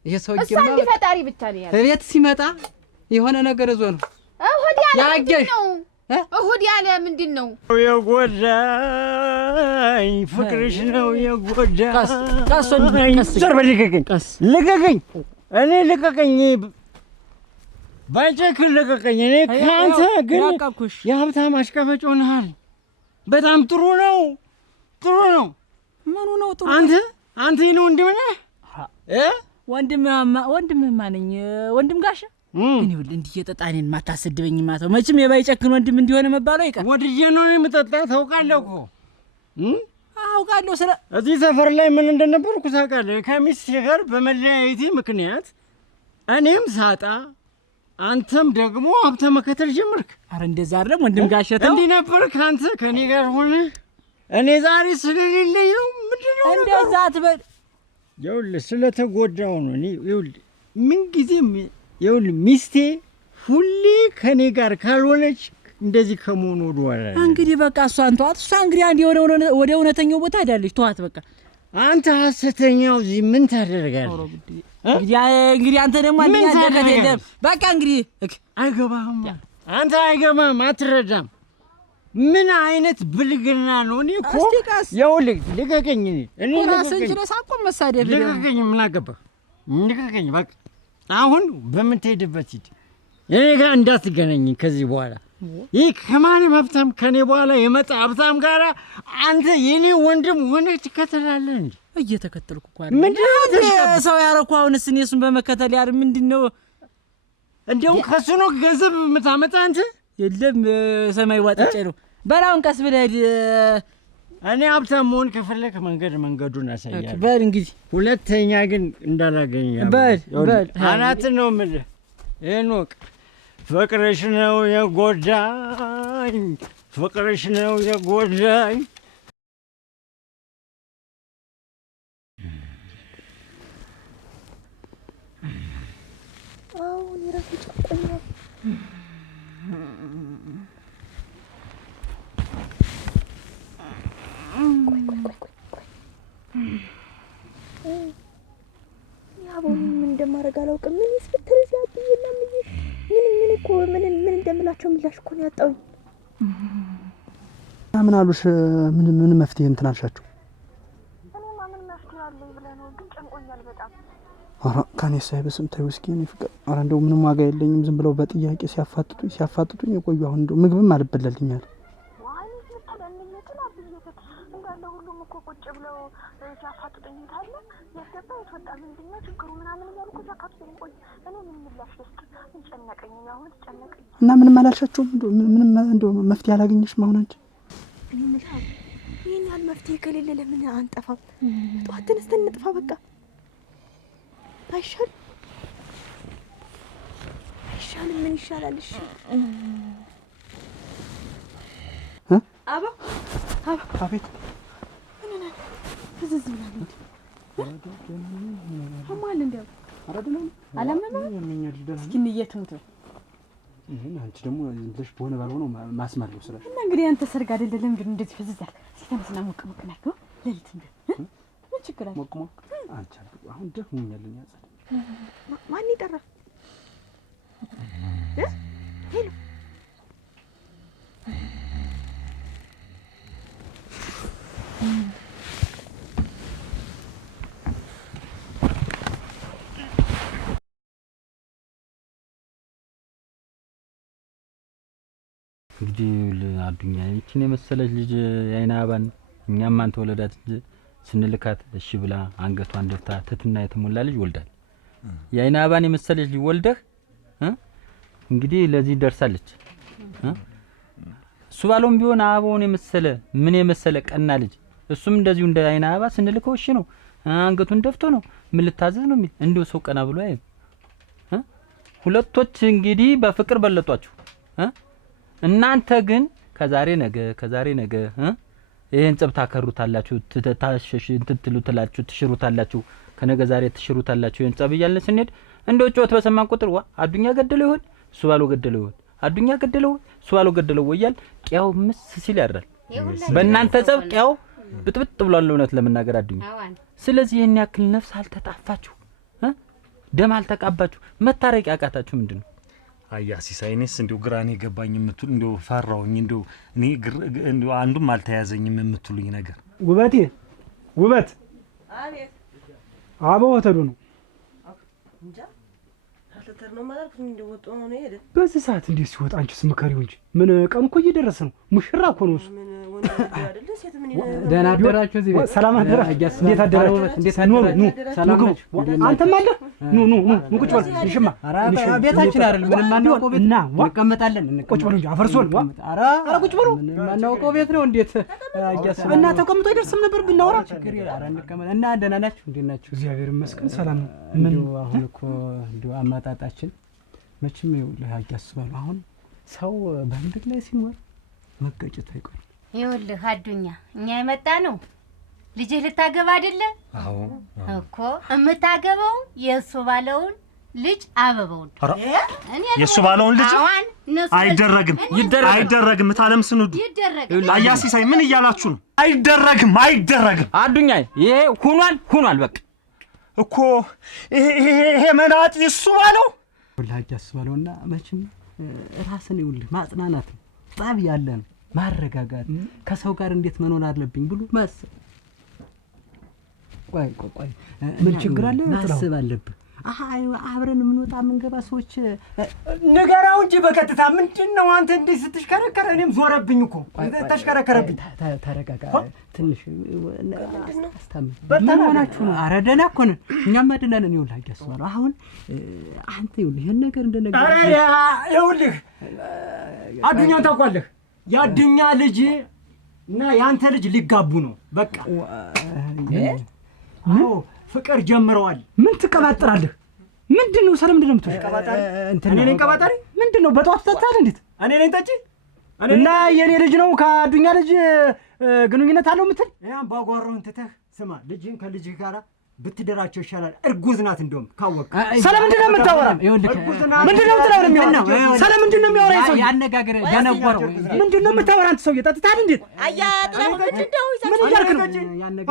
ይሄ ሰውዬ እሱ አንድ ፈጣሪ ብቻ ነው የያዘው። እቤት ሲመጣ የሆነ ነገር እዞ ነው እሑድ ያለ ምንድን ነው? እሑድ ያለ ምንድን ነው? የጎዳኝ ፍቅርሽ ነው የጎዳኝ። ቀስ ልቀቀኝ። እኔ ልቀቀኝ፣ ባይጨክል ልቀቀኝ። እኔ ከአንተ ግን የሀብታም አሽቀፈጭ ሆነሃል። በጣም ጥሩ ነው። ምኑ ነው ጥሩ? አንተ ነው ወንድም ነህ? ወንድምማ ነኝ። ወንድም ጋሻ ግን ይኸውልህ እንዲህ እየጠጣህ እኔን ማታሰድበኝ ማተው። መቼም የባይጨክን ወንድም እንዲሆነ መባሉ አይቀር። ወድጄ ነው የምጠጣ። ታውቃለህ እኮ አውቃለሁ። እዚህ ሰፈር ላይ ምን እንደነበርኩ ታውቃለህ? ከሚስቴ ጋር በመለያየቴ ምክንያት እኔም ሳጣ አንተም ደግሞ ሀብተ መከተል ጀመርክ። ኧረ እንደዛ አይደለም ወንድም ጋሻ። እንዲህ ነበርክ አንተ ከእኔ ጋር ሆነ። እኔ ዛሬ ስለሌለኝ ነው። ምንድን ነው እንደዛ አትበል። ይኸውልህ ስለተጎዳው ነው። እኔ ይኸውልህ ምንጊዜም ይኸውልህ ሚስቴ ሁሌ ከእኔ ጋር ካልሆነች እንደዚህ ከመሆኑ ወደኋላ እንግዲህ በቃ እሷን ተዋት። እሷ እንግዲህ አንዴ ወደ እውነተኛው ቦታ ሄዳለች። ተዋት በቃ። አንተ ሐሰተኛው እዚህ ምን ታደርጋለህ? እንግዲህ አንተ ደግሞ አንዴ ያደከተ የለም። በቃ እንግዲህ አይገባህም። አንተ አይገባህም፣ አትረዳም። ምን አይነት ብልግና ነው? እኔ እኮ ይኸውልህ ልቀቀኝ። እኔ ራስን ችለህ ሳቆም መሳደብ ልቀቀኝ። ምን አገባህ? ልቀቀኝ በቃ። አሁን በምትሄድበት ሂድ። እኔ ጋር እንዳትገናኝ ከዚህ በኋላ። ይህ ከማንም ሀብታም ከኔ በኋላ የመጣ ሀብታም ጋር አንተ የኔ ወንድም ሆነ ትከተላለህ እንዴ? እየተከተልኩ እኮ አይደል? ምንድነው ሰው ያረኩ? አሁንስ እኔ እሱን በመከተል ያር ምንድነው? እንደውም ከሱ ነው ገንዘብ የምታመጣ አንተ? የለም ሰማይ ዋጥጬ ነው። በላውን ቀስ ብለህ እኔ ሀብታም መሆን ከፈለክ መንገዱን አሳያለሁ። በል እንግዲህ ሁለተኛ ግን እንዳላገኝ በል አናትን ነው የምልህ። ሄኖክ ፍቅርሽ ነው የጎዳኝ፣ ፍቅርሽ ነው የጎዳኝ። አሁን የራሱ ጨቆኛል። ያቦን ምን እንደማደርግ አላውቅም። ምን ይስብትል ያብይና ምን እኮ ምን እንደምላቸው ምላሽ እኮ ነው ያጣውኝ። ምን አሉሽ? ምን መፍትሄ እንትን አልሻቸው? እኔማ ምን መፍትሄ አለኝ ብለህ ነው? ግን ጨንቆኛል በጣም። ኧረ ከኔ ሳይበስም ተይው እስኪ። እኔ ፍቅር ኧረ እንደው ምንም ዋጋ የለኝም። ዝም ብለው በጥያቄ ሲያፋጥጡኝ የቆዩ አሁን እንደው ምግብም አልበላልኛል። እንዳለ ሁሉም እኮ ቁጭ ብለው ሲያፋጥጡኝ ታለ ያስገባ የተወጣ ምንድነው ችግሩ ምናምን እያልኩ ሲያካቱኝ ቆይ። እኔ ምን ምላሽ ልስጥ? ምን ጨነቀኝ አሁን ጨነቀኝ። እና ምንም አላልሻቸውም? ምንም እንደው መፍትሄ አላገኘሽም አሁን አንቺ? እኔ ምን ይሄን ያህል መፍትሄ ከሌለ ለምን አንጠፋም? ጠዋት ተነስተን እንጥፋ በቃ። አይሻልም? ምን ይሻላል? እሺ አባ አቤት። ዝዝ ምናምን አማል እንደው አረደለም አለመመ እስኪ እንየትምት ይሄን አንቺ ደግሞ እንግሊሽ በሆነ ባልሆነው ማስማለው ስለሽ እና እንግዲህ አንተ ሰርግ አይደለም ለምንድን እንደዚህ ፍዝዛል? ሲተምስና ሞቅ ናቸው ለሊት እንደ ምን ችግር አለ? ሞቅ አንቺ አሁን ደክሞኛል። ያጸደ ማን ይጠራ እንግዲህ አዱኛ ይቺን የመሰለች ልጅ የአይን አበባን እኛም አንተ ወለዳት ስንልካት እሺ ብላ አንገቷን ደፍታ ትትና የተሞላ ልጅ ወልዳል። የአይን አበባን የመሰለች ልጅ ወልደህ እንግዲህ ለዚህ ደርሳለች። እሱ ባለውም ቢሆን አበባውን የመሰለ ምን የመሰለ ቀና ልጅ እሱም እንደዚሁ እንደ አይን አበባ ስንልከው እሺ ነው፣ አንገቱን ደፍቶ ነው ምን ልታዘዝ ነው የሚል እንዲሁ ሰው ቀና ብሎ አይ ሁለቶች እንግዲህ በፍቅር በለጧችሁ። እናንተ ግን ከዛሬ ነገ ይሄን ጽብ ታከሩታላችሁ፣ ትትሉታላችሁ፣ ትሽሩታላችሁ፣ ከነገ ዛሬ ትሽሩታላችሁ። ይሄን ጽብ እያልን ስንሄድ እንደው ጮት በሰማን ቁጥር ዋ አዱኛ ገደለው ይሆን እሱ ባለው ገደለው ይሆን አዱኛ ገደለው እሱ ባለው ገደለው ወያል ቂያው ምስ ሲል ያድራል። በእናንተ ጽብ ቂያው ብጥብጥ ብሏል እውነት ለመናገር አዱኛ። ስለዚህ ይሄን ያክል ነፍስ አልተጣፋችሁ፣ ደም አልተቃባችሁ፣ መታረቅ ያቃታችሁ ምንድነው? አያሲሳይኔስ እንደው ግራኔ ገባኝ የምትሉ እንደው ፈራውኝ እንደው እኔ እንደው አንዱም አልተያዘኝም የምትሉኝ ነገር ውበት አቤት አበው ተዱ ነው እንጃ አልተተር ነው ማለት እንደው ወጣ ነው ሄደ። በዚህ ሰዓት እንዴ ሲወጣ አንቺስ ምከሪው እንጂ ምን ቀን እኮ እየደረሰ ነው። ሙሽራ እኮ ነው እሱ። ደህና አደራችሁ እዚህ ቤት? ሰላም አደራችሁ? እንዴት አደራችሁ? እንዴት አደራችሁ? ሰላም ናችሁ? አንተም አለ ኑ ቁጭ በል ልሽማ። ኧረ ቤታችን አይደል ምንም ማናውቀው ቤት እንቀመጣለን። ቁጭ በሉ እንጂ አፈርሶን። ኧረ ቁጭ በሉ ማናውቀው ቤት ነው። እንዴት አያስብ እና ተቀምጦ አይደርስም ነበር ብናወራ ችግር የለም። ኧረ እንቀመጥ እና ደህና ናችሁ? እንዴት ናችሁ? እግዚአብሔር ይመስገን ሰላም ነው። ምን አሁን እኮ እንደው አማጣጣችን መቼም ይኸውልህ አያስባሉ። አሁን ሰው በምድር ላይ ሲኖር መገጨት አይቀርም። ይኸውልህ አዱኛ እኛ የመጣ ነው ልጅህ ልታገባ አይደለ? አዎ እኮ እምታገባው የእሱ ባለውን ልጅ አበባውን የእሱ ባለውን ልጅ አይደረግም አይደረግም። ታለም ስኑዱ አያሲሳይ ምን እያላችሁ ነው? አይደረግም አዱኛ ይሄ ሆኗል በቃ እኮ ይሄ መናጢ እሱ ባለው ወላሂ አስባለውና መቼም ራስን ይውልህ ማጽናናት ነው። ጣብ ያለ ነው ማረጋጋት ከሰው ጋር እንዴት መኖር አለብኝ ብሎ ማሰብ። ቆይ ምን ችግር አለ? ማሰብ አለብህ። አብረን የምንወጣ የምንገባ ሰዎች ንገራው እንጂ በቀጥታ ምንድነው አንተ እንዴ ስትሽከረከረ? እኔም ዞረብኝ እኮ ተሽከረከረብኝ። ተረጋጋ ትንሽ አስተምር። ምን ሆናችሁ ነው? ኧረ ደህና እኮ ነን እኛማ ደህና ነን። ይኸውልህ አስባለሁ አሁን አንተ ይኸውልህ ይሄን ነገር እንደነገር ይኸውልህ አዱኛን ታውቃለህ? የአዱኛ ልጅ እና ያንተ ልጅ ሊጋቡ ነው በቃ። ፍቅር ጀምረዋል። ምን ትቀባጥራለህ? ምንድነው? ስለምንድነው የምትቀባጥረው? እኔ ነኝ ቀባጣሪ? ምንድነው? በጧት ተጣጣል እንዴት? እኔ ነኝ ጠጪ? እና የኔ ልጅ ነው ከአዱኛ ልጅ ግንኙነት አለው የምትል? ያን ባጓሮን ትተህ ስማ፣ ልጅን ከልጅህ ጋራ ብትደራቸው ይሻላል። እርጉዝ ናት እንደውም ካወቅ። ስለምንድነው የምታወራ? ምንድነው የምትለው? ስለምንድነው የሚያወራ ሰው? ያነጋገረ ደነቆረው። ምንድነው የምታወራ አንተ ሰውዬ? ጠጥተሃል እንዴ? አያጥራው ምንድነው? ምን እያልክ ነው?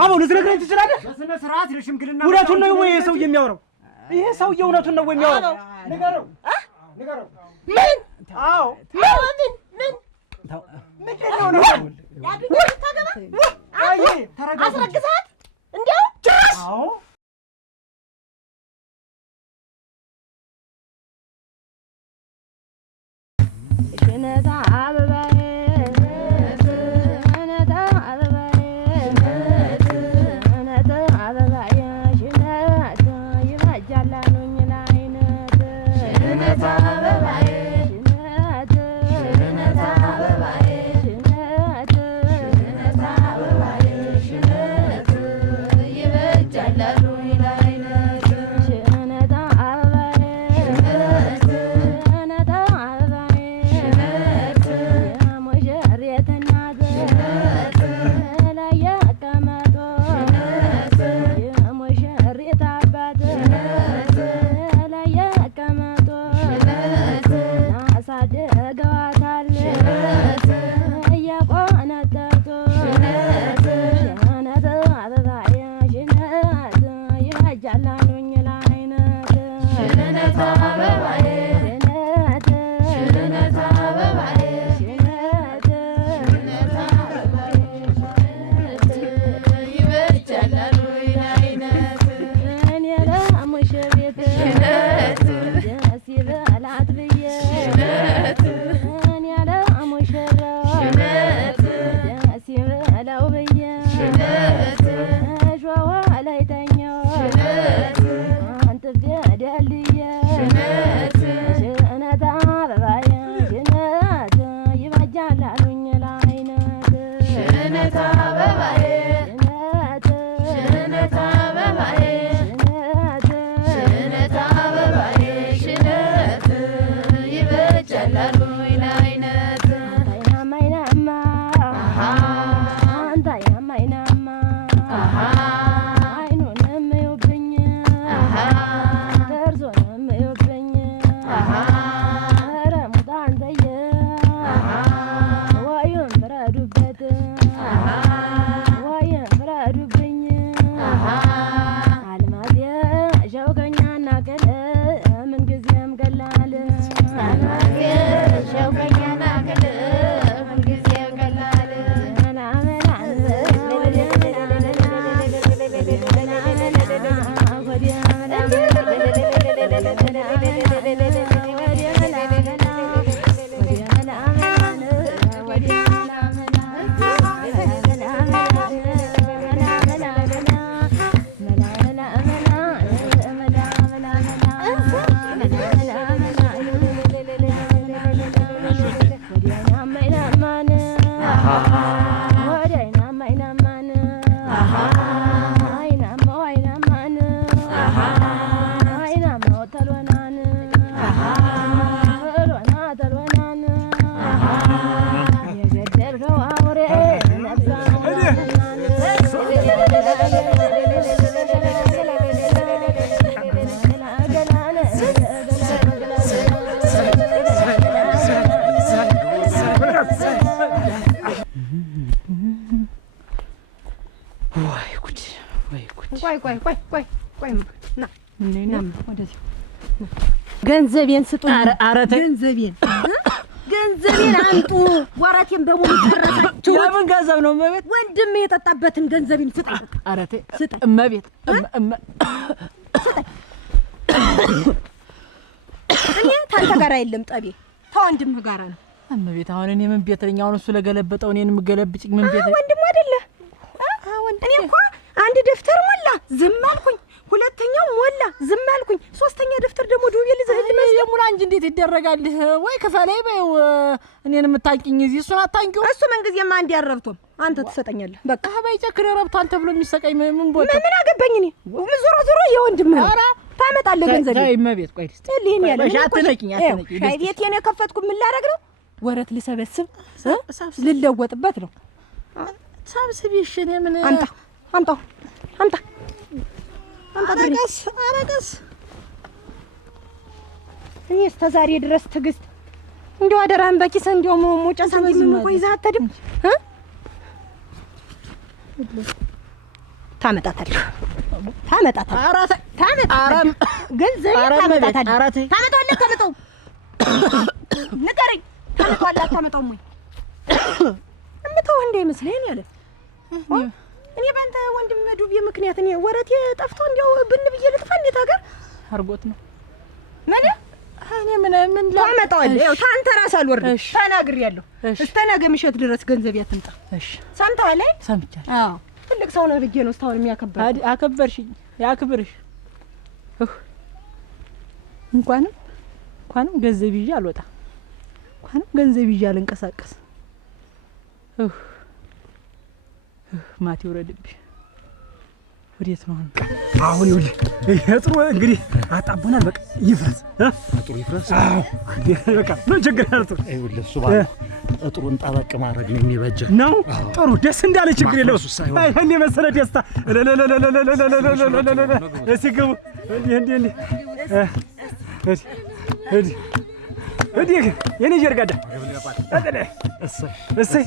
አቦ ልትነግረኝ ትችላለህ? በስነ ስርዓት ለሽምግልና እውነቱን ነው ወይ ሰውዬ የሚያወራው? ይሄ ሰውዬ እውነቱን ነው ወይ የሚያወራው? ንገረው። ምን? አዎ ምን ምንድነው ነው? ያዱኛ ታገባ አስረግዛት እንዴው ጭራሽ? አዎ ሽነታ አበባዬ ሽነታ አበባዬ ሽነታ አበባዬ ሽነት ይበጃል አሉኝ ለዓይነት ሽነታ አበባዬ ሽነት ሽነታ አበባዬ ሽነት ሽነታ አበባዬ ሽነት ይበጃል አሉኝ ለዓይነት ሽነታ አበባዬ ሽነት ሽነታ አበባዬ ቆይ ና ወደዚህ ገንዘቤን ስጡኝ። ኧረ ተይ ገንዘቤን አንጡ። ወራቴን በሙሉ ጨረሳችሁ። የምን ገንዘብ ነው እመቤት? ወንድሜ የጠጣበትን ገንዘቤን ስጠኝ። ኧረ ተይ እመቤት ስጠኝ። እኔ ታንተ ጋር አይደለም ጠቤ፣ ተወንድምህ ጋር ነው። እመቤት አሁን እኔ ምን ቤት ነኝ? አሁን እሱ ለገለበጠው እኔን የምገለብጭኝ ምን ቤት? ወንድም አይደለ? እኔ እኮ አንድ ደፍተር ሞላ ዝም አልኩኝ፣ ሁለተኛው ሞላ ዝም አልኩኝ፣ ሶስተኛ ደፍተር ደግሞ ዱቤ ልዘህልኝ የሙላ እንጂ እንዴት ይደረጋል? ወይ ከፈላይ በይው እኔን የምታንቂኝ እዚህ እሱን አታንቂው። እሱ ምን ጊዜማ አንድ ያረብቶም አንተ ትሰጠኛለህ። በቃ በይ ጨክን ረብቷል ተብሎ የሚሰቀኝ ምን ቦታ ምን አገባኝ እኔ? ዞሮ የወንድምህ ነው። ታመጣለህ ገንዘብ። ተይ እመቤት ቆይ እስቲ ልሂን ያለ አትነቂኝ። ሻይ ቤት የኔ የከፈትኩ ምን ላደርግ ነው? ወረት ልሰበስብ ልለወጥበት ነው። ሰብስቢሽ እኔ ምን አምጣው አረቀስ እኔ እስከ ዛሬ ድረስ ትዕግስት እንደው አደራህን በኪስህ እንደው ሞጫ ሳንቲም እኮ ይዘህ አትሄድም። ታመጣታለህ ገንዘቤን ታመጣታለህ። ታመጣው ንገረኝ። ታመጣዋለህ አታመጣውም ወይ? እምተው እንዳይመስልህ ያለ እኔ በአንተ ወንድም ዱቤ ምክንያት እኔ ወረቴ ጠፍቶ እንዲያው ብን ብዬ ልጥፋ። እንዴት ሀገር አርጎት ነው ምን እኔ ምን ታመጣዋለህ? ያው ታንተ ራስ አልወርድም ተናግሬያለሁ። እስከ ነገ ምሽት ድረስ ገንዘብ ያትምጣ። እሺ ሰምተሃል? ሰምቻለሁ። አዎ ትልቅ ሰው ነው ብዬ ነው እስካሁን የሚያከብረው። አከበርሽኝ፣ ያክብርሽ። እንኳንም ገንዘብ ይዤ አልወጣም፣ እንኳንም ገንዘብ ይዤ አልንቀሳቀስ። ማቴ ወረድብኝ። ወዴት ነው አሁን? ጥሩ እንግዲህ አጣቦናል። በቃ ይፍረስ፣ ጥሩ ይፍረስ። አዎ በቃ ምን ችግር አለ? ይኸውልህ እሱ ባለ ጥሩን ጠበቅ ማድረግ ነው የሚበጀ ነው። ጥሩ ደስ እንዳለ ችግር የለው። አይ እኔ መሰለ ደስታ ሲገቡ እንዲህ የኔ ጀርጋዳ እሰይ